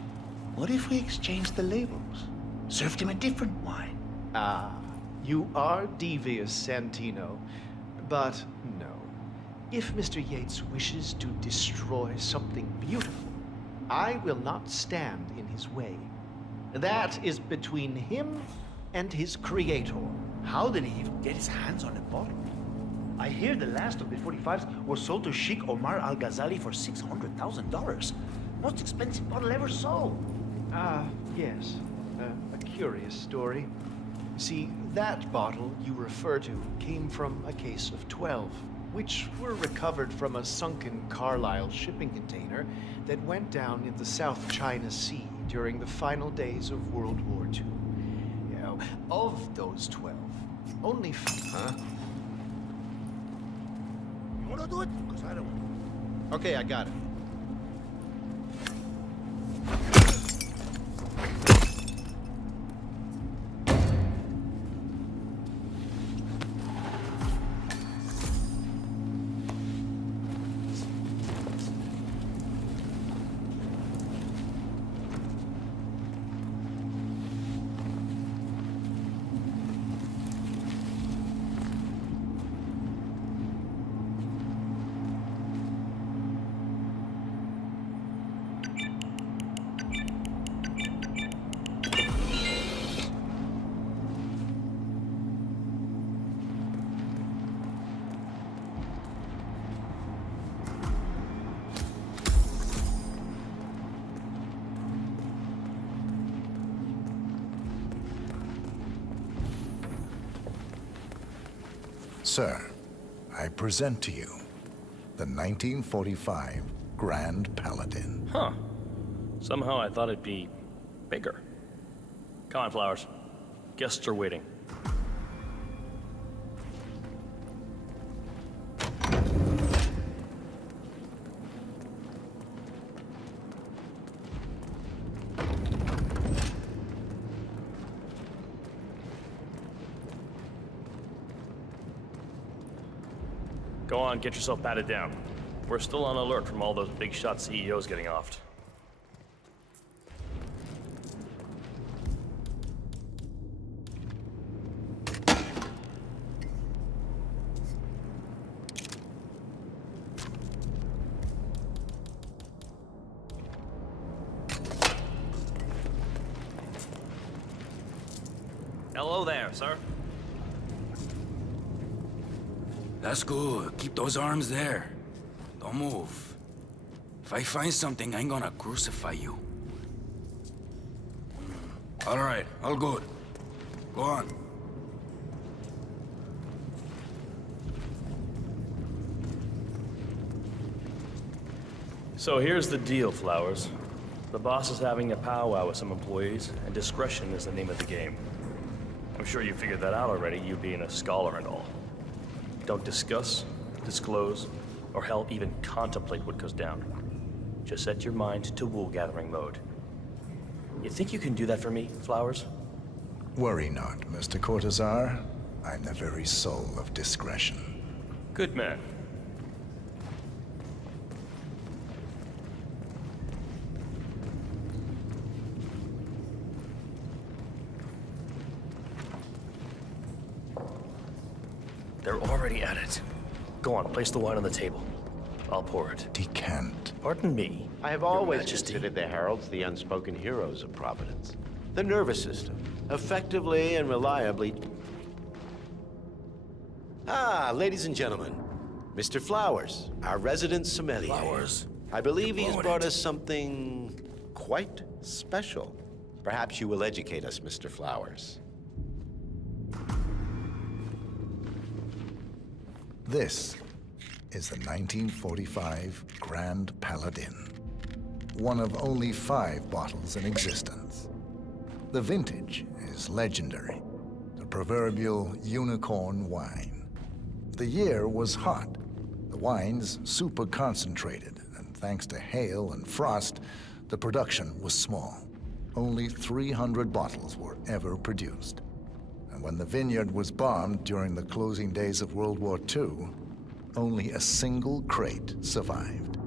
what if we exchange the labels? Served him a different wine. Ah, you are devious, Santino. But no. If Mr. Yates wishes to destroy something beautiful, I will not stand in his way. That is between him and his creator. How did he even get his hands on the bottle? I hear the last of the 45s was sold to Sheikh Omar Al-Ghazali for $600,000. Most expensive bottle ever sold. Ah, yes. A curious story. See, that bottle you refer to came from a case of 12, which were recovered from a sunken Carlisle shipping container that went down in the South China Sea during the final days of World War II. You know, of those 12, only... Huh? You want to do it? Because I don't want to. Okay, I got it. Sir, I present to you the 1945 Grand Paladin. Huh. Somehow I thought it'd be bigger. Come on, Flowers. Guests are waiting. Go on, get yourself patted down. We're still on alert from all those big shot CEOs getting offed. Hello there, sir. That's good. Keep those arms there. Don't move. If I find something, I'm gonna crucify you. All right, all good. Go on. So here's the deal, Flowers. The boss is having a powwow with some employees, and discretion is the name of the game. I'm sure you figured that out already, you being a scholar and all. Don't discuss, disclose, or hell, even contemplate what goes down. Just set your mind to wool-gathering mode. You think you can do that for me, Flowers? Worry not, Mr. Cortazar. I'm the very soul of discretion. Good man. They're already at it. Go on, place the wine on the table. I'll pour it. Decant. Pardon me. I have always considered the heralds the unspoken heroes of Providence. The nervous system, effectively and reliably... Ah, ladies and gentlemen, Mr. Flowers, our resident sommelier. Flowers. I believe he's brought us something quite special. Perhaps you will educate us, Mr. Flowers. This is the 1945 Grand Paladin, one of only 5 bottles in existence. The vintage is legendary, the proverbial unicorn wine. The year was hot, the wine's super concentrated, and thanks to hail and frost, the production was small. Only 300 bottles were ever produced. And when the vineyard was bombed during the closing days of World War II, only a single crate survived.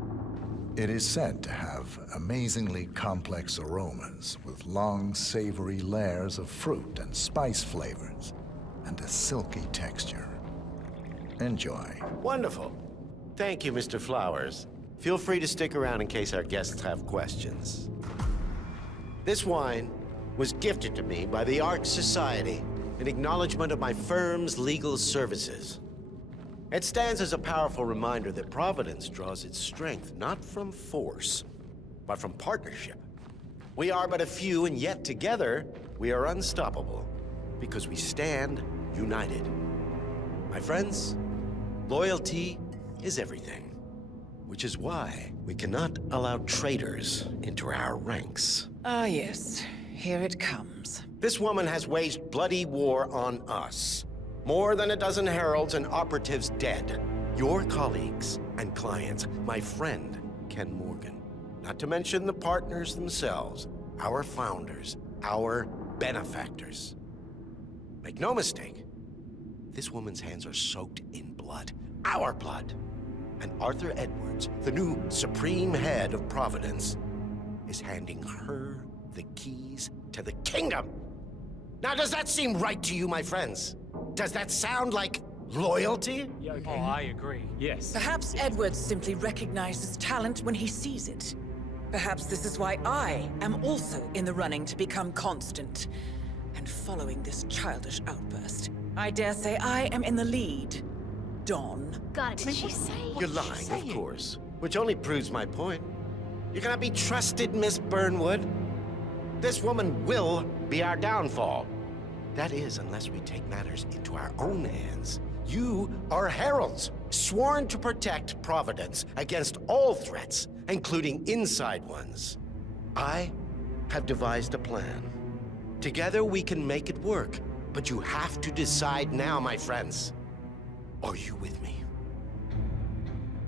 It is said to have amazingly complex aromas with long, savory layers of fruit and spice flavors, and a silky texture. Enjoy. Wonderful. Thank you, Mr. Flowers. Feel free to stick around in case our guests have questions. This wine was gifted to me by the Arch Society in acknowledgement of my firm's legal services. It stands as a powerful reminder that Providence draws its strength not from force, but from partnership. We are but a few, and yet together we are unstoppable because we stand united. My friends, loyalty is everything, which is why we cannot allow traitors into our ranks. Ah, yes. Here it comes. This woman has waged bloody war on us. More than a dozen heralds and operatives dead. Your colleagues and clients, my friend, Ken Morgan. Not to mention the partners themselves, our founders, our benefactors. Make no mistake, this woman's hands are soaked in blood. Our blood. And Arthur Edwards, the new supreme head of Providence, is handing her the keys to the kingdom. Now, does that seem right to you, my friends? Does that sound like loyalty? Oh, I agree. Yes. Perhaps Edwards simply recognizes talent when he sees it. Perhaps this is why I am also in the running to become constant. And following this childish outburst, I dare say I am in the lead. Dawn. God, did she say? You're lying, of course. Which only proves my point. You cannot be trusted, Miss Burnwood. This woman will be our downfall. That is, unless we take matters into our own hands You are heralds, sworn to protect Providence against all threats, including inside ones. I have devised a plan. Together we can make it work, but you have to decide now, my friends. Are you with me?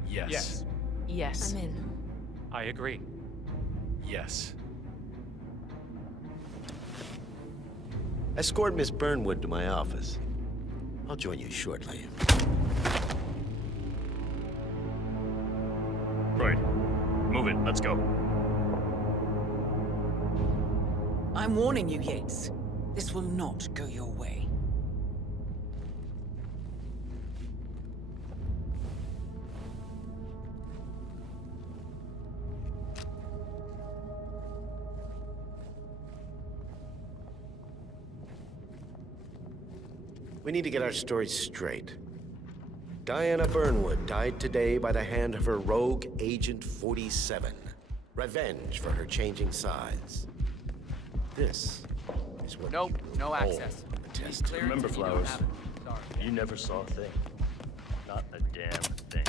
Yes. Yes. Yes. I'm in. I agree. Yes. Escort Miss Burnwood to my office. I'll join you shortly. Right. Move it. Let's go. I'm warning you, Yates. This will not go your way. We need to get our stories straight. Diana Burnwood died today by the hand of her rogue Agent 47. Revenge for her changing sides. This is what Nope, you no owe access. the test. Remember, Flowers, you never saw a thing. Not a damn thing.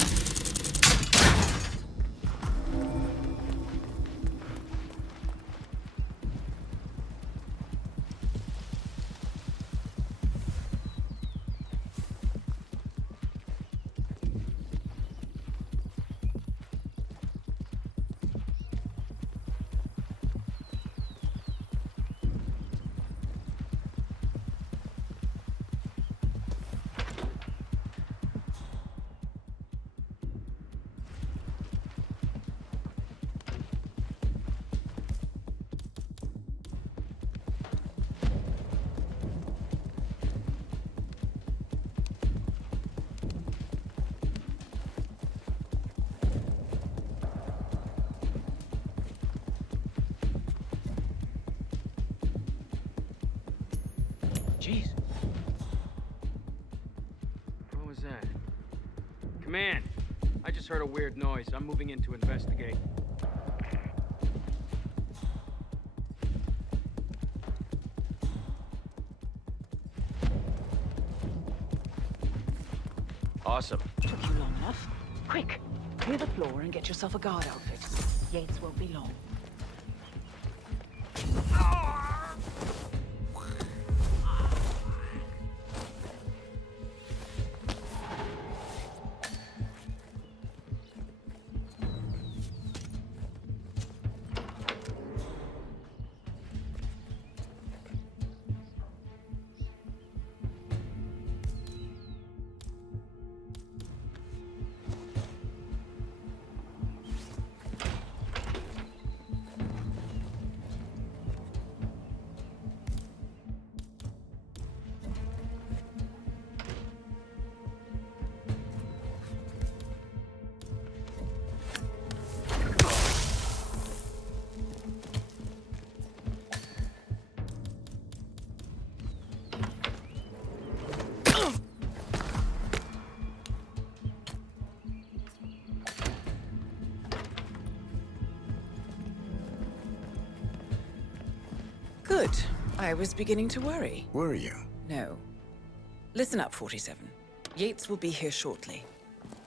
Jeez. What was that? Command, I just heard a weird noise. I'm moving in to investigate. Awesome. Took you long enough. Quick, clear the floor and get yourself a guard outfit. Yates won't be long. Good. I was beginning to worry. Were you? No. Listen up, 47. Yates will be here shortly.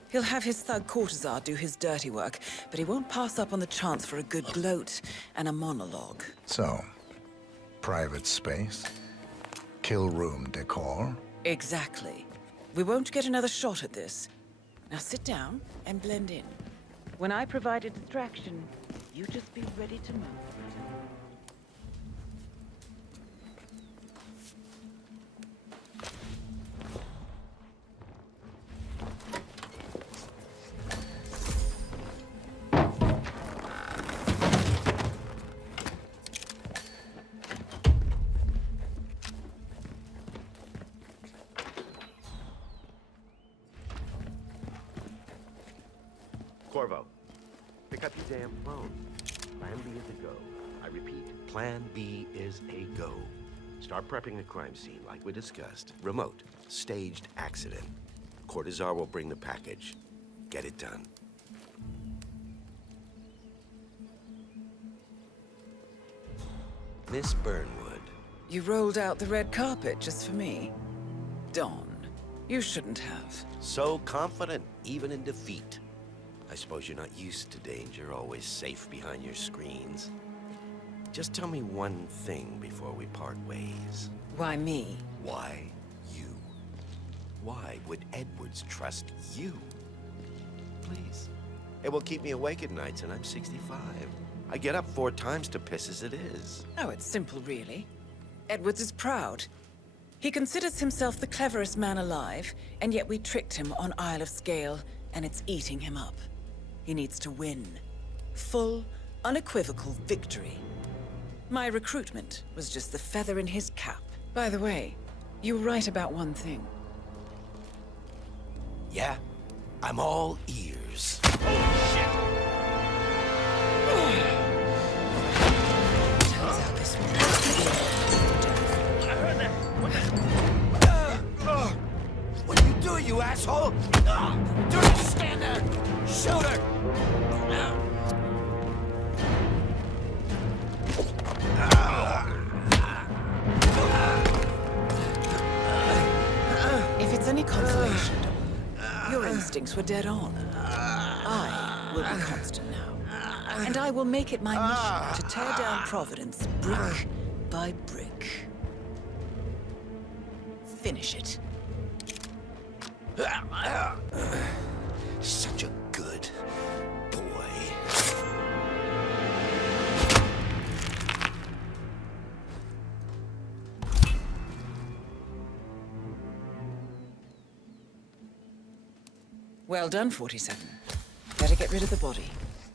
He'll have his thug courtesan do his dirty work, but he won't pass up on the chance for a good gloat and a monologue. So, private space? Kill room decor? Exactly. We won't get another shot at this. Now sit down and blend in. When I provide a distraction, you just be ready to move. Corvo, pick up your damn phone. Plan B is a go. I repeat, Plan B is a go. Start prepping a crime scene like we discussed. Remote, staged accident. Cortazar will bring the package. Get it done. Miss Burnwood. You rolled out the red carpet just for me. Dawn. You shouldn't have. So confident, even in defeat. I suppose you're not used to danger, always safe behind your screens. Just tell me one thing before we part ways. Why me? Why you? Why would Edwards trust you? Please. It will keep me awake at nights, and I'm 65. I get up 4 times to piss as it is. Oh, it's simple, really. Edwards is proud. He considers himself the cleverest man alive, and yet we tricked him on Isle of Scale, and it's eating him up. He needs to win. Full, unequivocal victory. My recruitment was just the feather in his cap. By the way, you were right about one thing. Yeah? I'm all ears. Turns out this one. I heard that. What are you doing, you asshole? Don't stand there! Shoot her! If it's any consolation, Dawn, your instincts were dead on. I will be constant now. And I will make it my mission to tear down Providence brick by brick. Finish it. Such a good boy. Well done, 47. Better get rid of the body.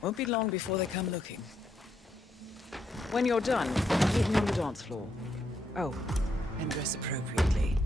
Won't be long before they come looking. When you're done, meet me on the dance floor. Oh, and dress appropriately.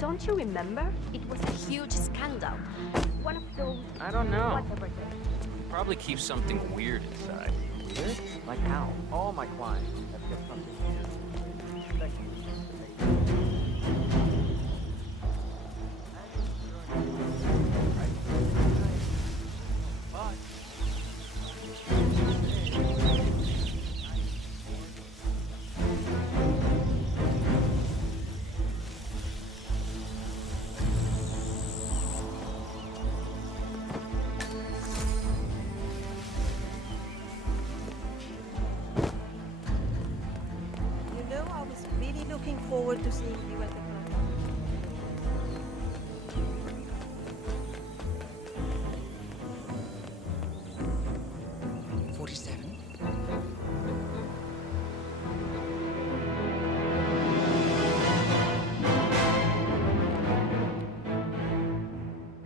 Don't you remember? It was a huge scandal. One of those... I don't know. Whatever they... Probably keep something weird inside. Weird? Like how? All my clients have kept something weird. Looking forward to seeing you at the club. 47.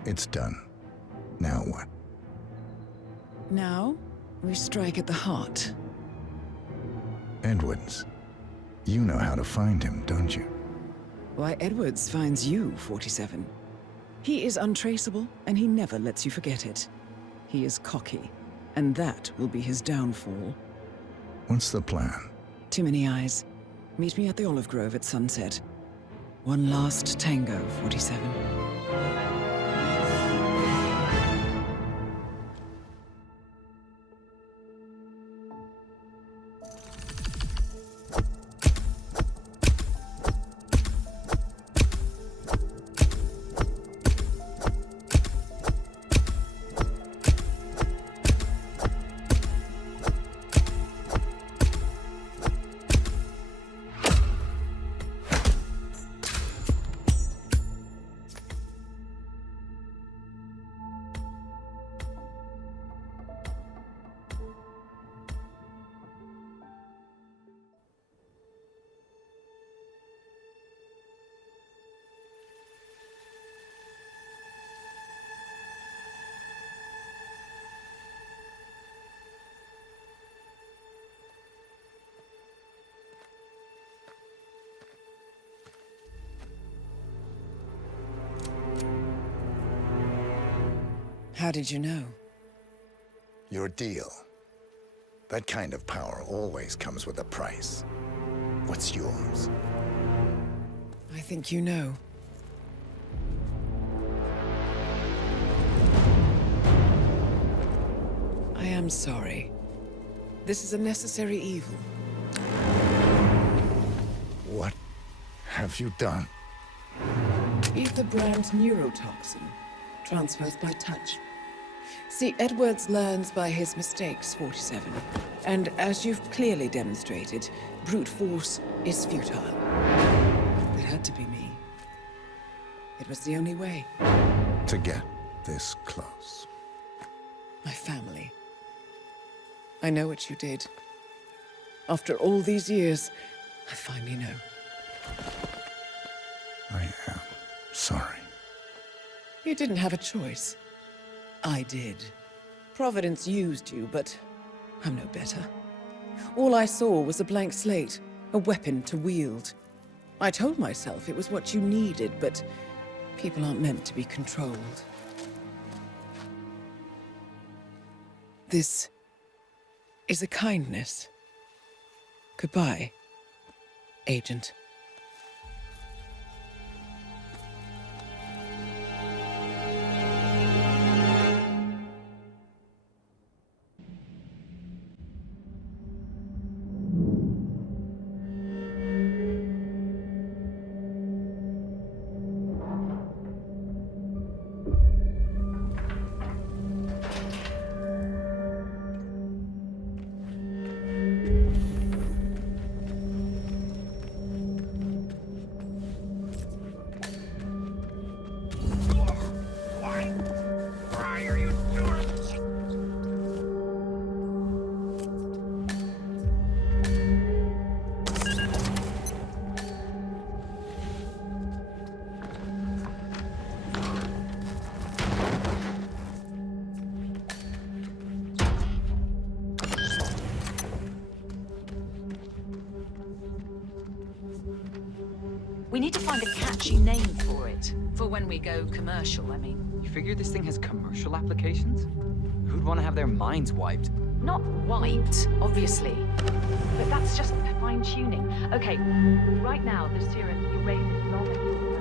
It's done. Now what? Now, we strike at the heart. Edwards. You know how to find him, don't you? Why, Edwards finds you, 47. He is untraceable, and he never lets you forget it. He is cocky, and that will be his downfall. What's the plan? Too many eyes. Meet me at the Olive Grove at sunset. One last tango, 47. How did you know? Your deal. That kind of power always comes with a price. What's yours? I think you know. I am sorry. This is a necessary evil. What have you done? Ether brand neurotoxin transfers by touch. See, Edwards learns by his mistakes, 47. And as you've clearly demonstrated, brute force is futile. It had to be me. It was the only way. To get this close. My family. I know what you did. After all these years, I finally know. I am sorry. You didn't have a choice. I did. Providence used you, but I'm no better. All I saw was a blank slate, a weapon to wield. I told myself it was what you needed, but people aren't meant to be controlled. This is a kindness. Goodbye, Agent. We need to find a catchy name for it. For when we go commercial, I mean. You figure this thing has commercial applications? Who'd want to have their minds wiped? Not wiped, obviously. But that's just fine-tuning. Okay, right now the serum erases long.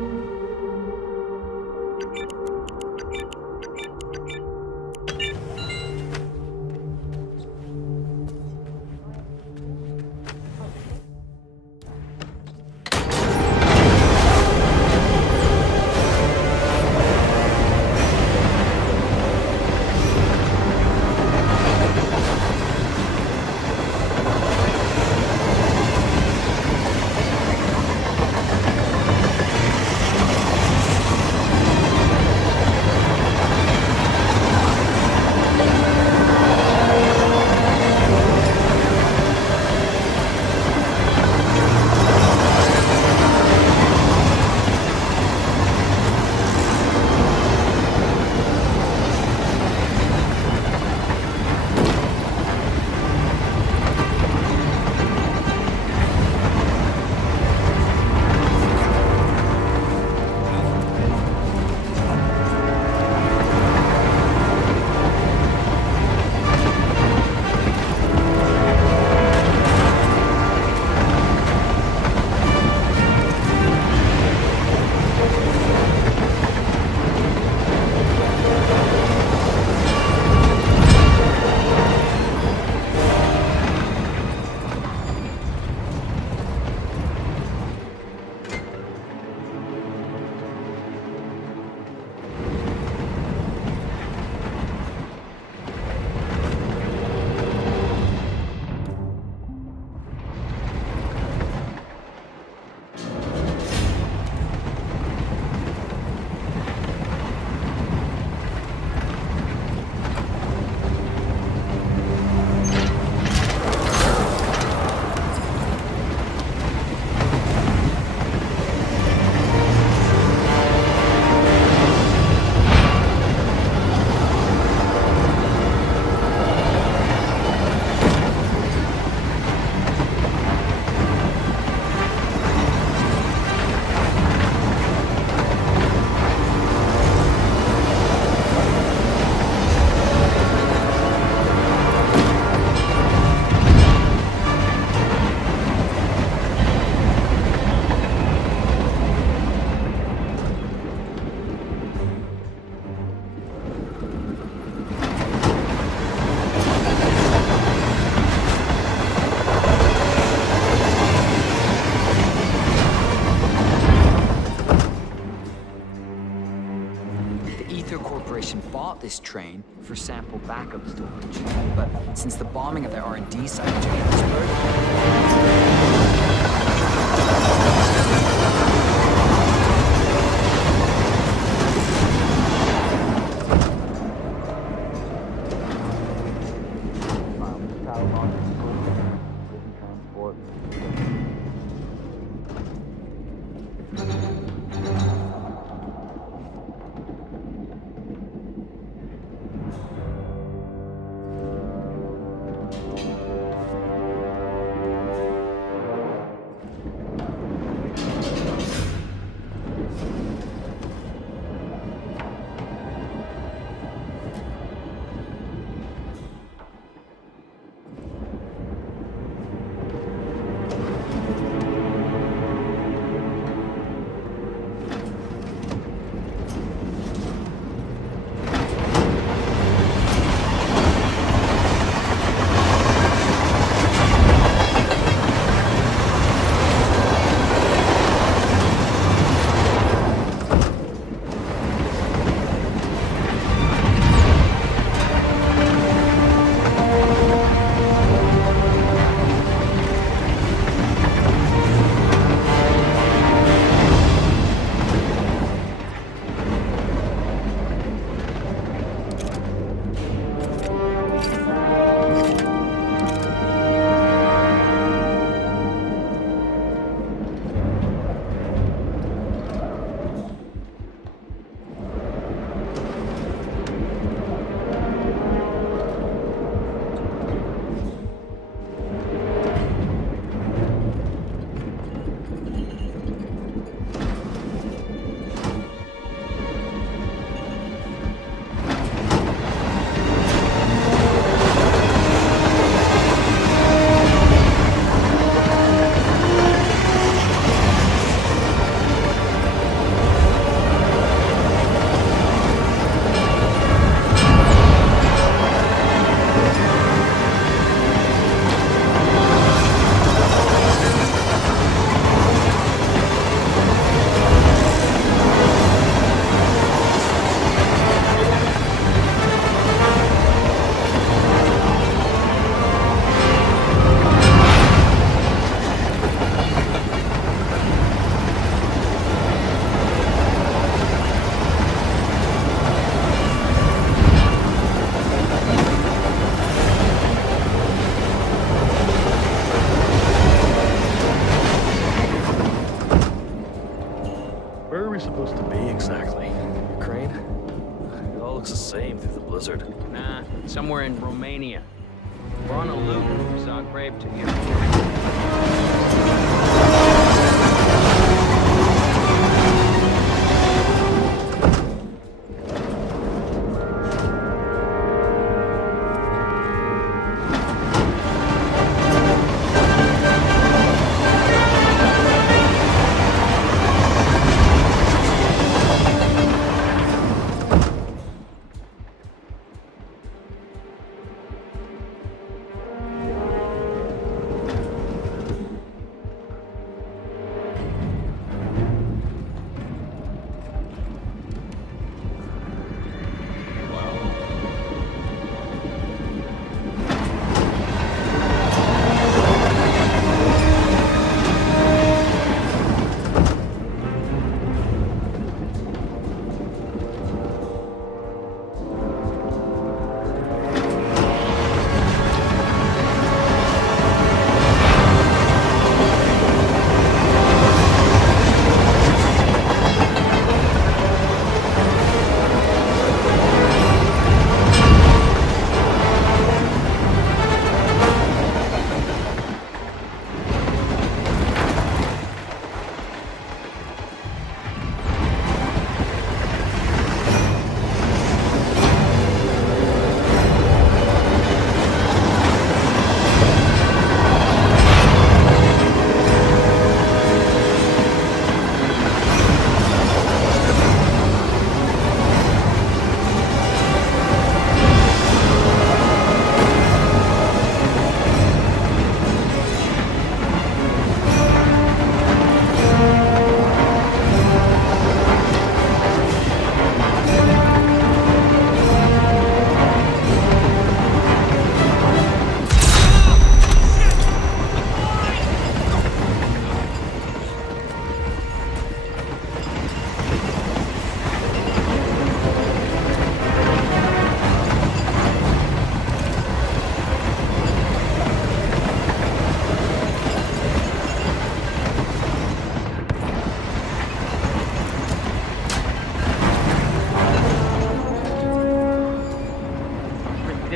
The Ether Corporation bought this train for sample backup storage. But since the bombing of their R&D site in Johannesburg, Where are we supposed to be exactly? Ukraine? It all looks the same through the blizzard. Nah, somewhere in Romania. We're on a loop from Zagreb to here.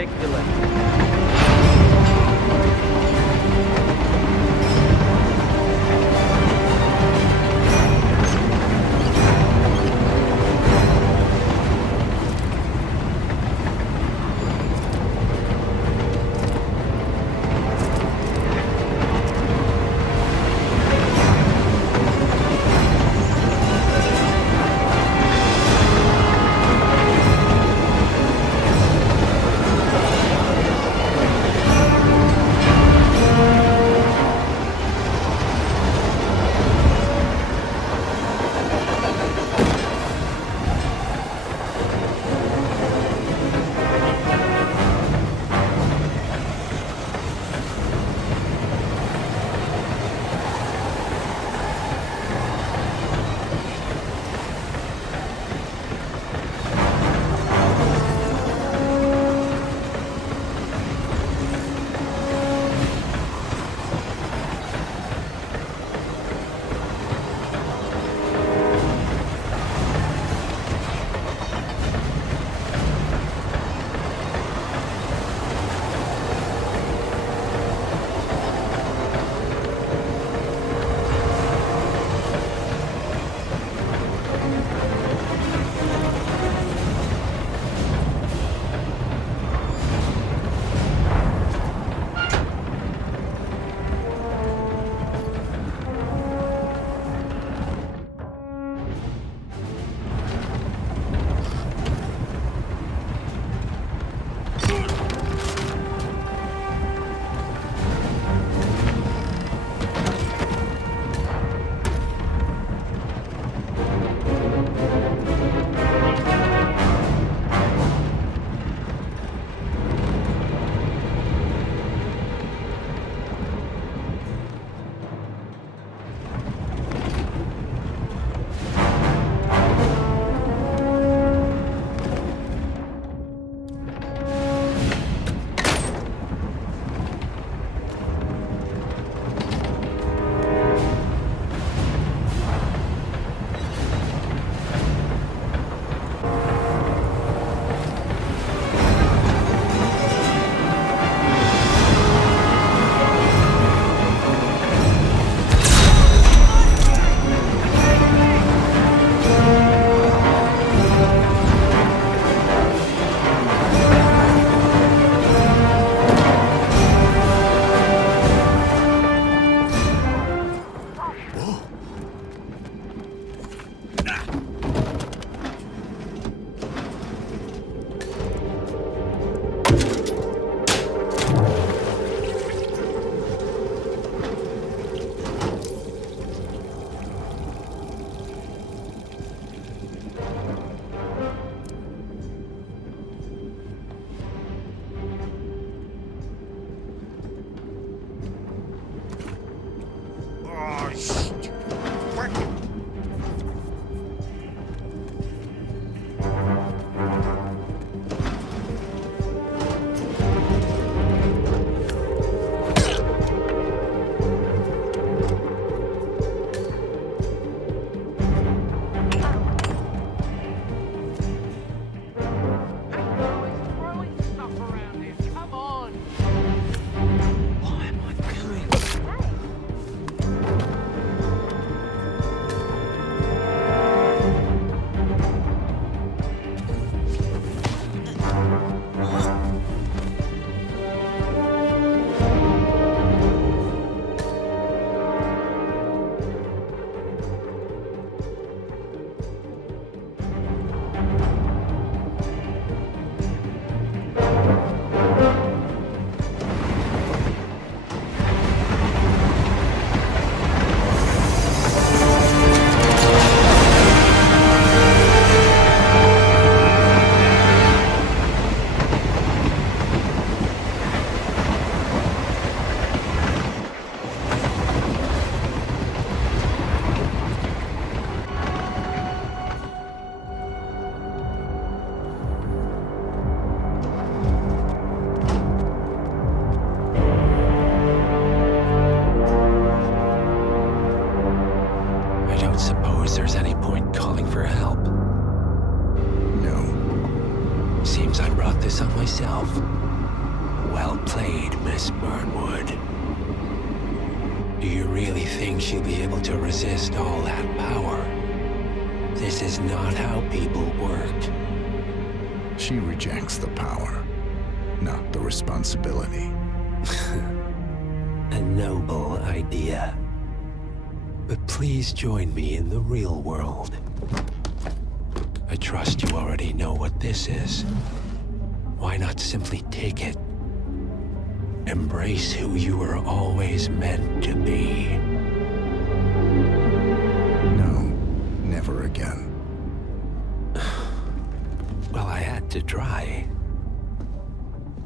ridiculous. Seems I brought this on myself. Well played, Miss Burnwood. Do you really think she'll be able to resist all that power? This is not how people work. She rejects the power, not the responsibility. A noble idea. But please join me in the real world. I trust you already know what this is. Why not simply take it? Embrace who you were always meant to be. No, never again. Well, I had to try.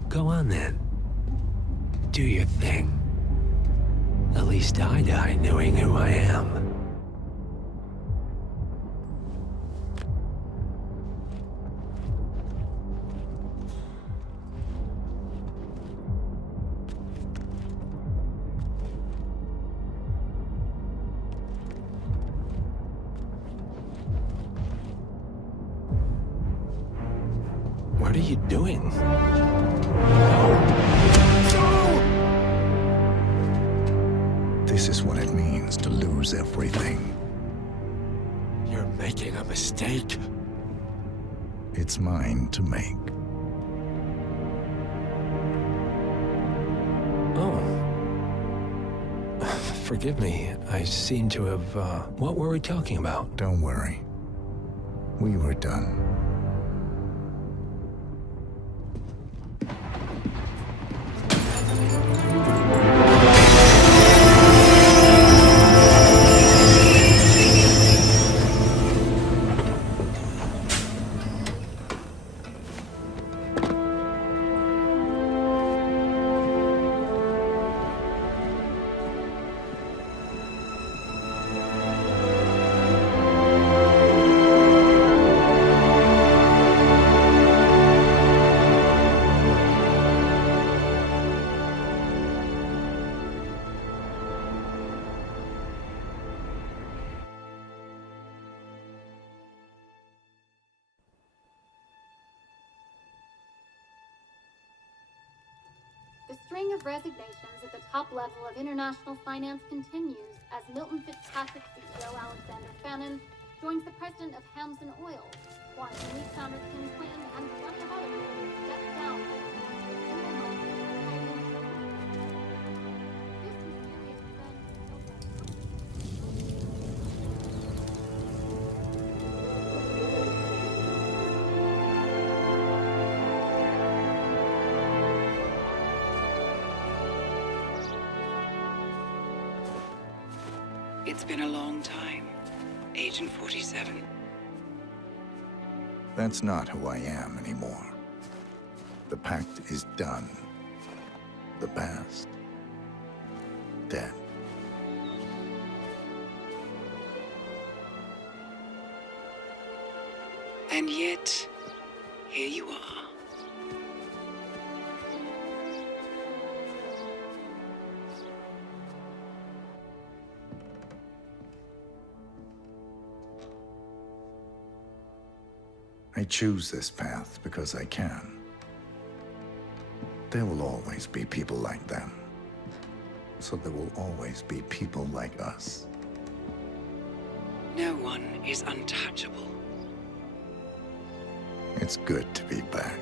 Go on then. Do your thing. At least I die knowing who I am. What are you doing? This is what it means to lose everything. You're making a mistake. It's mine to make. Oh. Forgive me. I seem to have, what were we talking about? Don't worry. We were done. The string of resignations at the top level of international finance continues as Milton Fitzpatrick CEO Alexander Fannin joins the president of Hamson Oil, Quantum Leap founder Tim Quinn, and plenty of others step down. It's been a long time, Agent 47. That's not who I am anymore. The pact is done. The past, dead. And yet, here you are. I choose this path because I can. There will always be people like them. So there will always be people like us. No one is untouchable. It's good to be back.